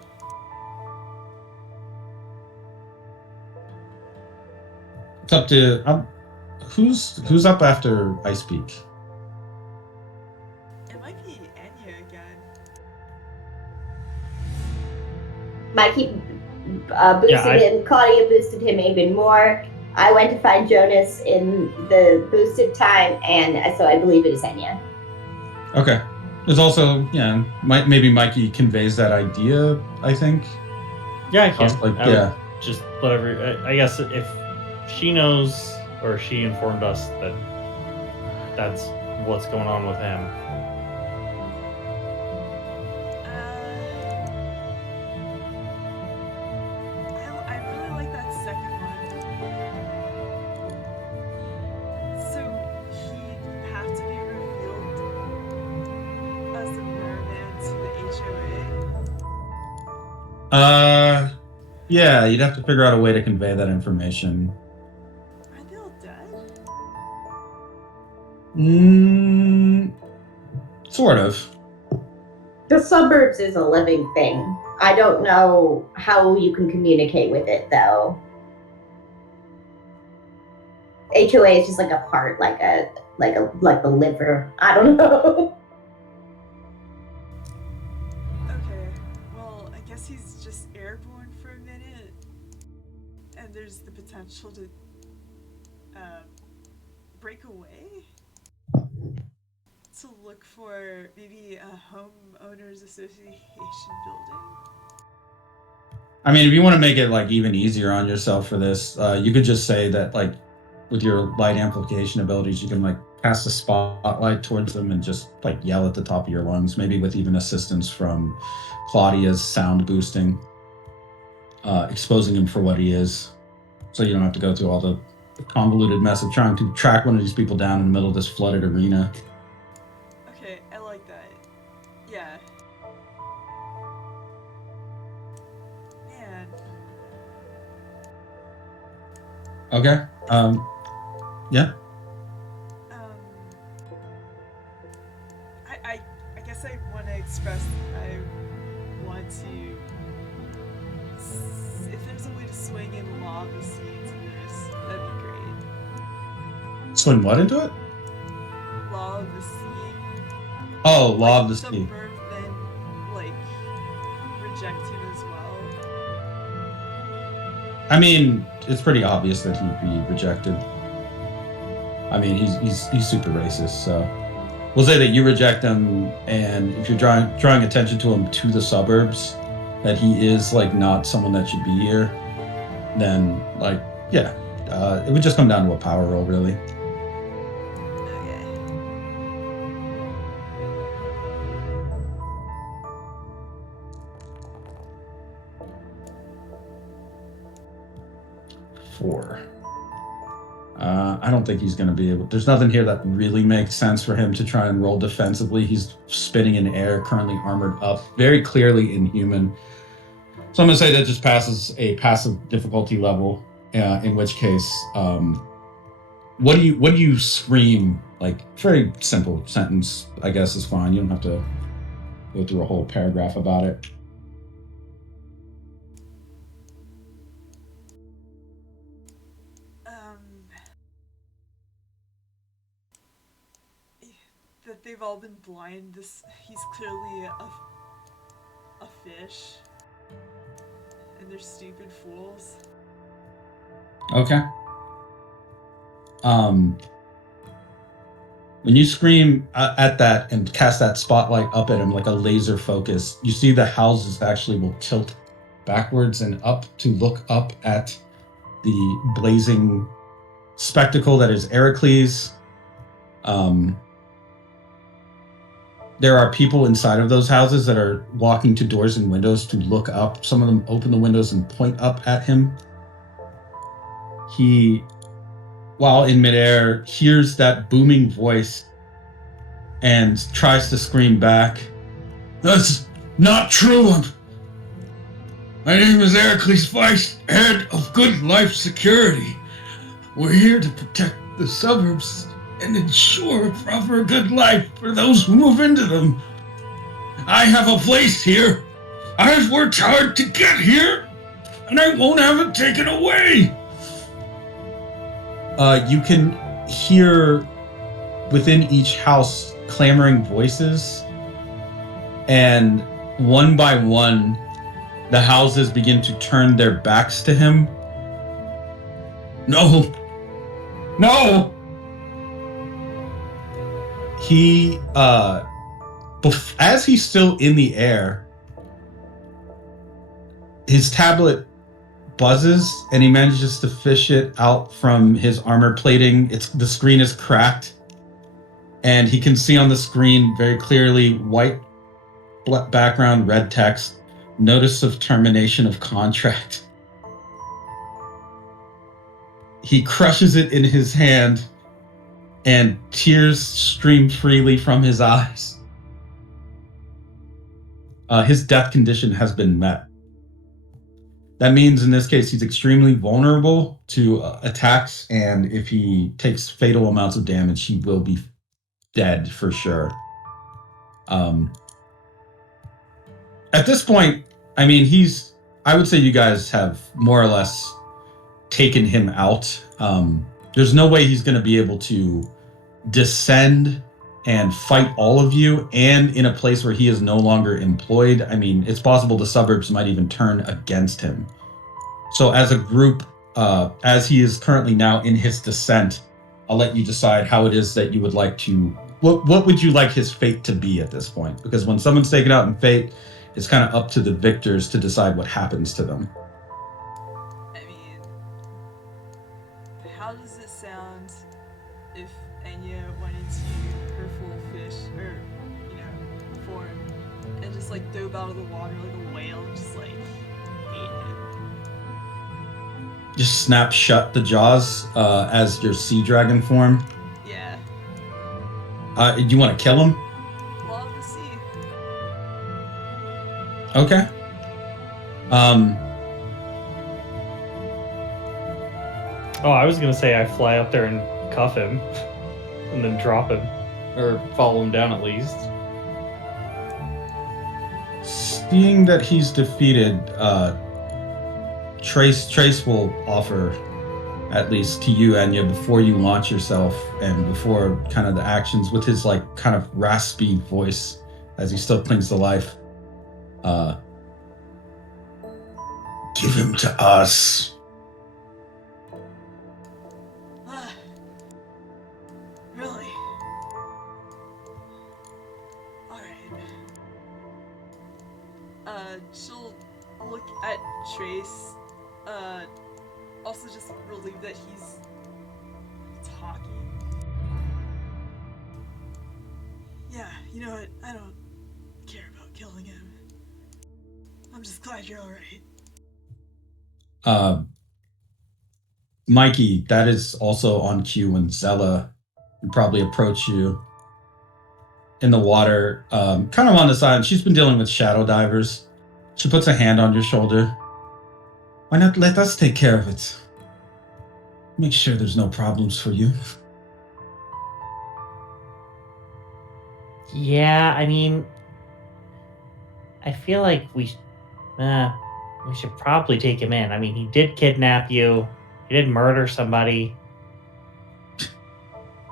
It's up to who's up after I speak. It might be Enya again. Mikey boosted him. Claudia boosted him even more. I went to find Jonas in the boosted time, and so I believe it is Enya. Okay. There's also, maybe Mikey conveys that idea, I think. Yeah, I can. Yeah. Just whatever. I guess if she knows or she informed us that that's what's going on with him. I really like that second one. So he'd have to be revealed as a merman to the HOA. Yeah, you'd have to figure out a way to convey that information. Are they all dead? Sort of. The suburbs is a living thing. I don't know how you can communicate with it, though. HOA is just like a part, like the liver. I don't know. Okay, well, I guess he's just airborne for a minute, and there's the potential to break away to look for maybe a homeowners association building. I mean, if you want to make it like even easier on yourself for this, you could just say that like with your light amplification abilities, you can like cast a spotlight towards them and just like yell at the top of your lungs, maybe with even assistance from Claudia's sound boosting, exposing him for what he is. So you don't have to go through all the convoluted mess of trying to track one of these people down in the middle of this flooded arena. Okay, I like that. Yeah. Man. Okay. Yeah. I guess I want to express if there's a way to swing in Law of the Sea into this, that'd be great. Swing what into it? Law of the Sea. Oh, Law of the the Sea. Burp then, like, reject him as well. I mean, it's pretty obvious that he'd be rejected. I mean, he's super racist, so we'll say that you reject him, and if you're drawing attention to him to the suburbs, that he is like not someone that should be here, then like yeah, it would just come down to a power roll, really. Okay. 4. I don't think he's going to be able. There's nothing here that really makes sense for him to try and roll defensively. He's spinning in air, currently armored up, very clearly inhuman. So I'm going to say that just passes a passive difficulty level. In which case, what do you scream? Like, very simple sentence, I guess, is fine. You don't have to go through a whole paragraph about it. That they've all been blind. He's clearly a fish, and they're stupid fools. Okay. When you scream at that and cast that spotlight up at him like a laser focus, you see the houses actually will tilt backwards and up to look up at the blazing spectacle that is Heracles. There are people inside of those houses that are walking to doors and windows to look up. Some of them open the windows and point up at him. He, while in midair, hears that booming voice and tries to scream back. That's not true. My name is Heracles, Vice Head of Good Life Security. We're here to protect the suburbs and ensure a proper good life for those who move into them. I have a place here. I've worked hard to get here, and I won't have it taken away. You can hear within each house clamoring voices, and one by one, the houses begin to turn their backs to him. No! No! He, as he's still in the air, his tablet buzzes and he manages to fish it out from his armor plating. The screen is cracked, and he can see on the screen very clearly white background, red text, notice of termination of contract. He crushes it in his hand, and tears stream freely from his eyes. His death condition has been met. That means in this case he's extremely vulnerable to attacks, and if he takes fatal amounts of damage, he will be dead for sure. At this point, I mean, I would say you guys have more or less taken him out. There's no way he's going to be able to descend and fight all of you, and in a place where he is no longer employed. I mean, it's possible the suburbs might even turn against him. So as a group, as he is currently now in his descent, I'll let you decide how it is that you would like to, what would you like his fate to be at this point? Because when someone's taken out in fate, it's kind of up to the victors to decide what happens to them. I mean, how does it sound if Enya went into her full fish, or, form, and just, dove out of the water like a whale and just, ate him? Just snap shut the jaws as your sea dragon form? Yeah. You want to kill him? Law of the Sea. Okay. Oh, I was gonna say I fly up there and cuff him, and then drop him, or follow him down at least. seeing that he's defeated, Trace will offer, at least to you, Anya, before you launch yourself and before kind of the actions, with his like kind of raspy voice as he still clings to life. Give him to us. Really? Alright. She'll look at Trace, also just relieved that he's talking. Yeah, you know what? I don't care about killing him. I'm just glad you're alright. Mikey, that is also on cue when Zella would probably approach you in the water, kind of on the side. She's been dealing with shadow divers. She puts a hand on your shoulder. Why not let us take care of it? Make sure there's no problems for you. Yeah, I mean, I feel like we should probably take him in. I mean, he did kidnap you. He did murder somebody.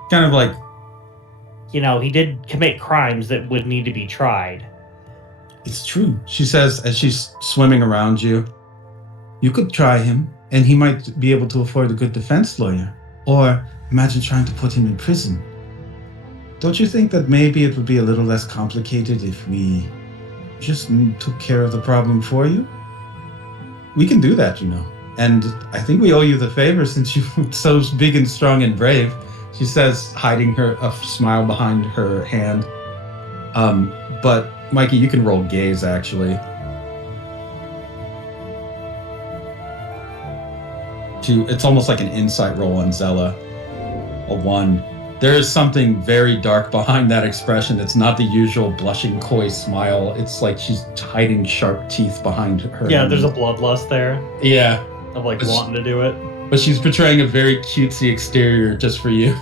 Kind of like, You know, he did commit crimes that would need to be tried. it's true, she says as she's swimming around you. You could try him, and he might be able to afford a good defense lawyer. Or imagine trying to put him in prison. Don't you think that maybe it would be a little less complicated if we just took care of the problem for you? We can do that, you know. And I think we owe you the favor since you're so big and strong and brave, she says, hiding a smile behind her hand. But Mikey, you can roll gaze, actually. It's almost like an insight roll on Zella. A 1. There is something very dark behind that expression. It's not the usual blushing, coy smile. It's like she's hiding sharp teeth behind her. Yeah, there's a bloodlust there. Yeah. Of like wanting to do it. But she's portraying a very cutesy exterior just for you.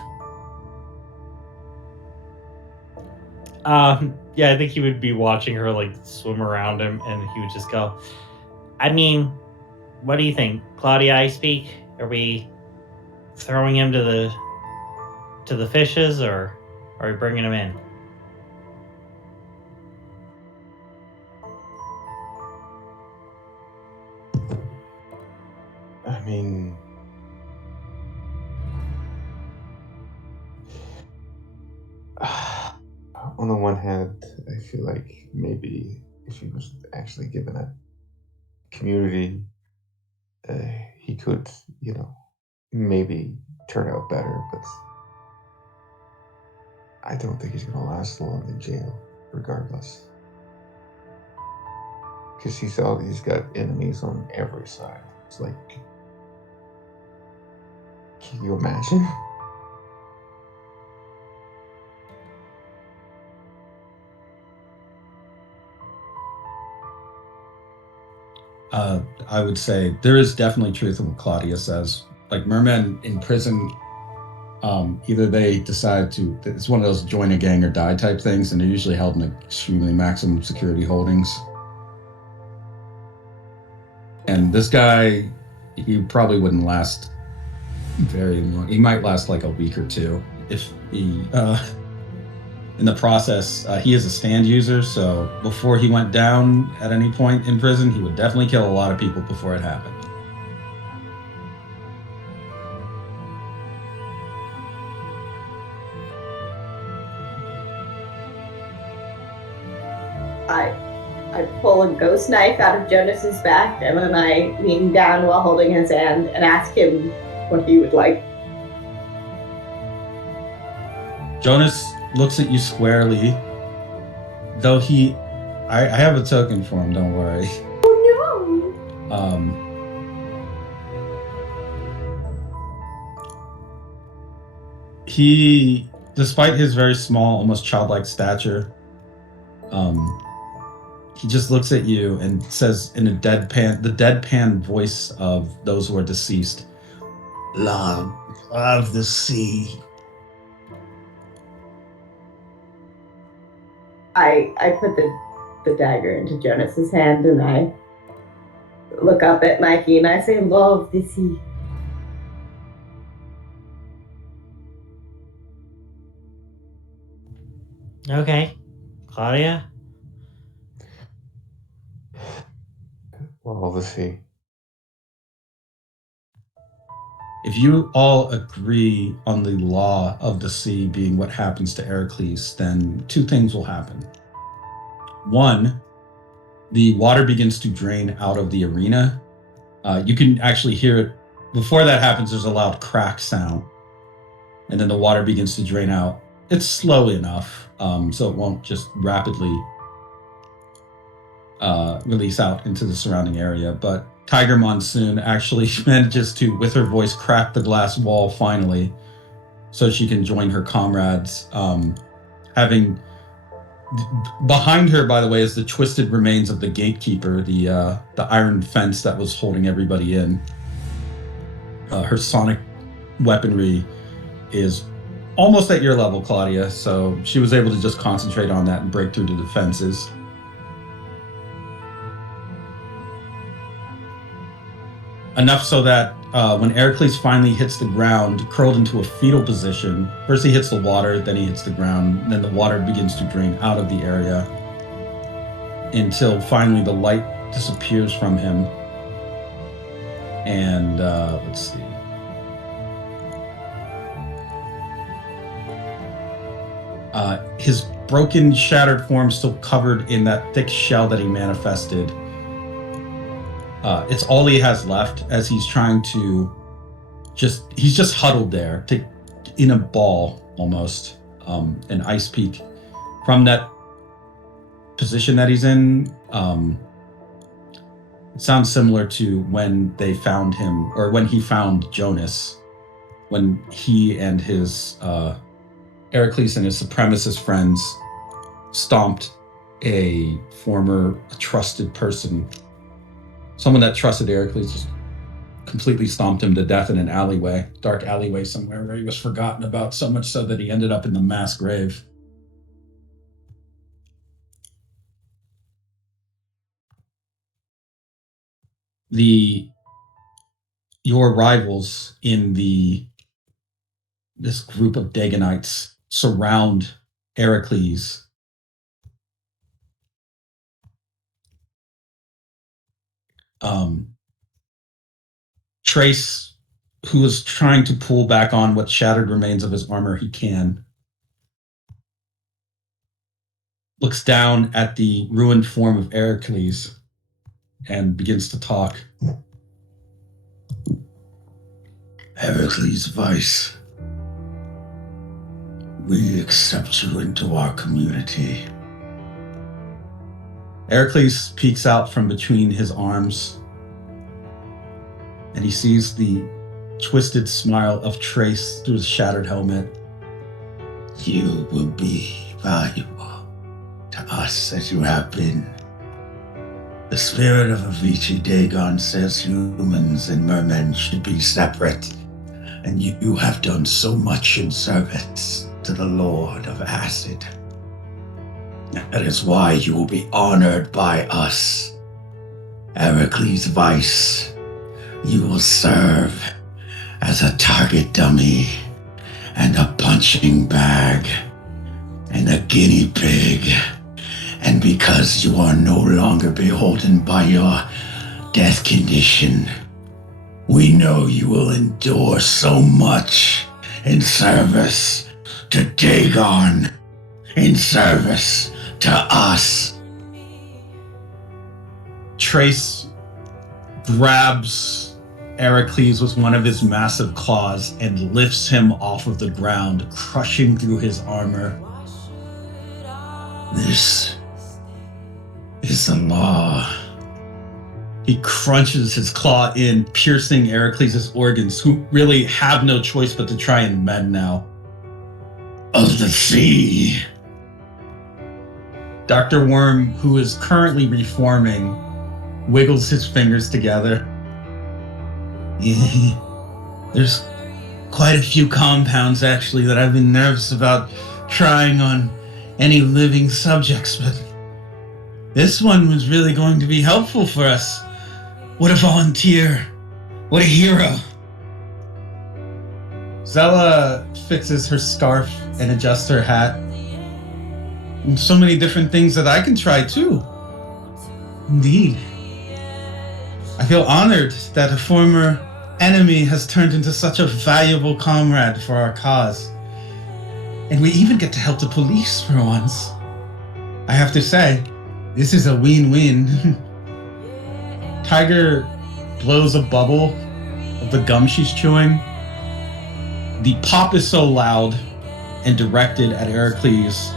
Yeah, I think he would be watching her like swim around him, and he would just go, I mean, what do you think, Claudia? I speak. Are we throwing him to the fishes, or are we bringing him in? I mean, on the one hand, I feel like maybe if he was actually given a community, he could, maybe turn out better, but I don't think he's going to last long in jail, regardless. Because he's got enemies on every side. It's like, can you imagine? I would say there is definitely truth in what Claudia says. Like mermen in prison, either they decide to, it's one of those join a gang or die type things, and they're usually held in extremely maximum security holdings. And this guy, he probably wouldn't last very long. He might last like a week or two if he, in the process, he is a stand user, so before he went down at any point in prison, he would definitely kill a lot of people before it happened. I pull a ghost knife out of Jonas's back, and then I lean down while holding his hand and ask him what he would like. Jonas looks at you squarely, though I have a token for him, don't worry. Oh He, despite his very small, almost childlike stature, he just looks at you and says in the deadpan voice of those who are deceased, "Love of the sea." I put the the dagger into Jonas's hand, and I look up at Mikey and I say, "Love the sea." Okay. Claudia? Well, the sea. If you all agree on the law of the sea being what happens to Heracles, then two things will happen. One, the water begins to drain out of the arena. You can actually hear it. Before that happens, there's a loud crack sound. And then the water begins to drain out. It's slow enough, so it won't just rapidly release out into the surrounding area. But Tiger Monsoon actually manages to, with her voice, crack the glass wall finally, so she can join her comrades. Having behind her, by the way, is the twisted remains of the gatekeeper, the iron fence that was holding everybody in. Her sonic weaponry is almost at your level, Claudia, so she was able to just concentrate on that and break through the defenses. Enough so that when Heracles finally hits the ground, curled into a fetal position, first he hits the water, then he hits the ground, then the water begins to drain out of the area until finally the light disappears from him. And let's see. His broken, shattered form still covered in that thick shell that he manifested. It's all he has left as he's trying to he's just huddled there in a ball almost, an ice peak. From that position that he's in, it sounds similar to when they found him, or when he found Jonas, when he and his Heracles and his supremacist friends stomped a former trusted person. Someone that trusted Heracles just completely stomped him to death in an alleyway, dark alleyway somewhere where he was forgotten about, so much so that he ended up in the mass grave. Your rivals in this group of Dagonites surround Heracles. Trace, who is trying to pull back on what shattered remains of his armor he can, looks down at the ruined form of Heracles and begins to talk. Heracles Vice, we accept you into our community. Heracles peeks out from between his arms, and he sees the twisted smile of Trace through his shattered helmet. You will be valuable to us as you have been. The spirit of Avicii Dagon says humans and mermen should be separate, and you have done so much in service to the Lord of Acid. That is why you will be honored by us. Heracles Vice, you will serve as a target dummy and a punching bag and a guinea pig. And because you are no longer beholden by your death condition, we know you will endure so much in service to Dagon, in service to us. Trace grabs Heracles with one of his massive claws and lifts him off of the ground, crushing through his armor. This is the law. He crunches his claw in, piercing Heracles' organs, who really have no choice but to try and mend now. Of the sea. Dr. Worm, who is currently reforming, wiggles his fingers together. There's quite a few compounds, actually, that I've been nervous about trying on any living subjects, but This one was really going to be helpful for us. What a volunteer. What a hero. Zella fixes her scarf and adjusts her hat. And so many different things that I can try too. Indeed. I feel honored that a former enemy has turned into such a valuable comrade for our cause. And we even get to help the police for once. I have to say, this is a win-win. Tiger blows a bubble of the gum she's chewing. The pop is so loud and directed at Heracles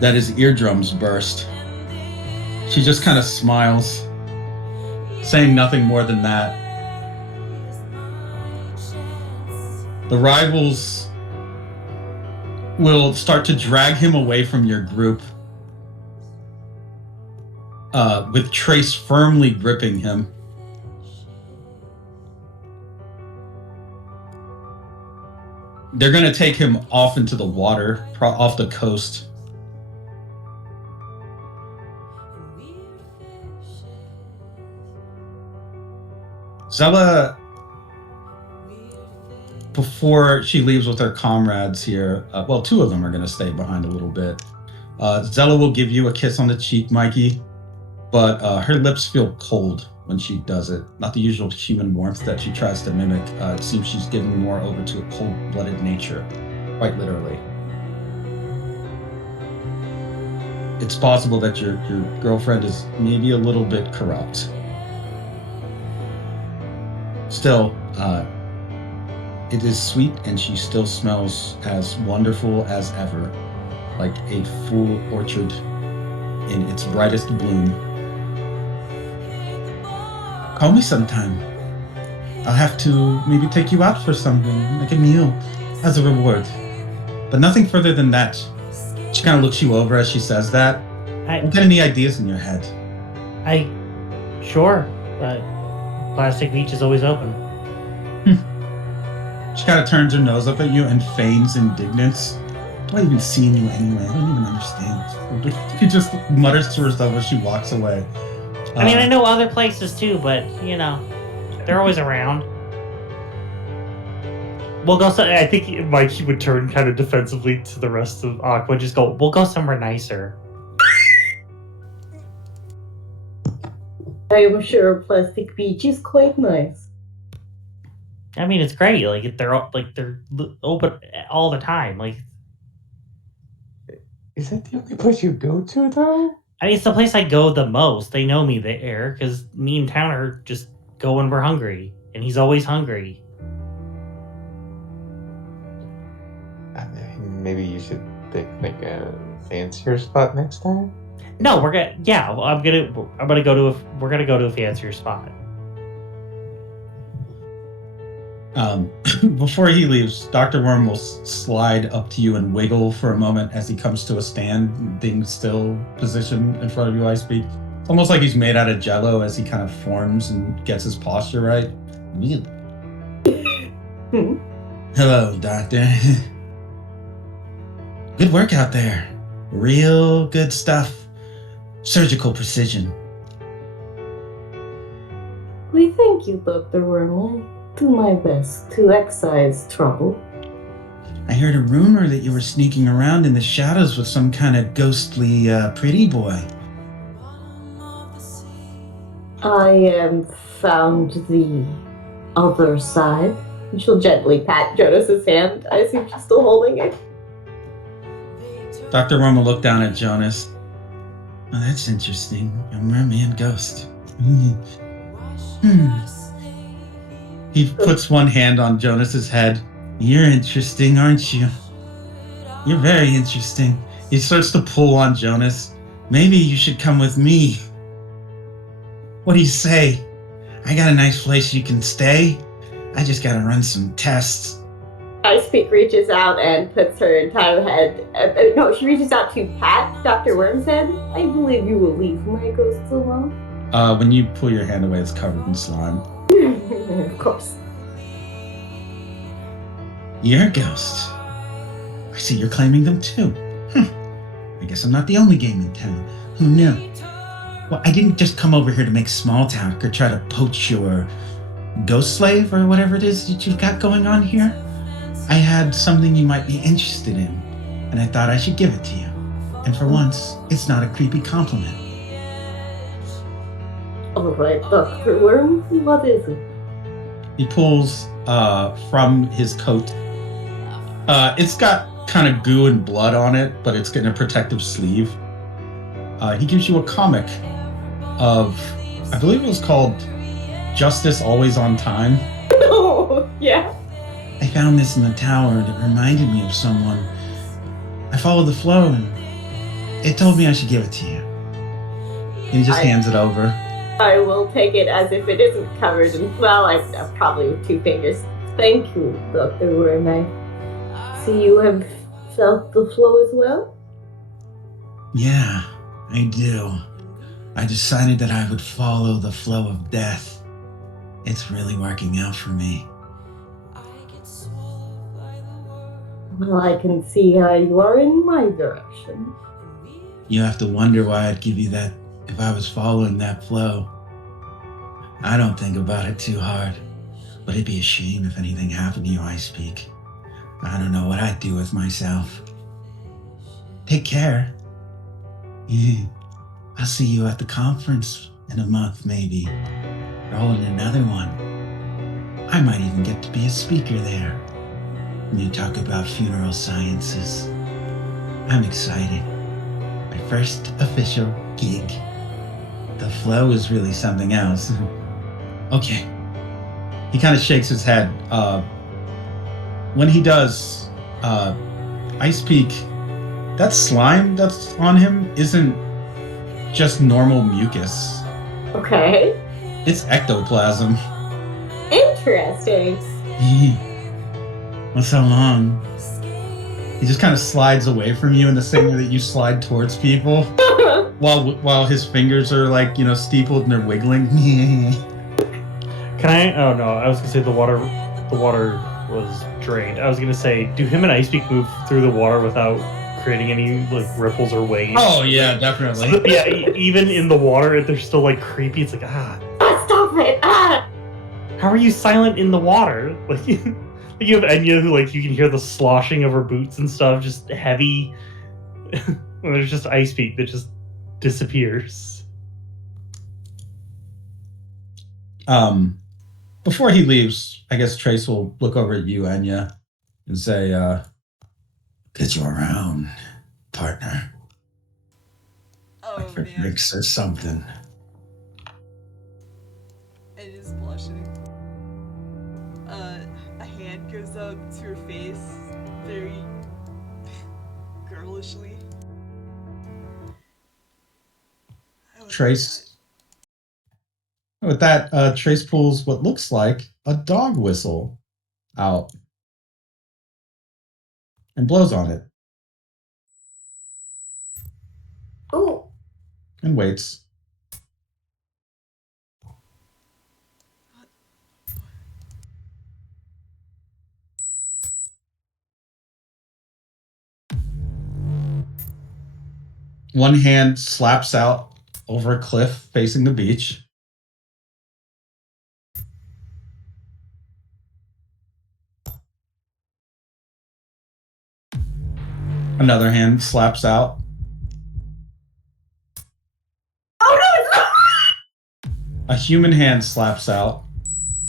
that his eardrums burst. She just kind of smiles, saying nothing more than that. The rivals will start to drag him away from your group, with Trace firmly gripping him. They're going to take him off into the water, off the coast. Zella, before she leaves with her comrades here, well, two of them are going to stay behind a little bit. Zella will give you a kiss on the cheek, Mikey, but her lips feel cold when she does it. Not the usual human warmth that she tries to mimic. It seems she's giving more over to a cold-blooded nature, quite literally. It's possible that your girlfriend is maybe a little bit corrupt. Still, it is sweet, and she still smells as wonderful as ever, like a full orchard in its brightest bloom. Call me sometime. I'll have to maybe take you out for something, like a meal, as a reward. But nothing further than that. She kind of looks you over as she says that. Don't get any ideas in your head. Sure, but Plastic Beach is always open. She kind of turns her nose up at you and feigns indignance. Do I even see you anyway? I don't even understand. She just mutters to herself as she walks away. I mean, I know other places too, but, you know, they're always around. We'll go. I think Mikey would turn kind of defensively to the rest of Aqua. Just go. We'll go somewhere nicer. I am sure Plastic Beach is quite nice. I mean, it's great. Like they're open all the time. Like, Is that the only place you go to, though? I mean, it's the place I go the most. They know me there because me and Towner just go when we're hungry, and he's always hungry. Maybe you should pick like a fancier spot next time. No, we're gonna. Yeah, we're gonna go to a fancier spot. Before he leaves, Dr. Worm will slide up to you and wiggle for a moment as he comes to a stand, being still positioned in front of you, I speak. It's almost like he's made out of jello as he kind of forms and gets his posture right. Hello, Doctor. Good work out there. Real good stuff. Surgical precision. We thank you, Dr. Wormley. Do my best to excise trouble. I heard a rumor that you were sneaking around in the shadows with some kind of ghostly, pretty boy. I found the other side. And she'll gently pat Jonas's hand. I assume she's still holding it. Dr. Worm will look down at Jonas. Oh, that's interesting. A merman ghost. He puts one hand on Jonas's head. You're interesting, aren't you? You're very interesting. He starts to pull on Jonas. Maybe you should come with me. What do you say? I got a nice place you can stay. I just gotta run some tests. Icepeak reaches out and puts her entire head. No, she reaches out to pat Dr. Worm's head. I believe you will leave my ghosts alone. When you pull your hand away, it's covered in slime. Of course. You're a ghost. I see you're claiming them too. I guess I'm not the only game in town. Who knew? Well, I didn't just come over here to make small talk or try to poach your ghost slave or whatever it is that you've got going on here. I had something you might be interested in, and I thought I should give it to you. And for once, it's not a creepy compliment. All right, Dr. Worm, what is it? He pulls from his coat. It's got kind of goo and blood on it, but it's got a protective sleeve. He gives you a comic of, I believe it was called Justice Always on Time. Oh, yeah. I found this in the tower and it reminded me of someone. I followed the flow and it told me I should give it to you. And he just hands it over. I will take it as if it isn't covered in, well, I probably with 2 fingers. Thank you, Dr. Worm. I see you have felt the flow as well? Yeah, I do. I decided that I would follow the flow of death. It's really working out for me. Well, I can see how you are in my direction. You have to wonder why I'd give you that if I was following that flow. I don't think about it too hard, but it'd be a shame if anything happened to you, I speak. I don't know what I'd do with myself. Take care. I'll see you at the conference in a month, maybe. Or in another one. I might even get to be a speaker there. When you talk about funeral sciences. I'm excited. My first official gig. The flow is really something else. Okay. He kind of shakes his head. When he does, Ice Peak, that slime that's on him isn't just normal mucus. Okay. It's ectoplasm. Interesting. What's so long? He just kind of slides away from you in the same way that you slide towards people, while his fingers are like, steepled and they're wiggling. Can I? Oh no, I was gonna say the water was drained. I was gonna say, do him and Ice Peak move through the water without creating any like ripples or waves? Oh yeah, definitely. Yeah, even in the water, they're still like creepy. It's like Stop it! how are you silent in the water? Like you have Enya who like you can hear the sloshing of her boots and stuff, just heavy. When there's just Ice Peak that just disappears. Before he leaves, I guess Trace will look over at you, Enya, and say, Get you around, partner. Oh, Like for man. drinks or something. It is blushing. A hand goes up to her face, very girlishly. I would Trace. With that, Trace pulls what looks like a dog whistle out and blows on it Ooh. and waits. One hand slaps out over a cliff facing the beach. Another hand slaps out. Oh no, it's not! A human hand slaps out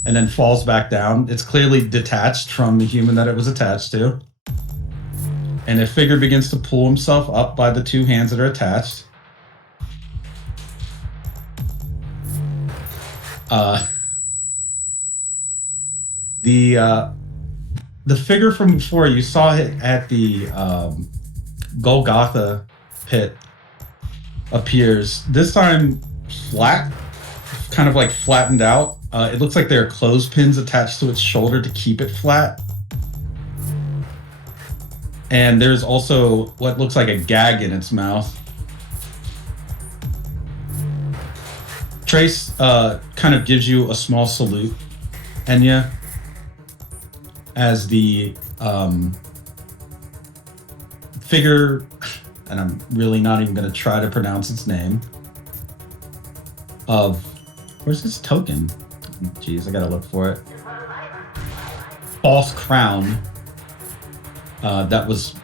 and then falls back down. It's clearly detached from the human that it was attached to. And a figure begins to pull himself up by the 2 hands that are attached. The figure from before, you saw it at the Golgotha pit, appears. This time flat, kind of like flattened out. It looks like there are clothespins attached to its shoulder to keep it flat. And there's also what looks like a gag in its mouth. Trace kind of gives you a small salute, Enya, as the figure, and I'm really not even going to try to pronounce its name, of, where's this token? Jeez, I gotta look for it. False crown that was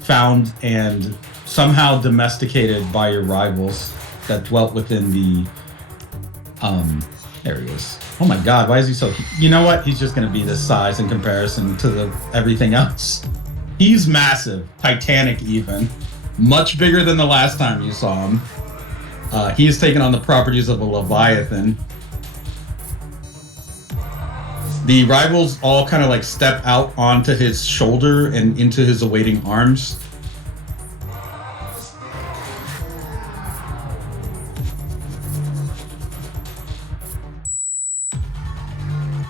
found and somehow domesticated by your rivals that dwelt within the there he is. Oh my god, why is he so... You know what? He's just gonna be this size in comparison to everything else. He's massive. Titanic even. Much bigger than the last time you saw him. He has taken on the properties of a Leviathan. The rivals all kind of like step out onto his shoulder and into his awaiting arms.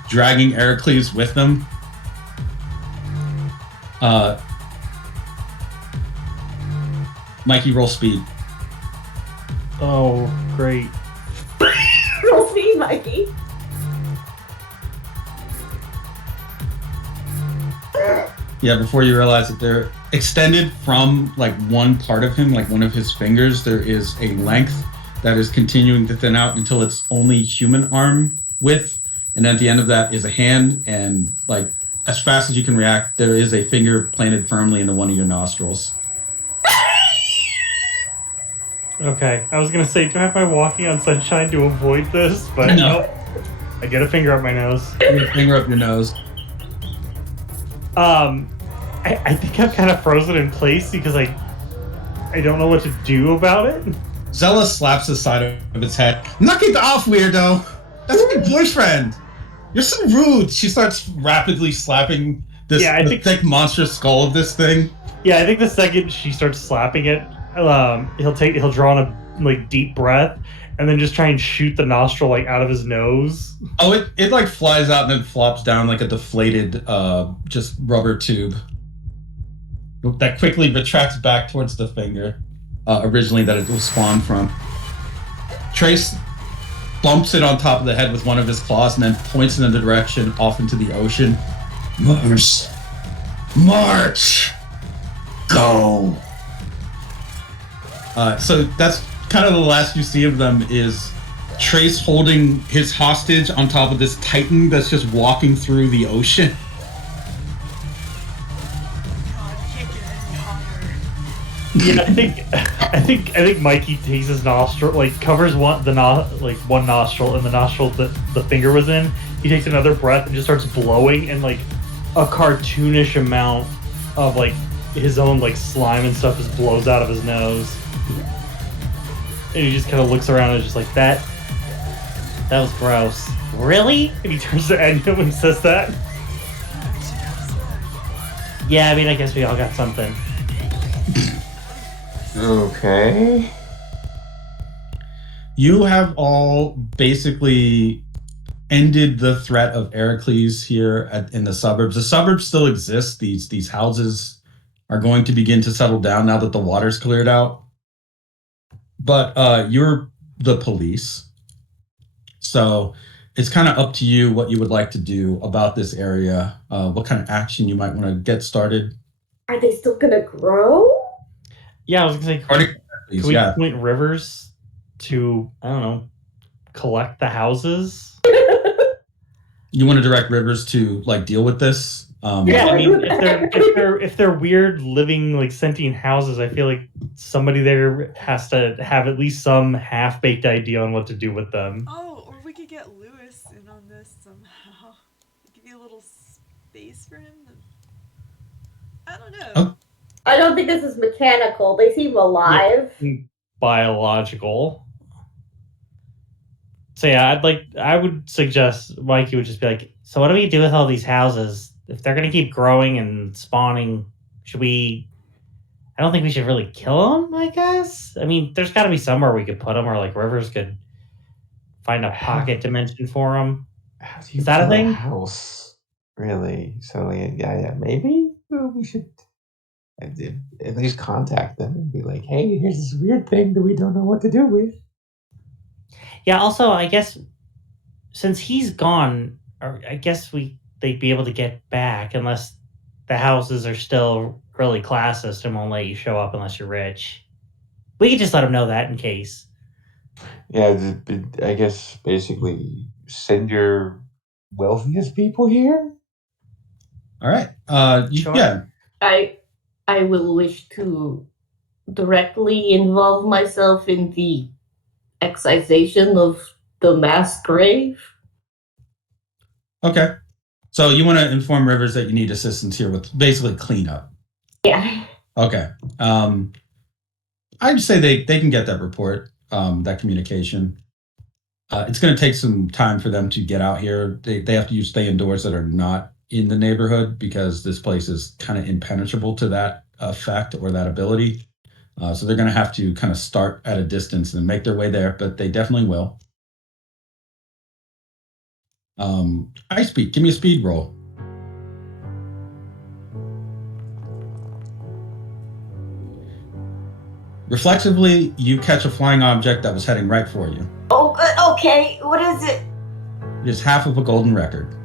Dragging Heracles with them. Mikey, roll speed. Oh, great. Roll speed, Mikey. Yeah, before you realize that they're extended from like one part of him, like one of his fingers, there is a length that is continuing to thin out until it's only human arm width. And at the end of that is a hand, and like as fast as you can react, there is a finger planted firmly into one of your nostrils. Okay, I was gonna say, do I have my walking on sunshine to avoid this? But No. nope. I get a finger up my nose. Your finger up your nose. I think I'm kind of frozen in place because I don't know what to do about it. Zella slaps the side of its head. Knock it off, weirdo! That's my boyfriend! You're so rude! She starts rapidly slapping this thick monstrous skull of this thing. Yeah, I think the second she starts slapping it, he'll draw on a like deep breath and then just try and shoot the nostril like out of his nose. Oh, it like flies out and then flops down like a deflated just rubber tube that quickly retracts back towards the finger originally that it was spawned from. Trace bumps it on top of the head with one of his claws and then points in the direction off into the ocean. March! Go! So that's kind of the last you see of them is Trace holding his hostage on top of this titan that's just walking through the ocean. Yeah, I think Mikey takes his nostril, like covers one nostril, and the nostril that the finger was in. He takes another breath and just starts blowing, and like a cartoonish amount of like his own like slime and stuff just blows out of his nose. And he just kind of looks around and is just like, that was gross. Really? And he turns to Enya when he says that. Yeah, I mean, I guess we all got something. Okay. You have all basically ended the threat of Heracles here in the suburbs. The suburbs still exist. These houses are going to begin to settle down now that the water's cleared out. But you're the police. So it's kind of up to you what you would like to do about this area, what kind of action you might want to get started. Are they still gonna grow? Yeah, I was gonna say, can we point Rivers to, I don't know, collect the houses? You want to direct Rivers to like deal with this? Yeah, I mean, if they're weird living like sentient houses, I feel like somebody there has to have at least some half-baked idea on what to do with them. Oh, or we could get Lewis in on this somehow. Give you a little space for him. I don't know. Oh. I don't think this is mechanical. They seem alive. Yeah, biological. So yeah, I would suggest Mikey would just be like, So what do we do with all these houses? If they're going to keep growing and spawning, I don't think we should really kill them, I guess? I mean, there's got to be somewhere we could put them, or like Rivers could find a pocket dimension for them. How do you Is that a kill thing? house? Really? So yeah, maybe we should at least contact them and be like, hey, here's this weird thing that we don't know what to do with. Yeah, also, I guess, since he's gone, or I guess they'd be able to get back unless the houses are still really classist and won't let you show up unless you're rich. We could just let them know that in case. Yeah, I guess basically send your wealthiest people here. All right. Sure. Yeah. I will wish to directly involve myself in the excisation of the mass grave. Okay. So you want to inform Rivers that you need assistance here with basically cleanup. Yeah. Okay. I'd say they can get that report, that communication. It's going to take some time for them to get out here. They have to stay indoors that are not in the neighborhood because this place is kind of impenetrable to that effect or that ability. So they're going to have to kind of start at a distance and make their way there, but they definitely will. Ice Beat, give me a speed roll. Reflexively, you catch a flying object that was heading right for you. Oh, okay. What is it? It is half of a golden record.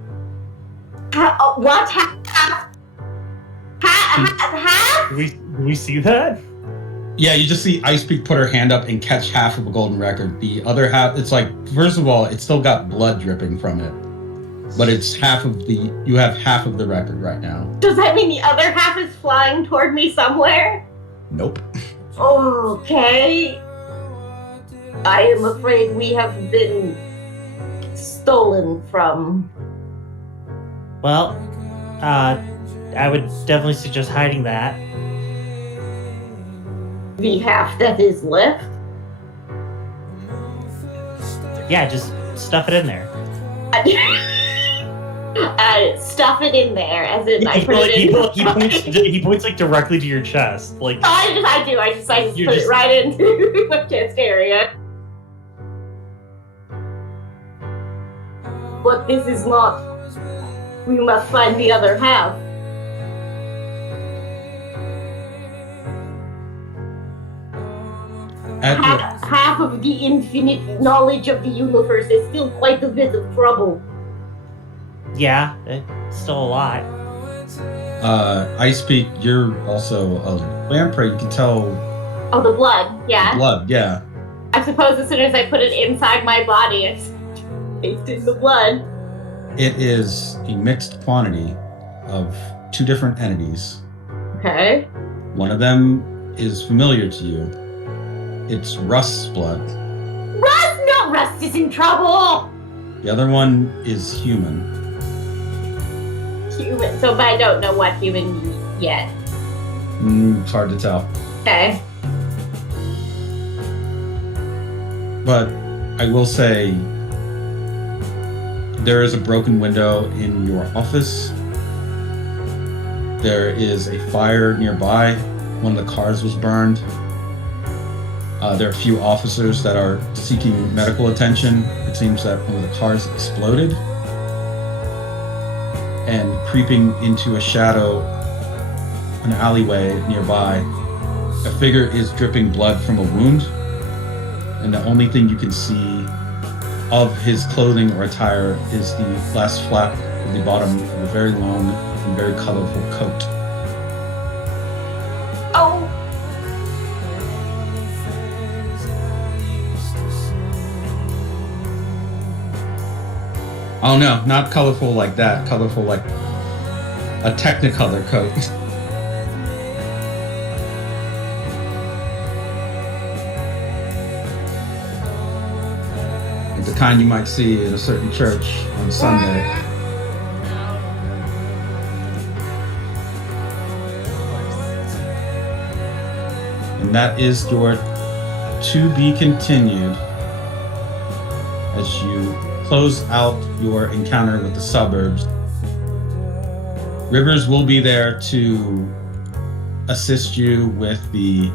What? Half? Do we see that? Yeah, you just see Ice Peak put her hand up and catch half of a golden record. The other half, it's like, first of all, it's still got blood dripping from it. But it's you have half of the record right now. Does that mean the other half is flying toward me somewhere? Nope. Okay. I am afraid we have been stolen from. Well, I would definitely suggest hiding that. The half that is left? Yeah, just stuff it in there. Stuff it in there, as in I put it in. He points like directly to your chest, like. I just put it right into my chest area. But this is not. We must find the other half. Half of the infinite knowledge of the universe is still quite a bit of trouble. Yeah, it's still a lot. Ice Peak, you're also a lamprey. You can tell. Oh, the blood, yeah. The blood, yeah. I suppose as soon as I put it inside my body, I tasted the blood. It is a mixed quantity of two different entities. Okay. One of them is familiar to you. It's Rust's blood. Rust? No, Rust is in trouble! The other one is human. Human, so but I don't know what human yet. It's hard to tell. Okay. But I will say there is a broken window in your office. There is a fire nearby. One of the cars was burned. There are a few officers that are seeking medical attention. It seems that one of the cars exploded. And creeping into a shadow, an alleyway nearby, a figure is dripping blood from a wound. And the only thing you can see of his clothing or attire is the last flap of the bottom of a very long and very colorful coat. Oh! Oh no, not colorful like that. Colorful like a Technicolor coat. The kind you might see in a certain church on Sunday. And that is your to be continued as you close out your encounter with the suburbs. Rivers will be there to assist you with the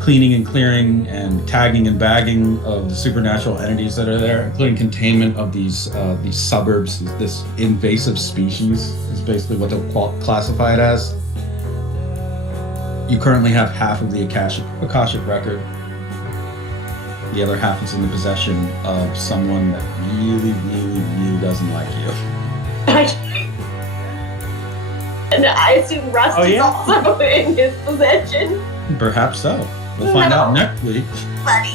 cleaning and clearing and tagging and bagging of the supernatural entities that are there, including containment of these suburbs. This invasive species is basically what they'll classify it as. You currently have half of the Akashic record. The other half is in the possession of someone that really, really, really doesn't like you. And I assume Rust is also in his possession. Perhaps so. We'll find out next week. Buddy.